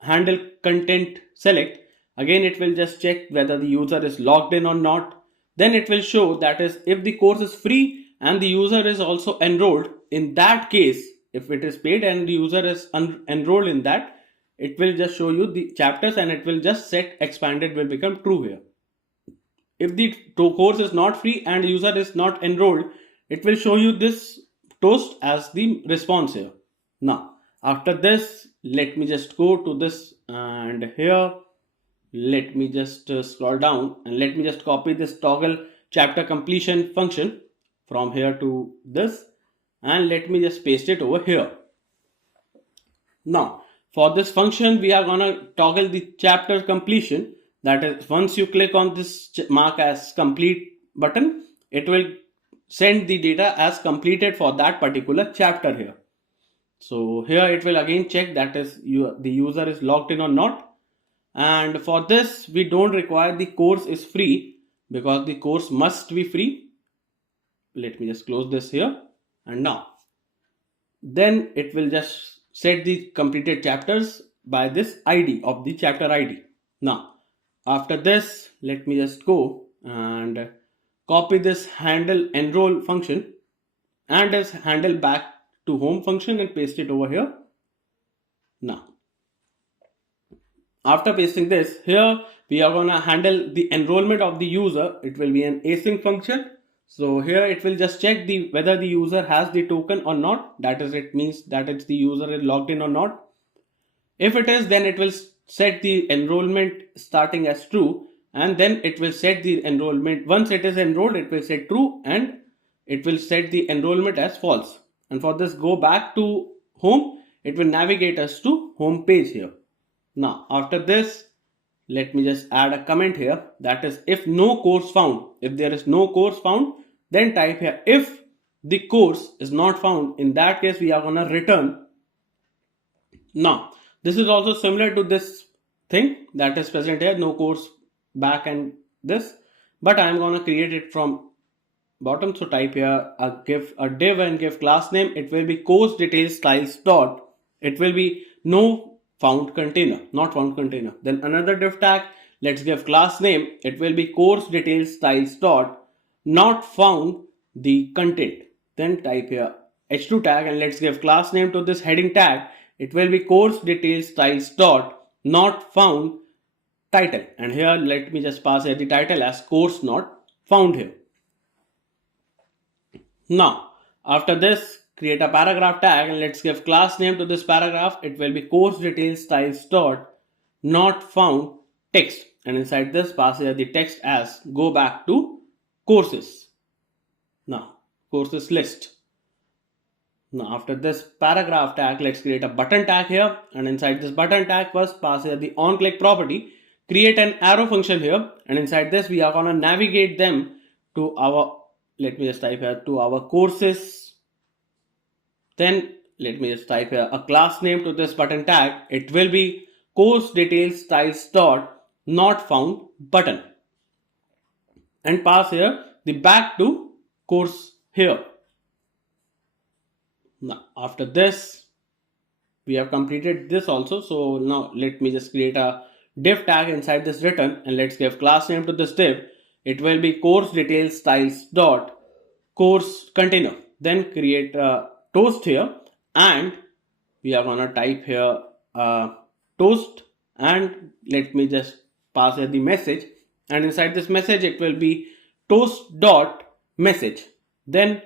handle content select, again it will just check whether the user is logged in or not. Then it will show, that is, if the course is free and the user is also enrolled. In that case, if it is paid and the user is enrolled in that, it will just show you the chapters, and it will just set expanded will become true here. If the course is not free and the user is not enrolled, it will show you this toast as the response here. Now after this, let me just go to this, and here let me just scroll down, and let me just copy this toggle chapter completion function from here to this, and let me just paste it over here. Now for this function, we are gonna toggle the chapter completion. That is, once you click on this mark as complete button, it will send the data as completed for that particular chapter here. So here it will again check that is the user is logged in or not. And for this, we don't require the course is free, because the course must be free. Let me just close this here. And now then it will just set the completed chapters by this ID of the chapter ID. Now after this, let me just go and copy this handle enroll function and this handle back to home function and paste it over here. Now after pasting this, here we are going to handle the enrollment of the user. It will be an async function. So here it will just check whether the user has the token or not. That is, it means that it's the user is logged in or not. If it is, then it will set the enrollment starting as true, and then it will set the enrollment. Once it is enrolled, it will set true, and it will set the enrollment as false. And for this, go back to home. It will navigate us to home page here. Now after this, let me just add a comment here. That is, if no course found, if there is no course found, then type here if the course is not found. In that case, we are gonna return. Now this is also similar to this thing that is present here, no course back and this, but I am gonna create it from bottom. So type here a div and give class name. It will be course details styles dot. It will be no found container, not found container. Then another div tag, let's give class name. It will be course details styles dot not found the content. Then type here h2 tag, and let's give class name to this heading tag. It will be course details styles dot not found title, and here let me just pass here the title as course not found here. Now after this, create a paragraph tag, and let's give class name to this paragraph. It will be course details styles dot not found text, and inside this, pass here the text as go back to courses. Now courses list. Now after this paragraph tag, let's create a button tag here, and inside this button tag first pass here the onClick property, create an arrow function here, and inside this we are gonna navigate them to our, let me just type here, to our courses. Then let me just type here a class name to this button tag. It will be course details styles dot not found button, and pass here the back to course here. Now after this we have completed this also, so now let me just create a div tag inside this return, and let's give class name to this div. It will be course details styles dot course container. Then create a toast here, and we are gonna type here toast, and let me just pass here the message, and inside this message it will be toast dot message. Then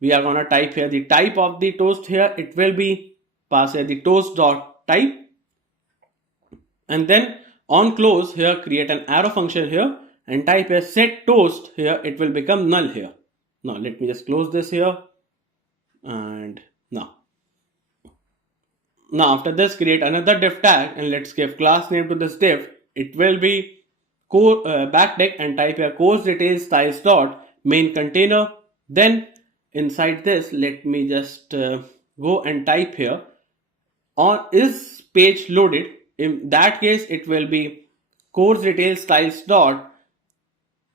we are gonna type here the type of the toast here. It will be pass here the toast dot type, and then on close here create an arrow function here and type here set toast here. It will become null here. Now let me just close this here, and now after this create another div tag, and let's give class name to this div. It will be backtick, and type here course details styles dot main container. Then inside this let me just go and type here on is page loaded. In that case it will be course details styles dot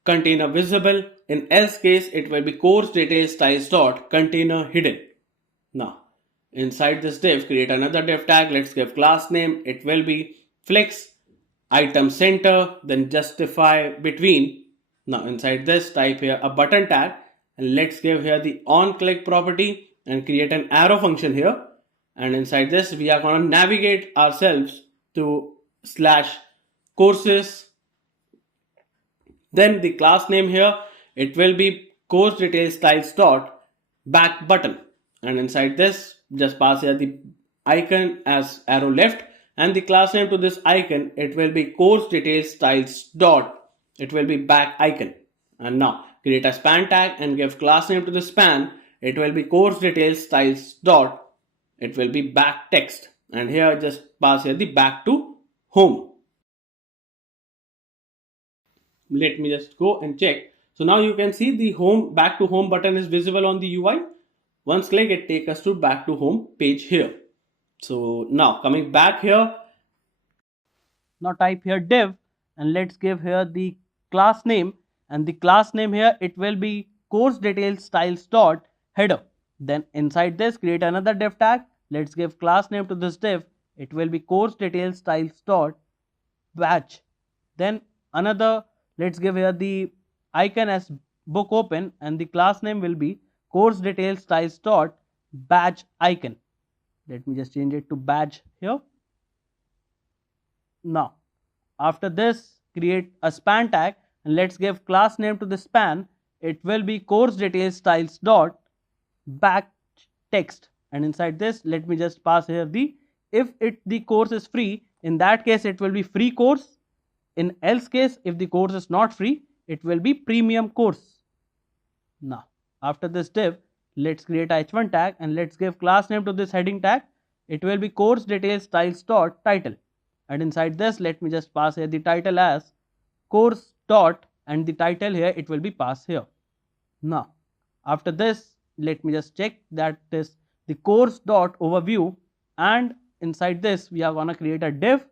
container visible. In else case it will be course details styles dot container hidden. Now inside this div create another div tag. Let's give class name. It will be flex item center, then justify between. Now inside this type here a button tag, and let's give here the onClick property and create an arrow function here, and inside this we are going to navigate ourselves to / courses. Then the class name here, it will be course details styles dot back button, and inside this just pass here the icon as arrow left, and the class name to this icon, it will be course details styles dot, it will be back icon. And now create a span tag and give class name to the span. It will be course details styles dot, it will be back text, and here just pass here the back to home. Let me just go and check. So now you can see the home back to home button is visible on the UI. Once click, it take us to back to home page here. So now coming back here, now type here div, and let's give here the class name, and the class name here it will be course details styles dot header. Then inside this create another div tag. Let's give class name to this div. It will be course details styles dot badge. Then another, let's give here the icon as book open, and the class name will be course details styles dot badge icon. Let me just change it to badge here. Now after this create a span tag, and let's give class name to the span. It will be course details styles dot back text, and inside this let me just pass here the, if the course is free, in that case it will be free course. In else case, if the course is not free, it will be premium course. Now after this div, let's create a h1 tag, and let's give class name to this heading tag. It will be course details styles dot title, and inside this let me just pass here the title as course dot, and the title here it will be passed here. Now after this let me just check that is the course dot overview, and inside this we are going to create a div,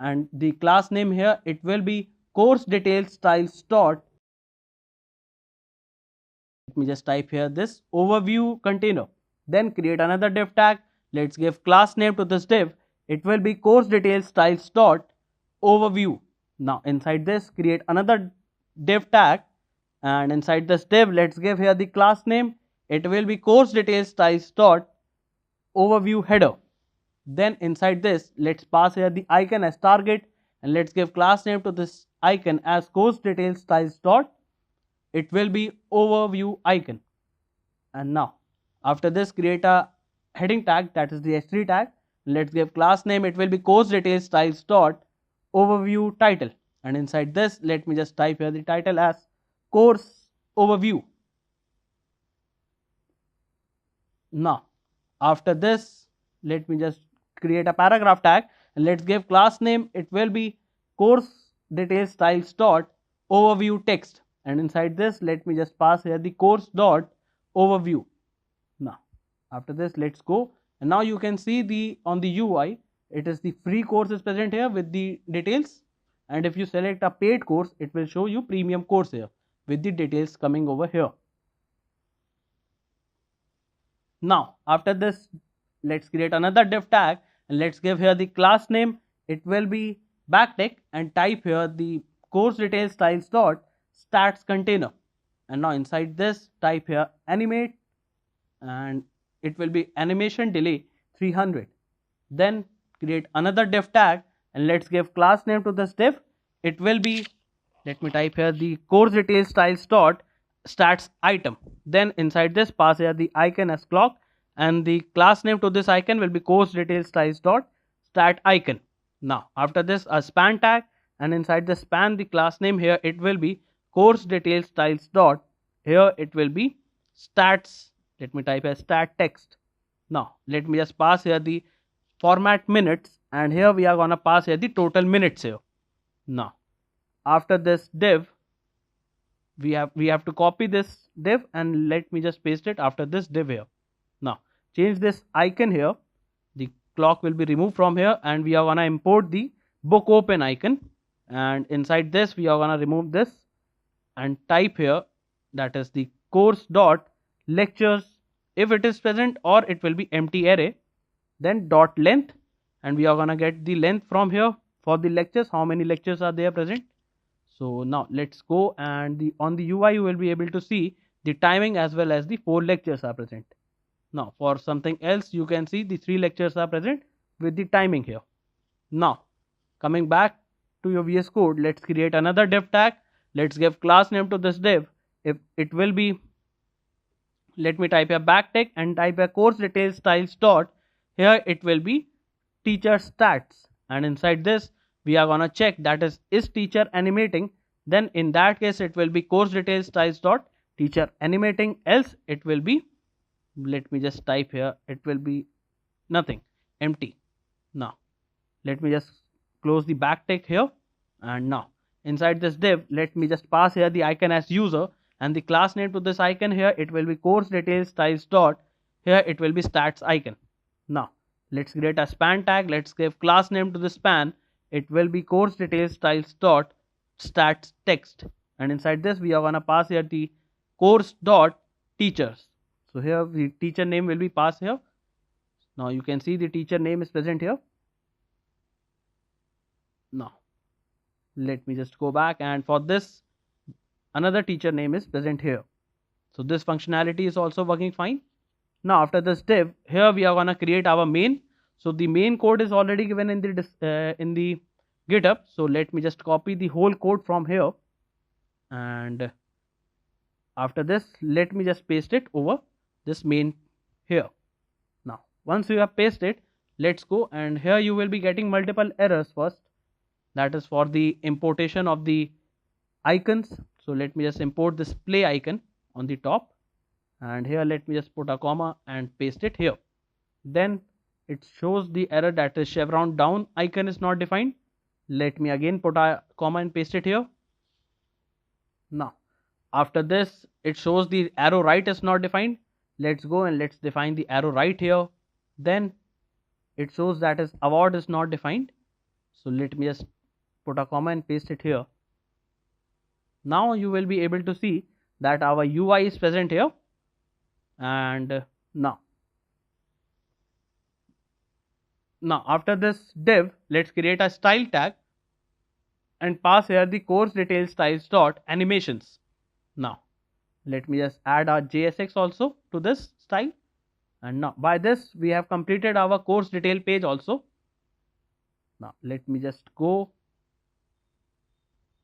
and the class name here it will be course details styles dot, let me just type here this overview container. Then create another div tag. Let's give class name to this div. It will be course details styles dot overview. Now inside this create another div tag, and inside this div let's give here the class name. It will be course details styles dot overview header. Then inside this let's pass here the icon as target, and let's give class name to this icon as course details styles dot, it will be overview icon. And now after this create a heading tag, that is the h3 tag. Let's give class name. It will be course details styles dot overview title, and inside this let me just type here the title as course overview. Now After this, let me just create a paragraph tag and let's give class name. It will be course details styles dot overview text, and inside this let me just pass here the course dot overview. Now after this, let's go, and now you can see the on the UI it is the free course is present here with the details, and if you select a paid course it will show you premium course here with the details coming over here. Now after this, let's create another div tag and let's give here the class name. It will be backtick, and type here the course details styles dot stats container, and now inside this type here animate, and it will be animation delay 300. Then create another div tag and let's give class name to this div. It will be, let me type here the course details styles dot stats item. Then inside this pass here the icon as clock, and the class name to this icon will be course details styles dot stat icon. Now after this a span tag, and inside the span the class name here it will be course details styles dot, here it will be stats, let me type as stat text. Now let me just pass here the format minutes, and here we are gonna pass here the total minutes here. Now after this div, we have to copy this div and let me just paste it after this div here. Now change this icon here, the clock will be removed from here, and we are gonna import the book open icon, and inside this we are gonna remove this and type here that is the course dot lectures if it is present, or it will be empty array, then dot length, and we are gonna get the length from here for the lectures, how many lectures are there present. So now let's go, and on the UI you will be able to see the timing as well as the 4 lectures are present. Now for something else you can see the 3 lectures are present with the timing here. Now coming back to your VS Code, let's create another div tag. Let's give class name to this div. If it will be, let me type a backtick and type a course details styles dot, here it will be teacher stats, and inside this we are gonna check that is teacher animating, then in that case it will be course details styles dot teacher animating, else it will be, let me just type here, it will be nothing, empty. Now let me just close the backtick here, and now inside this div let me just pass here the icon as user, and the class name to this icon here it will be course details styles dot, here it will be stats icon. Now let's create a span tag. Let's give class name to the span. It will be course details styles dot stats text, and inside this we are gonna pass here the course dot teachers. So here the teacher name will be passed here. Now you can see the teacher name is present here. Now let me just go back, and for this another teacher name is present here. So this functionality is also working fine. Now after this div, here we are gonna create our main. So the main code is already given in the GitHub. So let me just copy the whole code from here, and after this let me just paste it over this main here. Now once you have pasted, let's go, and here you will be getting multiple errors first. That is for the importation of the icons. So let me just import this play icon on the top, and here let me just put a comma and paste it here. Then it shows the error that is chevron down icon is not defined. Let me again put a comma and paste it here. Now after this it shows the arrow right is not defined. Let's go and let's define the arrow right here. Then it shows that is award is not defined. So let me just put a comma and paste it here. Now you will be able to see that our UI is present here, and now after this div, let's create a style tag and pass here the course details styles dot animations. Now let me just add our JSX also to this style, and now by this we have completed our course detail page also. Now let me just go,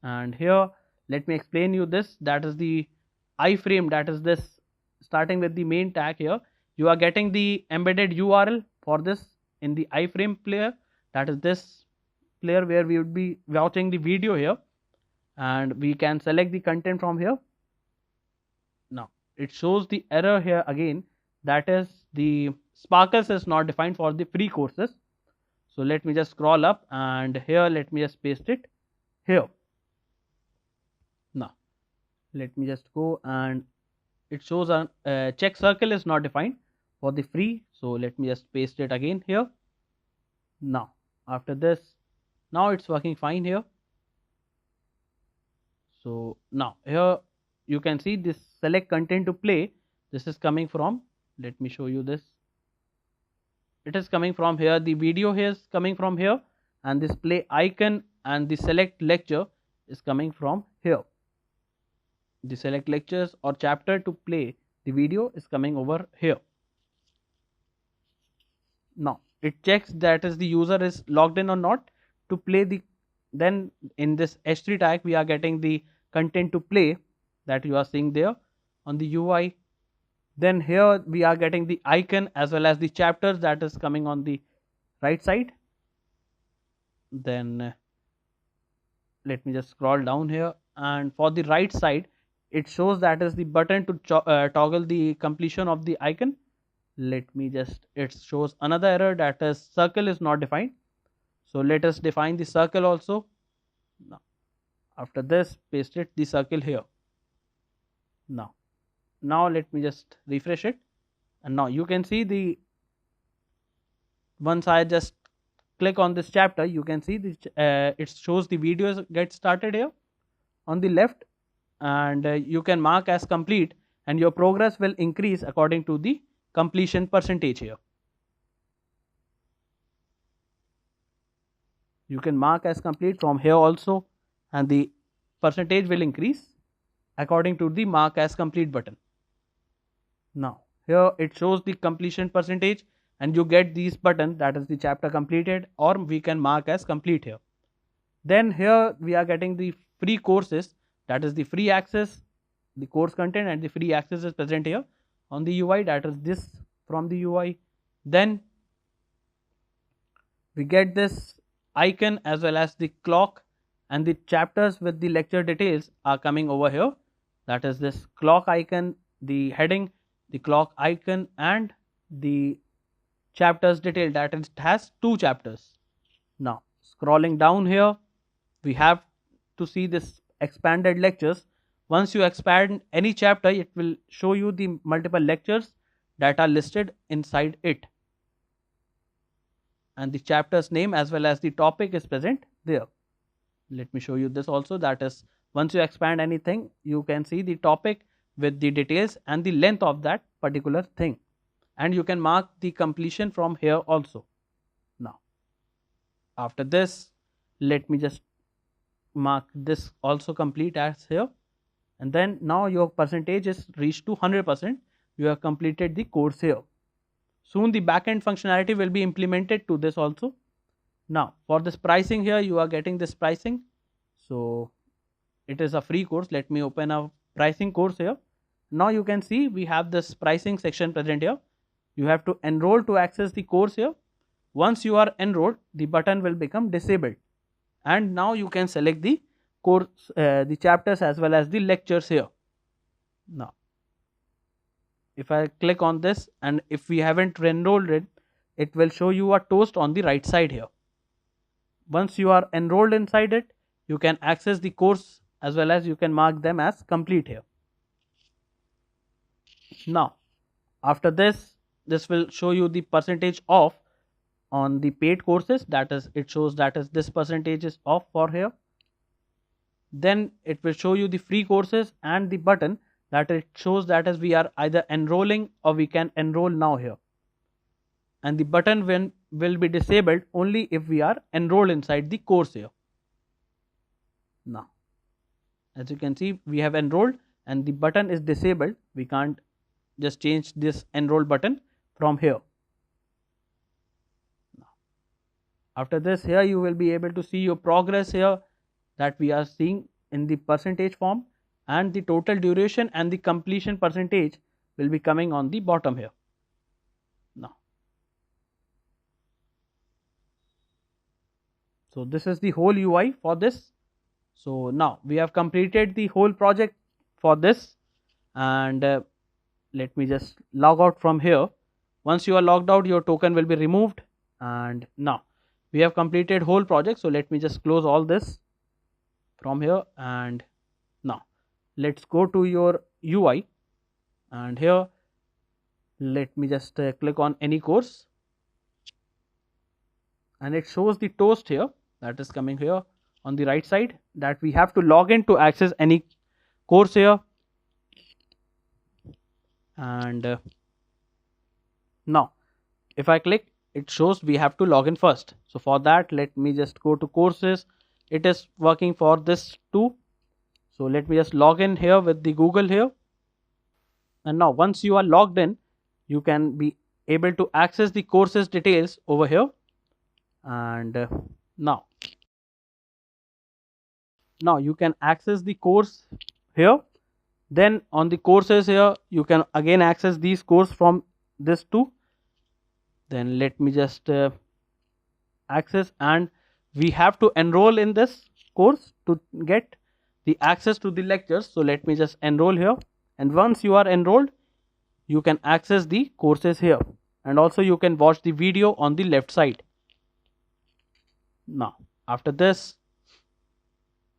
and here let me explain you this, that is the iframe, that is this starting with the main tag here. You are getting the embedded URL for this in the iframe player, that is this player where we would be watching the video here, and we can select the content from here. Now it shows the error here again, that is the sparkles is not defined for the free courses. So let me just scroll up, and here let me just paste it here. Now let me just go, and it shows a check circle is not defined for the free. So let me just paste it again here. Now after this, now it's working fine here. So now here you can see this select content to play. This is coming from, let me show you this. It is coming from here. The video here is coming from here, and this play icon and the select lecture is coming from here. The select lectures or chapter to play the video is coming over here. Now it checks that is the user is logged in or not to play the, then in this h3 tag we are getting the content to play that you are seeing there on the UI. Then here we are getting the icon as well as the chapters that is coming on the right side. Then let me just scroll down here, and for the right side it shows that is the button to toggle the completion of the icon. Let me just, it shows another error that is circle is not defined. So let us define the circle also. Now after this, paste it the circle here. Now let me just refresh it, and now you can see the, once I just click on this chapter, you can see this it shows the videos get started here on the left, and you can mark as complete, and your progress will increase according to the completion percentage here. You can mark as complete from here also, and the percentage will increase according to the mark as complete button. Now here it shows the completion percentage, and you get these button that is the chapter completed, or we can mark as complete here. Then here we are getting the free courses, that is the free access, the course content and the free access is present here on the UI, that is this from the UI. Then we get this icon as well as the clock, and the chapters with the lecture details are coming over here, that is this clock icon, the heading, the clock icon, and the chapters detail, that it has 2 chapters. Now scrolling down here, we have to see this expanded lectures. Once you expand any chapter, it will show you the multiple lectures that are listed inside it, and the chapter's name as well as the topic is present there. Let me show you this also, that is once you expand anything, you can see the topic with the details and the length of that particular thing, and you can mark the completion from here also. Now after this, let me just mark this also complete as here, and then now your percentage is reached to 100%. You have completed the course here. Soon the backend functionality will be implemented to this also. Now for this pricing here, you are getting this pricing. So it is a free course. Let me open a pricing course here. Now you can see we have this pricing section present here. You have to enroll to access the course here. Once you are enrolled, the button will become disabled, and now you can select the course, the chapters as well as the lectures here. Now if I click on this, and if we haven't enrolled it, it will show you a toast on the right side here. Once you are enrolled inside it, you can access the course as well as you can mark them as complete here. Now after this, this will show you the percentage off on the paid courses, that is it shows that is this percentage is off for here. Then it will show you the free courses and the button that it shows that as we are either enrolling or we can enroll now here, and the button will be disabled only if we are enrolled inside the course here. Now as you can see, we have enrolled and the button is disabled. We can't just change this enroll button from here. Now after this, here you will be able to see your progress here that we are seeing in the percentage form, and the total duration and the completion percentage will be coming on the bottom here. Now so this is the whole UI for this. So now we have completed the whole project for this, and let me just log out from here, Once you are logged out, your token will be removed. And now we have completed whole project. So let me just close all this from here. And now let's go to your UI, and here let me just click on any course, and it shows the toast here that is coming here on the right side, that we have to log in to access any course here. And now if I click, it shows we have to log in first. So for that, let me just go to courses. It is working for this too. So let me just log in here with the Google here. And now once you are logged in, you can be able to access the courses details over here. And now you can access the course here. Then on the courses here, you can again access these courses from this too. Then let me just access, and we have to enroll in this course to get the access to the lectures. So let me just enroll here, and once you are enrolled, you can access the courses here, and also you can watch the video on the left side. Now after this,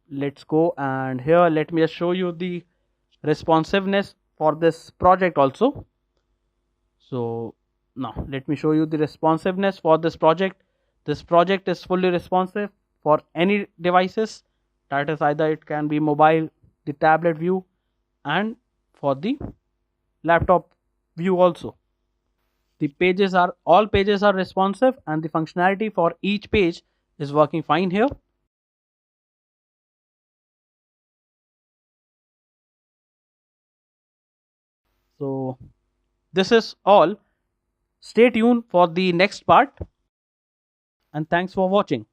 let's go, and here let me just show you the responsiveness for this project also. So now let me show you the responsiveness for this project. This project is fully responsive for any devices, that is either it can be mobile, the tablet view, and for the laptop view also. All pages are responsive, and the functionality for each page is working fine here. So this is all. Stay tuned for the next part, and thanks for watching.